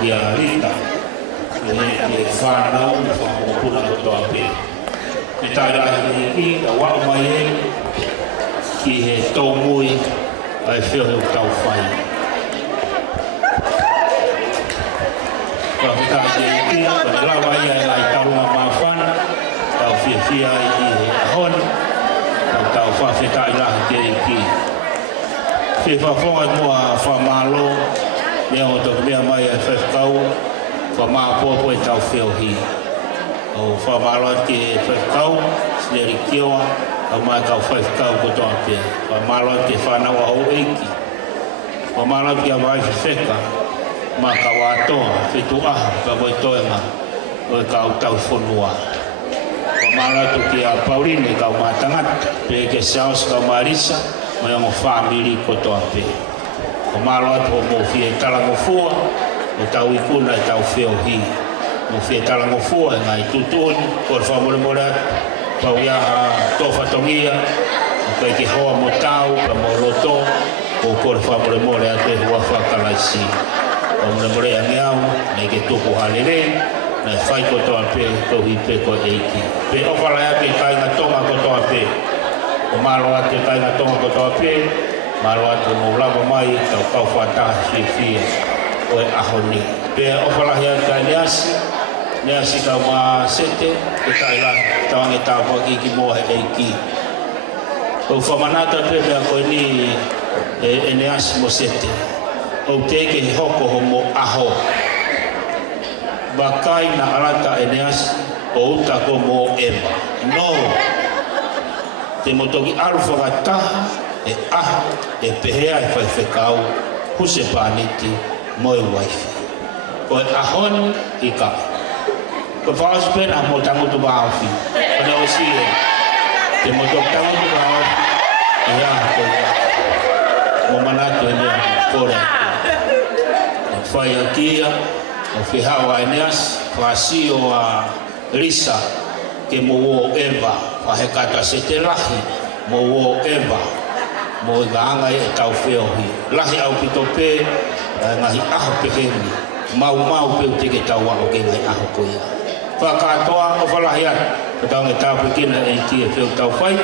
ia rita. E whanau, whanau o toa pe. E tai rahi ki, ka wau mai e, ki he tau mui, ai whio heu tau whai. Ka whita e ki, ka lawa ia e lai tau ma mawhana, tau whia i he honi, tau whawhita i rahi ke i ki. Whewhawhonga mua whamalo, mea o toku mea mai e whewhkau, whamāpōpō e tau whiohi. O whamalo ke whewhkau, sineri kioa, au mai kau whewhkau ko toa pia. Whamalo ke whanawa au eiki. Whamalo ke a mai whewheka, ma kau atoa, whetu aha, ka moi toenga, o e kau tau whonua. Whamalo tu ke a Paulina, kau mātangata, pe ke saos kau marisa, mai o whamiri ko toa pia. Whamalo atu o mo fie talangofua, o tau ikuna e tau whiohi. Mo fie talangofua e ngai tutuni, ko e whamoremore atu, pau iaha tofa tongia, o kai ke hoa mo tau, ka mo roto, o ko e whamoremore atu e hua whakalaisi. Whamoremore a ngeau, nei ke tuku halere, nei whai ko toa pe, tau hi pe ko eiki. Pe ofalai ake kai ngā tonga ko toa pe, o malo ake kai ngā tonga ko toa pe, malo atu mo lava mai, tau kau whataha whiwhia. O e ahoni. Pea ofalahi atu ka Eneasi, Eneasi ka Melesete, e tai la, tawange tāpua ki moa he eiki. O whamanata pepea koe ni Eneasi Melesete, o teke he hoko ho mo aho. Bakai na alata Eneasi, o uta ko mo ema. No! Te motoki alu whakataha, e aha, e pehea e whaiwhekau, huse pāniti, moi waifi. Ko e ahoni i ka. Ko whaos pena mo tangutu bāwhi. Ko ne o siye. Te mo tok tangutu bāwhi. I aha ko ia. Mo manatu e nea kore. O whai a kia. O whihau a Eneasi. Whasi o a Risa. Ke mo o Eva. Whahekata se te lahi. Mo o Eva. Mo i gaanga e tau whiohi. Lahi au pito pē. Ngahi aho peheni, mau pe uteke tau wako ke ngahi aho koia. Whakatoa o whalahi atu, ka tau nge tau pekina e ki e whio tau whai,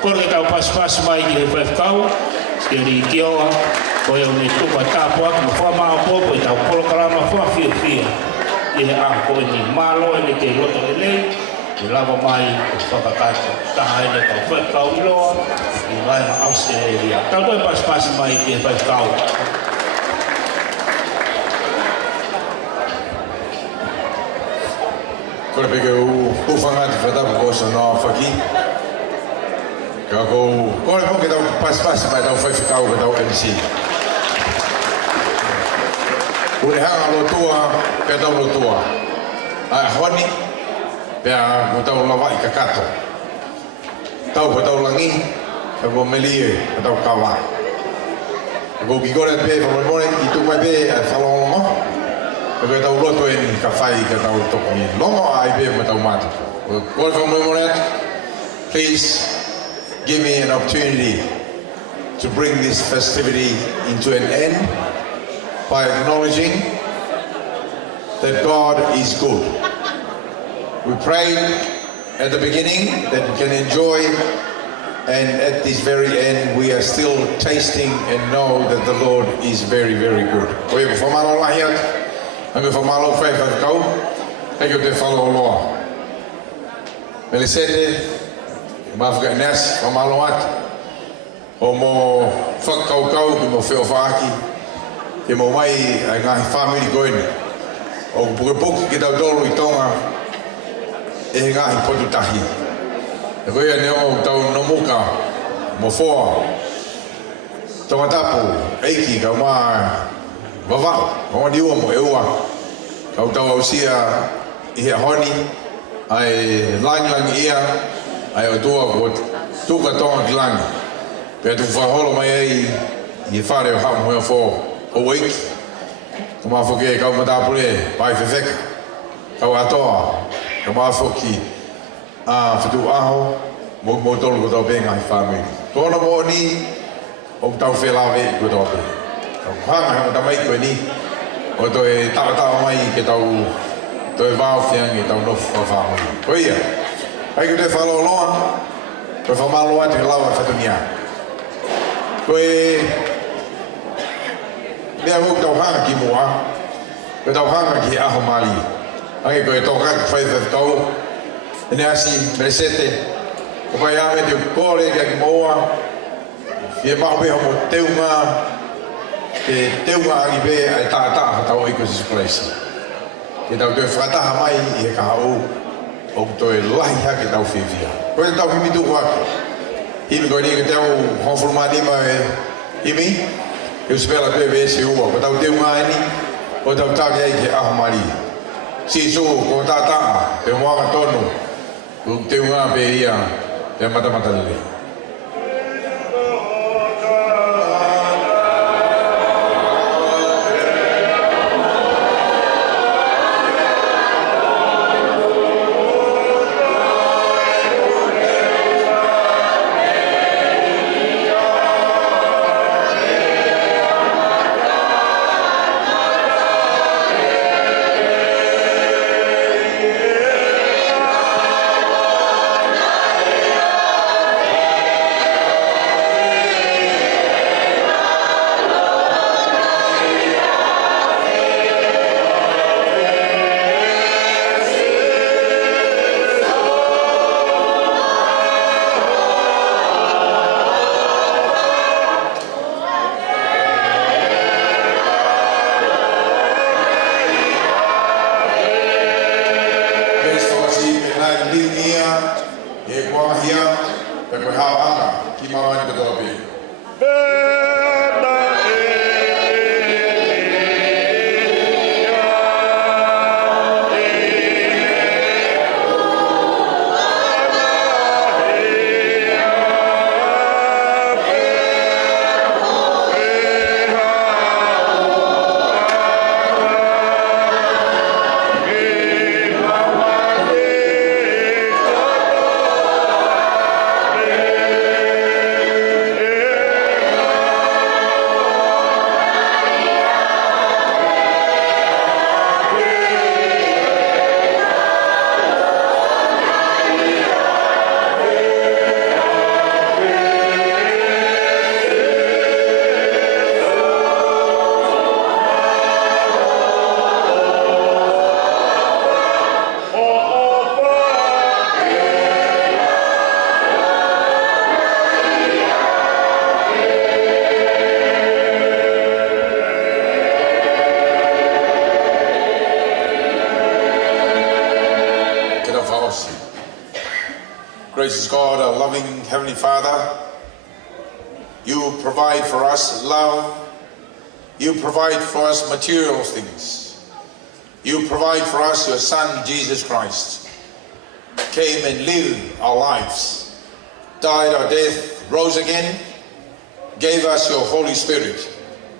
kore ke tau pas mai ki he whewhkau, skeri i kioa, koe o ne tupa tāpua, ma whamao popo e tau polokarama whawhia, i he aho koe ni malo e ne ke roto e lei, i lava mai o whakakato, taha e ne tau whewhkau i loa, i vai ma Australia. Tau toi pas mai ki he whewhkau. Kore peke ufangati whatapu ko sa noa whaki. Ka kou, kore po ke tau pas mai tau whaiwhikau ke tau MC. Ure hanga lotua, pe tau lotua. Ai honi, pea ko tau lawa i kakato. Tau pe tau langi, pe po melie, pe tau kawa. Ko ki kore pe po memore, i tu mai pe whalongo. Ko tau loto e ni ka whai ka tau toko ni longo ai pe mo tau matu. Kore whau memoret, please give me an opportunity to bring this festivity into an end by acknowledging that God is good. We prayed at the beginning that we can enjoy, and at this very end we are still tasting and know that the Lord is very, very good. Oye, ko whamaro lahi atu. Ange whamalo whaiwhakau, hei o te whalo loa. Melesete, mawhaka Eneasi, whamalo atu. O mo whakaukau ki mo whio whaaki, ke mo mai ai ngahi whamiri koene. O pukepuki ki tau dolo i Tonga, e he ngahi potutahi. E koe ane o tau nomuka, mo whoa, tonga tapu, eiki, kau maa, Vava, o ni o mo e ua. Kau tau au sia i he honi, ai langi ia, ai o tua ko tuka tonga ki langi. Pea tu whaholo mai ei, i whare o hau moe fō, o weiki. Ka maa whoke kau matapule, pai whewheka. Kau atoa, ka maa whoki, whitu aho, mo tolu ko tau penga i whamiri. Tōna mo ni, o tau whelawe ko tau penga. Hanga hanga tamai koe ni, o toi tau mai ke tau toi vau fiang ke tau nofu whāmu. Koia, ai ke te whaloloa, koe whamaloa te lawa whatunia. Koe, mea huk tau hanga ki mua, koe tau hanga ki aho mali. Ai koe toka ki whaithat tau, Eneasi, Melesete, ko pai ame te kore ki moa, ia mahope homo teunga, te teunga angi be ai tātaa tau iko Jesu Christ. Ke tau toi whakataha mai i he kahau, o toi lahi hake tau whiwhia. Koe tau himitu whake. Himi koe ni ke tau honfuruma nima e himi, e uspela koe vese ua. Ko tau teunga eni, o tau tāke ai ke aho mari. Si so, ko tātaa, te moanga tonu, ko teunga pe ia, te matamata lele. Gracious God, our loving Heavenly Father, you provide for us love, you provide for us material things, you provide for us your Son, Jesus Christ, came and lived our lives, died our death, rose again, gave us your Holy Spirit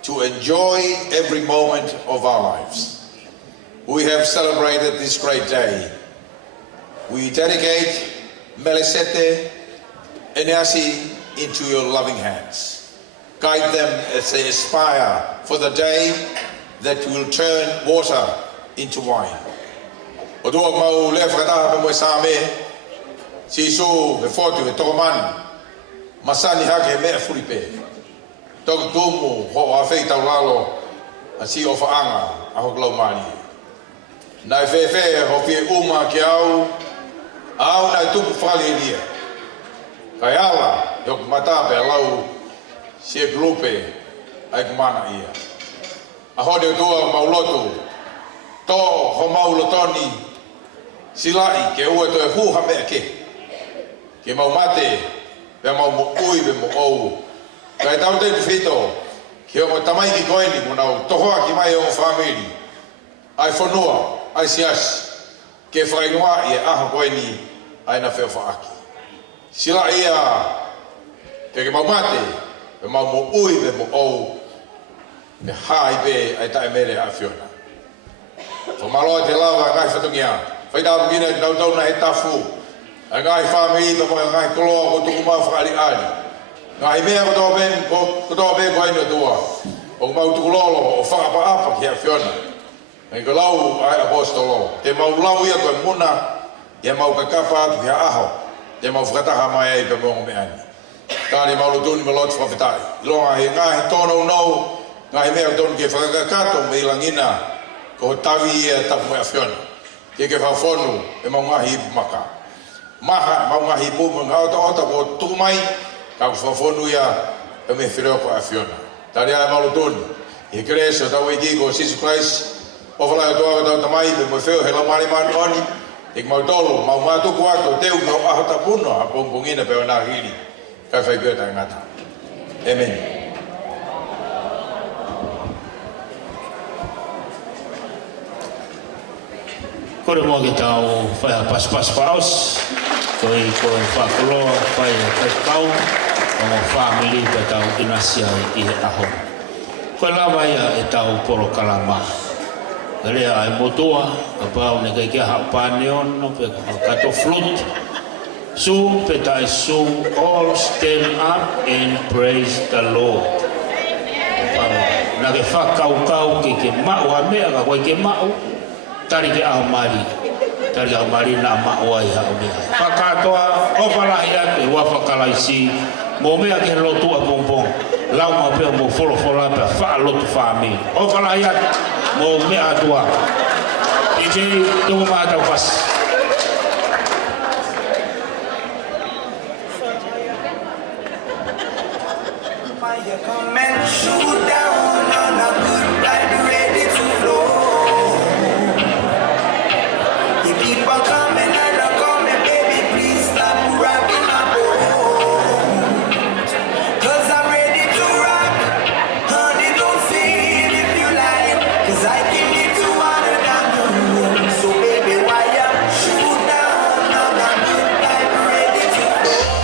to enjoy every moment of our lives. We have celebrated this great day. We dedicate Melesete, Eneasi into your loving hands. Guide them as they aspire for the day that will turn water into wine. O tua mau lea whakataha pa moe sāme, si iso he whotu he tokoman, masani hake he mea furipe. Toki tumu ho a whei tau lalo, a si o whaanga a hoklau mani. Nai whewhe ho pie uma ki au, au nai tupu whali lia. Kai ala, yok matape a lau, si e klupe, ai kumana ia. A hode tua maulotu, to ho maulotoni, silai ke ue to e huha mea ke. Ke mau mate, pe mau mo ui pe mo ou. Kai tau te whito, ke o mo tamai ki koeni mo nau tohoa ki mai o whamiri. Ai whanua, ai siasi, ke whainua i e aha koeni, ai na wheo whaaki. Sila ia, ke mau mate, pe mau mo ui pe mo ou, pe hai pe ai tae mere a whiona. Whamaloa te lawa ngai whatungia, whaidau kina ki tau na he tafu, a ngai whamiri pe mo ngai koloa ko tuku mau whaali ali. Ngai mea ko tō ben ko ainu tua, o mau tuku lolo o whakapa apa ki a whiona. Mai ko lau ai apostolo. Te mau lau ia koe muna, ia mau kakapa atu hea aho. Te mau whakataha mai ai pe mongo me ani. Tāne mau lutuni me lotu whawhetai. Longa he ngahi tono nau, ngahi mea tonu ke whakakato me ilangina, ko tawi ia tapu mea whiona. Ke ke whawhonu, e mau ngahi ipu maka. Maha, mau ngahi ipu mga ota ko tukumai, ka ku whawhonu ia, e me whireo ko a whiona. Tāne ai mau lutuni. I kreso tau e kiko Jesus Christ, o whalai o toa tau tamai, pe mo whio he la mani mani oni, e mau tolu, mau mātuku ato, teu ki o aho tapuno, a pongpongina pe o nā hiri. Kai whai pia tai ngata. Amen. Kore mua ki tau whai a pas paus, koi whakoloa whai a kau, o mo whamili pe tau Eneasi i he aho. Koe lawa ia e tau poro kalama. Lea ai motoa, a pao ne kai kia hapane ono, pe kato flute. So, petai so, all stand up and praise the Lord. Na ke whakau ke mao a mea, ka koe ke mao, tari ke au mari. Tari au mari na mao ai hao mea. Whakatoa, o whalahi atu e wawhakalaisi, mo mea ke lotu a pompong. Lau ma peo mo wholofola pe wha lotu whami. O whalahi atu, mo mea atua. E te tungu mātau whasi. Come and shoot down on a good vibe, ready to flow. You keep on coming and I'm coming, baby, please stop rocking my boat. Cause I'm ready to rock, honey, don't say it if you like. Cause I came here to water down your room. So baby, why you shoot down on a good vibe, ready to flow.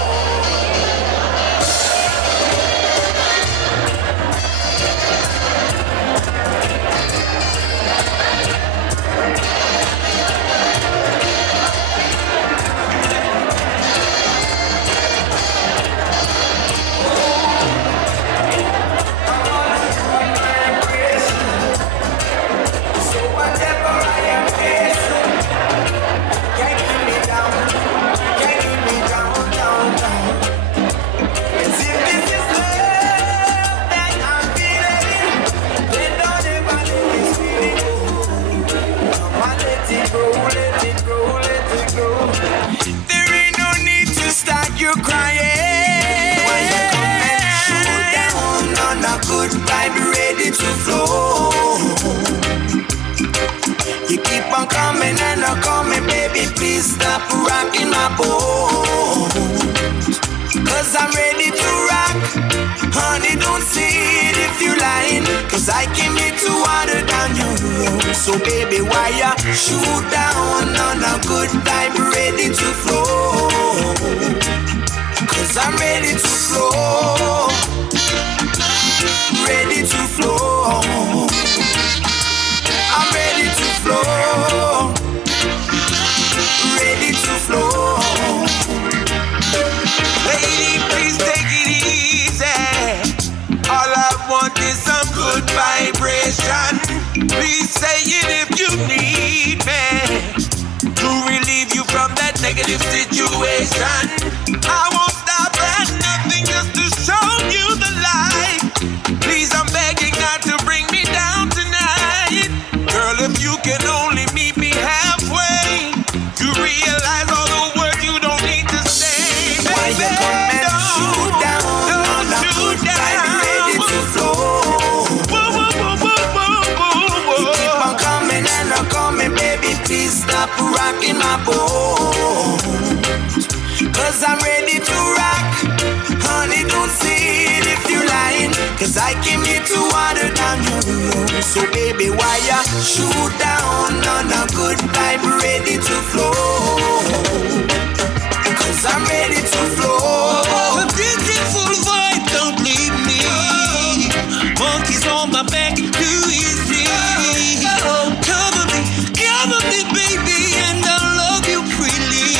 Coming and I'm coming, baby, please stop rocking my boat. Cause I'm ready to rock, honey, don't say it if you're lying. Cause I came here to water down your road. So baby, why you shoot down on a good time, ready to flow. Cause I'm ready to flow, ready to flow. I'm ready to flow, ready to flow. Lady, please take it easy. All I want is some good vibration. Please say it if you need me to relieve you from that negative situation. I won't stop at nothing just to show you the light. Please, I'm begging not to bring me down tonight. Girl, if you can only meet me halfway, you realize all the words you don't need to say. Why you come and shoot down? Don't shoot down. Ready to flow. You keep on coming and I'm coming, baby. Please stop rocking my boat. Cause I'm ready to rock. Honey, don't say it if you're lying. Cause I came here to water down your road. So baby, why you shoot down on a good vibe, ready to flow. Cause I'm ready to flow. A beautiful vibe, don't leave me. Monkeys on my back, too easy. Cover me, baby, and I'll love you freely.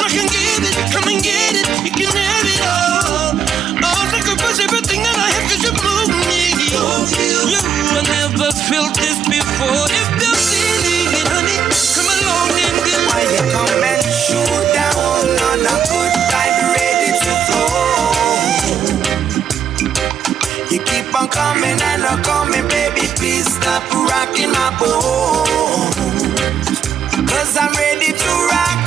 I can give it, come and get it, you can have it all. I'll sacrifice everything that I have 'cause you move me. You and on coming and I'm coming, baby, please stop rocking my boat. Cause I'm ready to rock.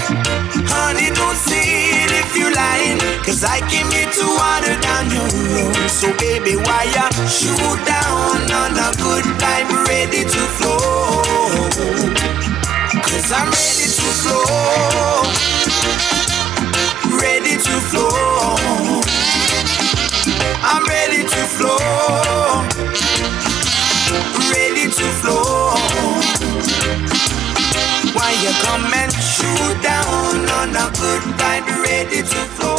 Honey, don't say it if you're lying, cause I came here to water down your road. So baby, why ya shoot down on a good time, ready to flow? Cause I'm ready to flow. Ready to flow. I'm ready to flow. Ready to flow. Why you come and shoot down on a good vibe, ready to flow?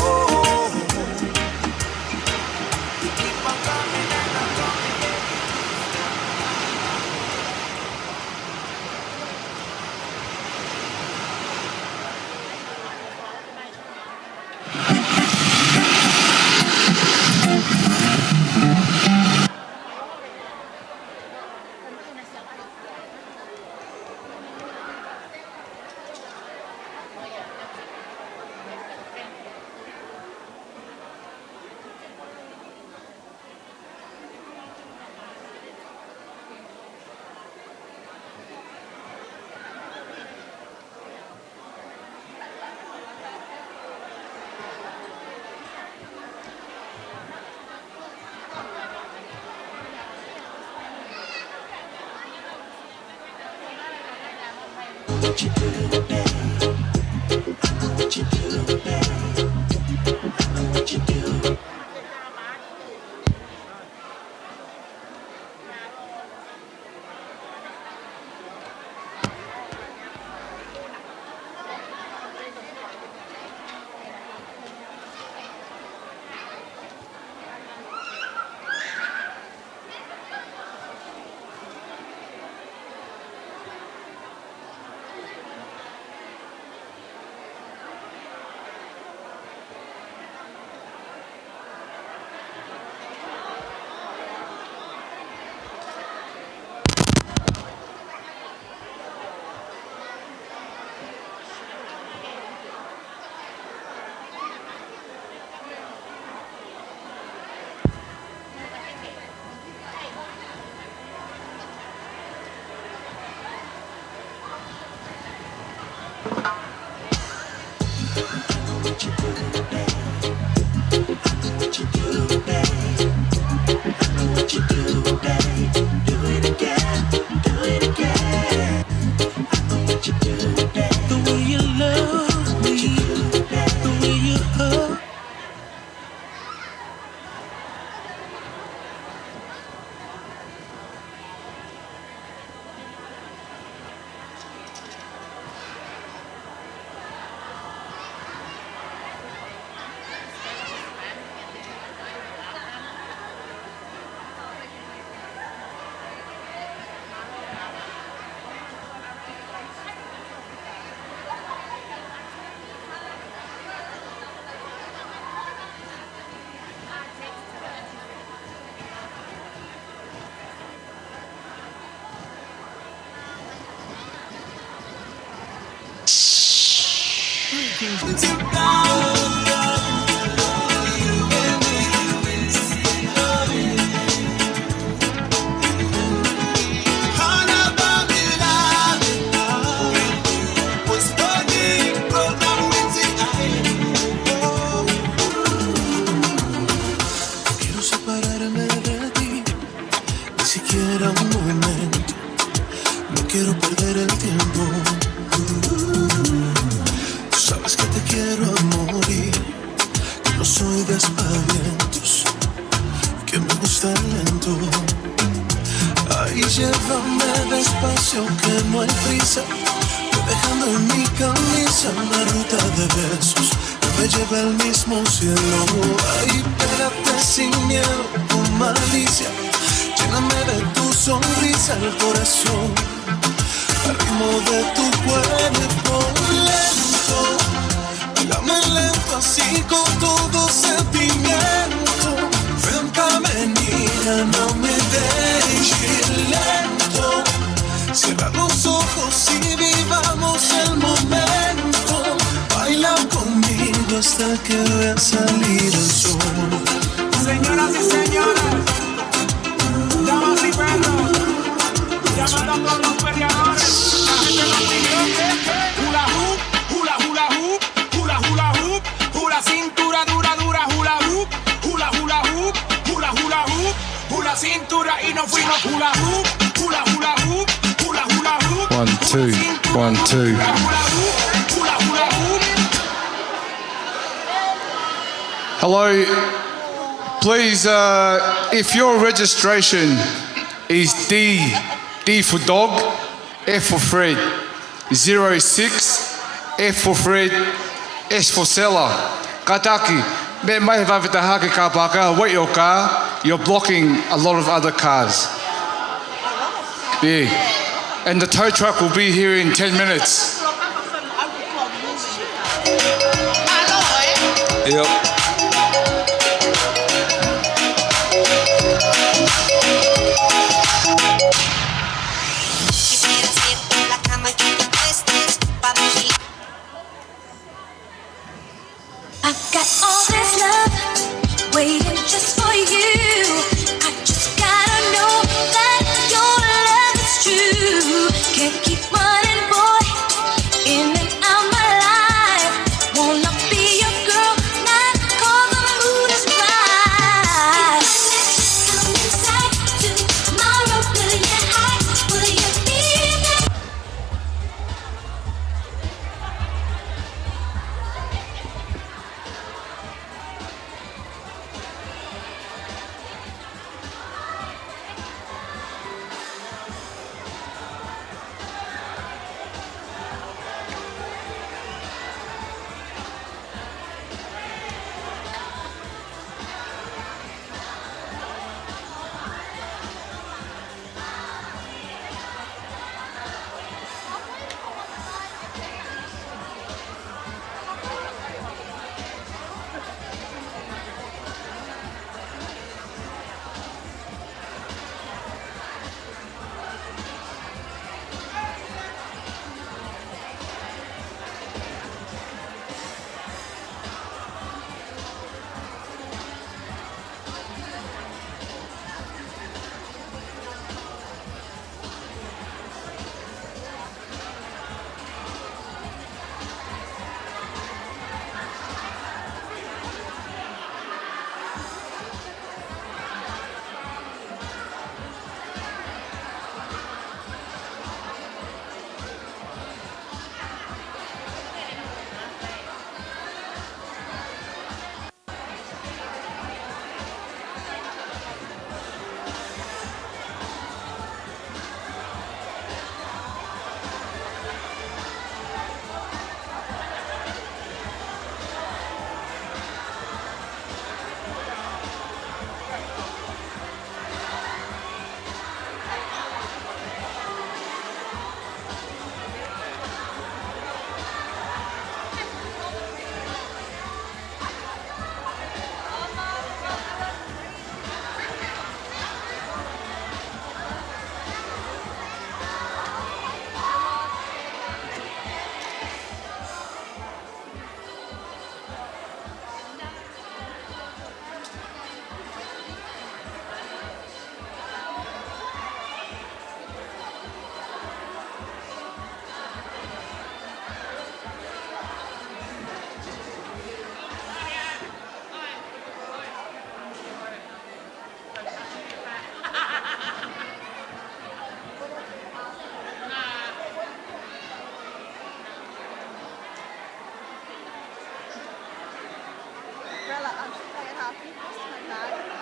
You keep on coming and I'm coming, baby. What you do, babe? I know what you do, babe. I know what you do. Quiero separarme de ti, ni siquiera un momento. No quiero perder el tiempo. Sabes que te quiero a morir, que no soy de aspavientos, que me gusta lento. Ay, llévame despacio, que no hay prisa, que dejando en mi camisa una ruta de besos que me lleva al mismo cielo. Ay, pégate sin miedo, con malicia, lléname de tu sonrisa el corazón, al ritmo de tu cuerpo lento. Dame lento así con todo sentimiento. Ven pa' venir, no me dejes lento. Cierra los ojos y vivamos el momento. Baila conmigo hasta que vea salir el sol. Señoras y señores, Llamando a todos los peleadores, la gente lo pidió, hula hoop, hula hula hoop, hula hula hoop, hula cintura dura dura hula hoop, hula hula hoop, hula hula hoop, hula cintura y nos fuimos hula hoop, hula hula hoop, hula hula hoop. 1, 2, 1, 2. Hello, please, if your registration is D for dog, F for Fred, 06, F for Fred, S for seller. Kataki, me mai vavita hake ka paka, wait your car, you're blocking a lot of other cars. Yeah. And the tow truck will be here in 10 minutes. Yep. I've got all this love waiting just for you. I just gotta know that your love is true. Can't keep running, boy, in and out my life. Wanna be your girl now, 'cause the mood is right. Come inside tomorrow, will you hide? Will you be there? Umbrella, I'm just saying happy.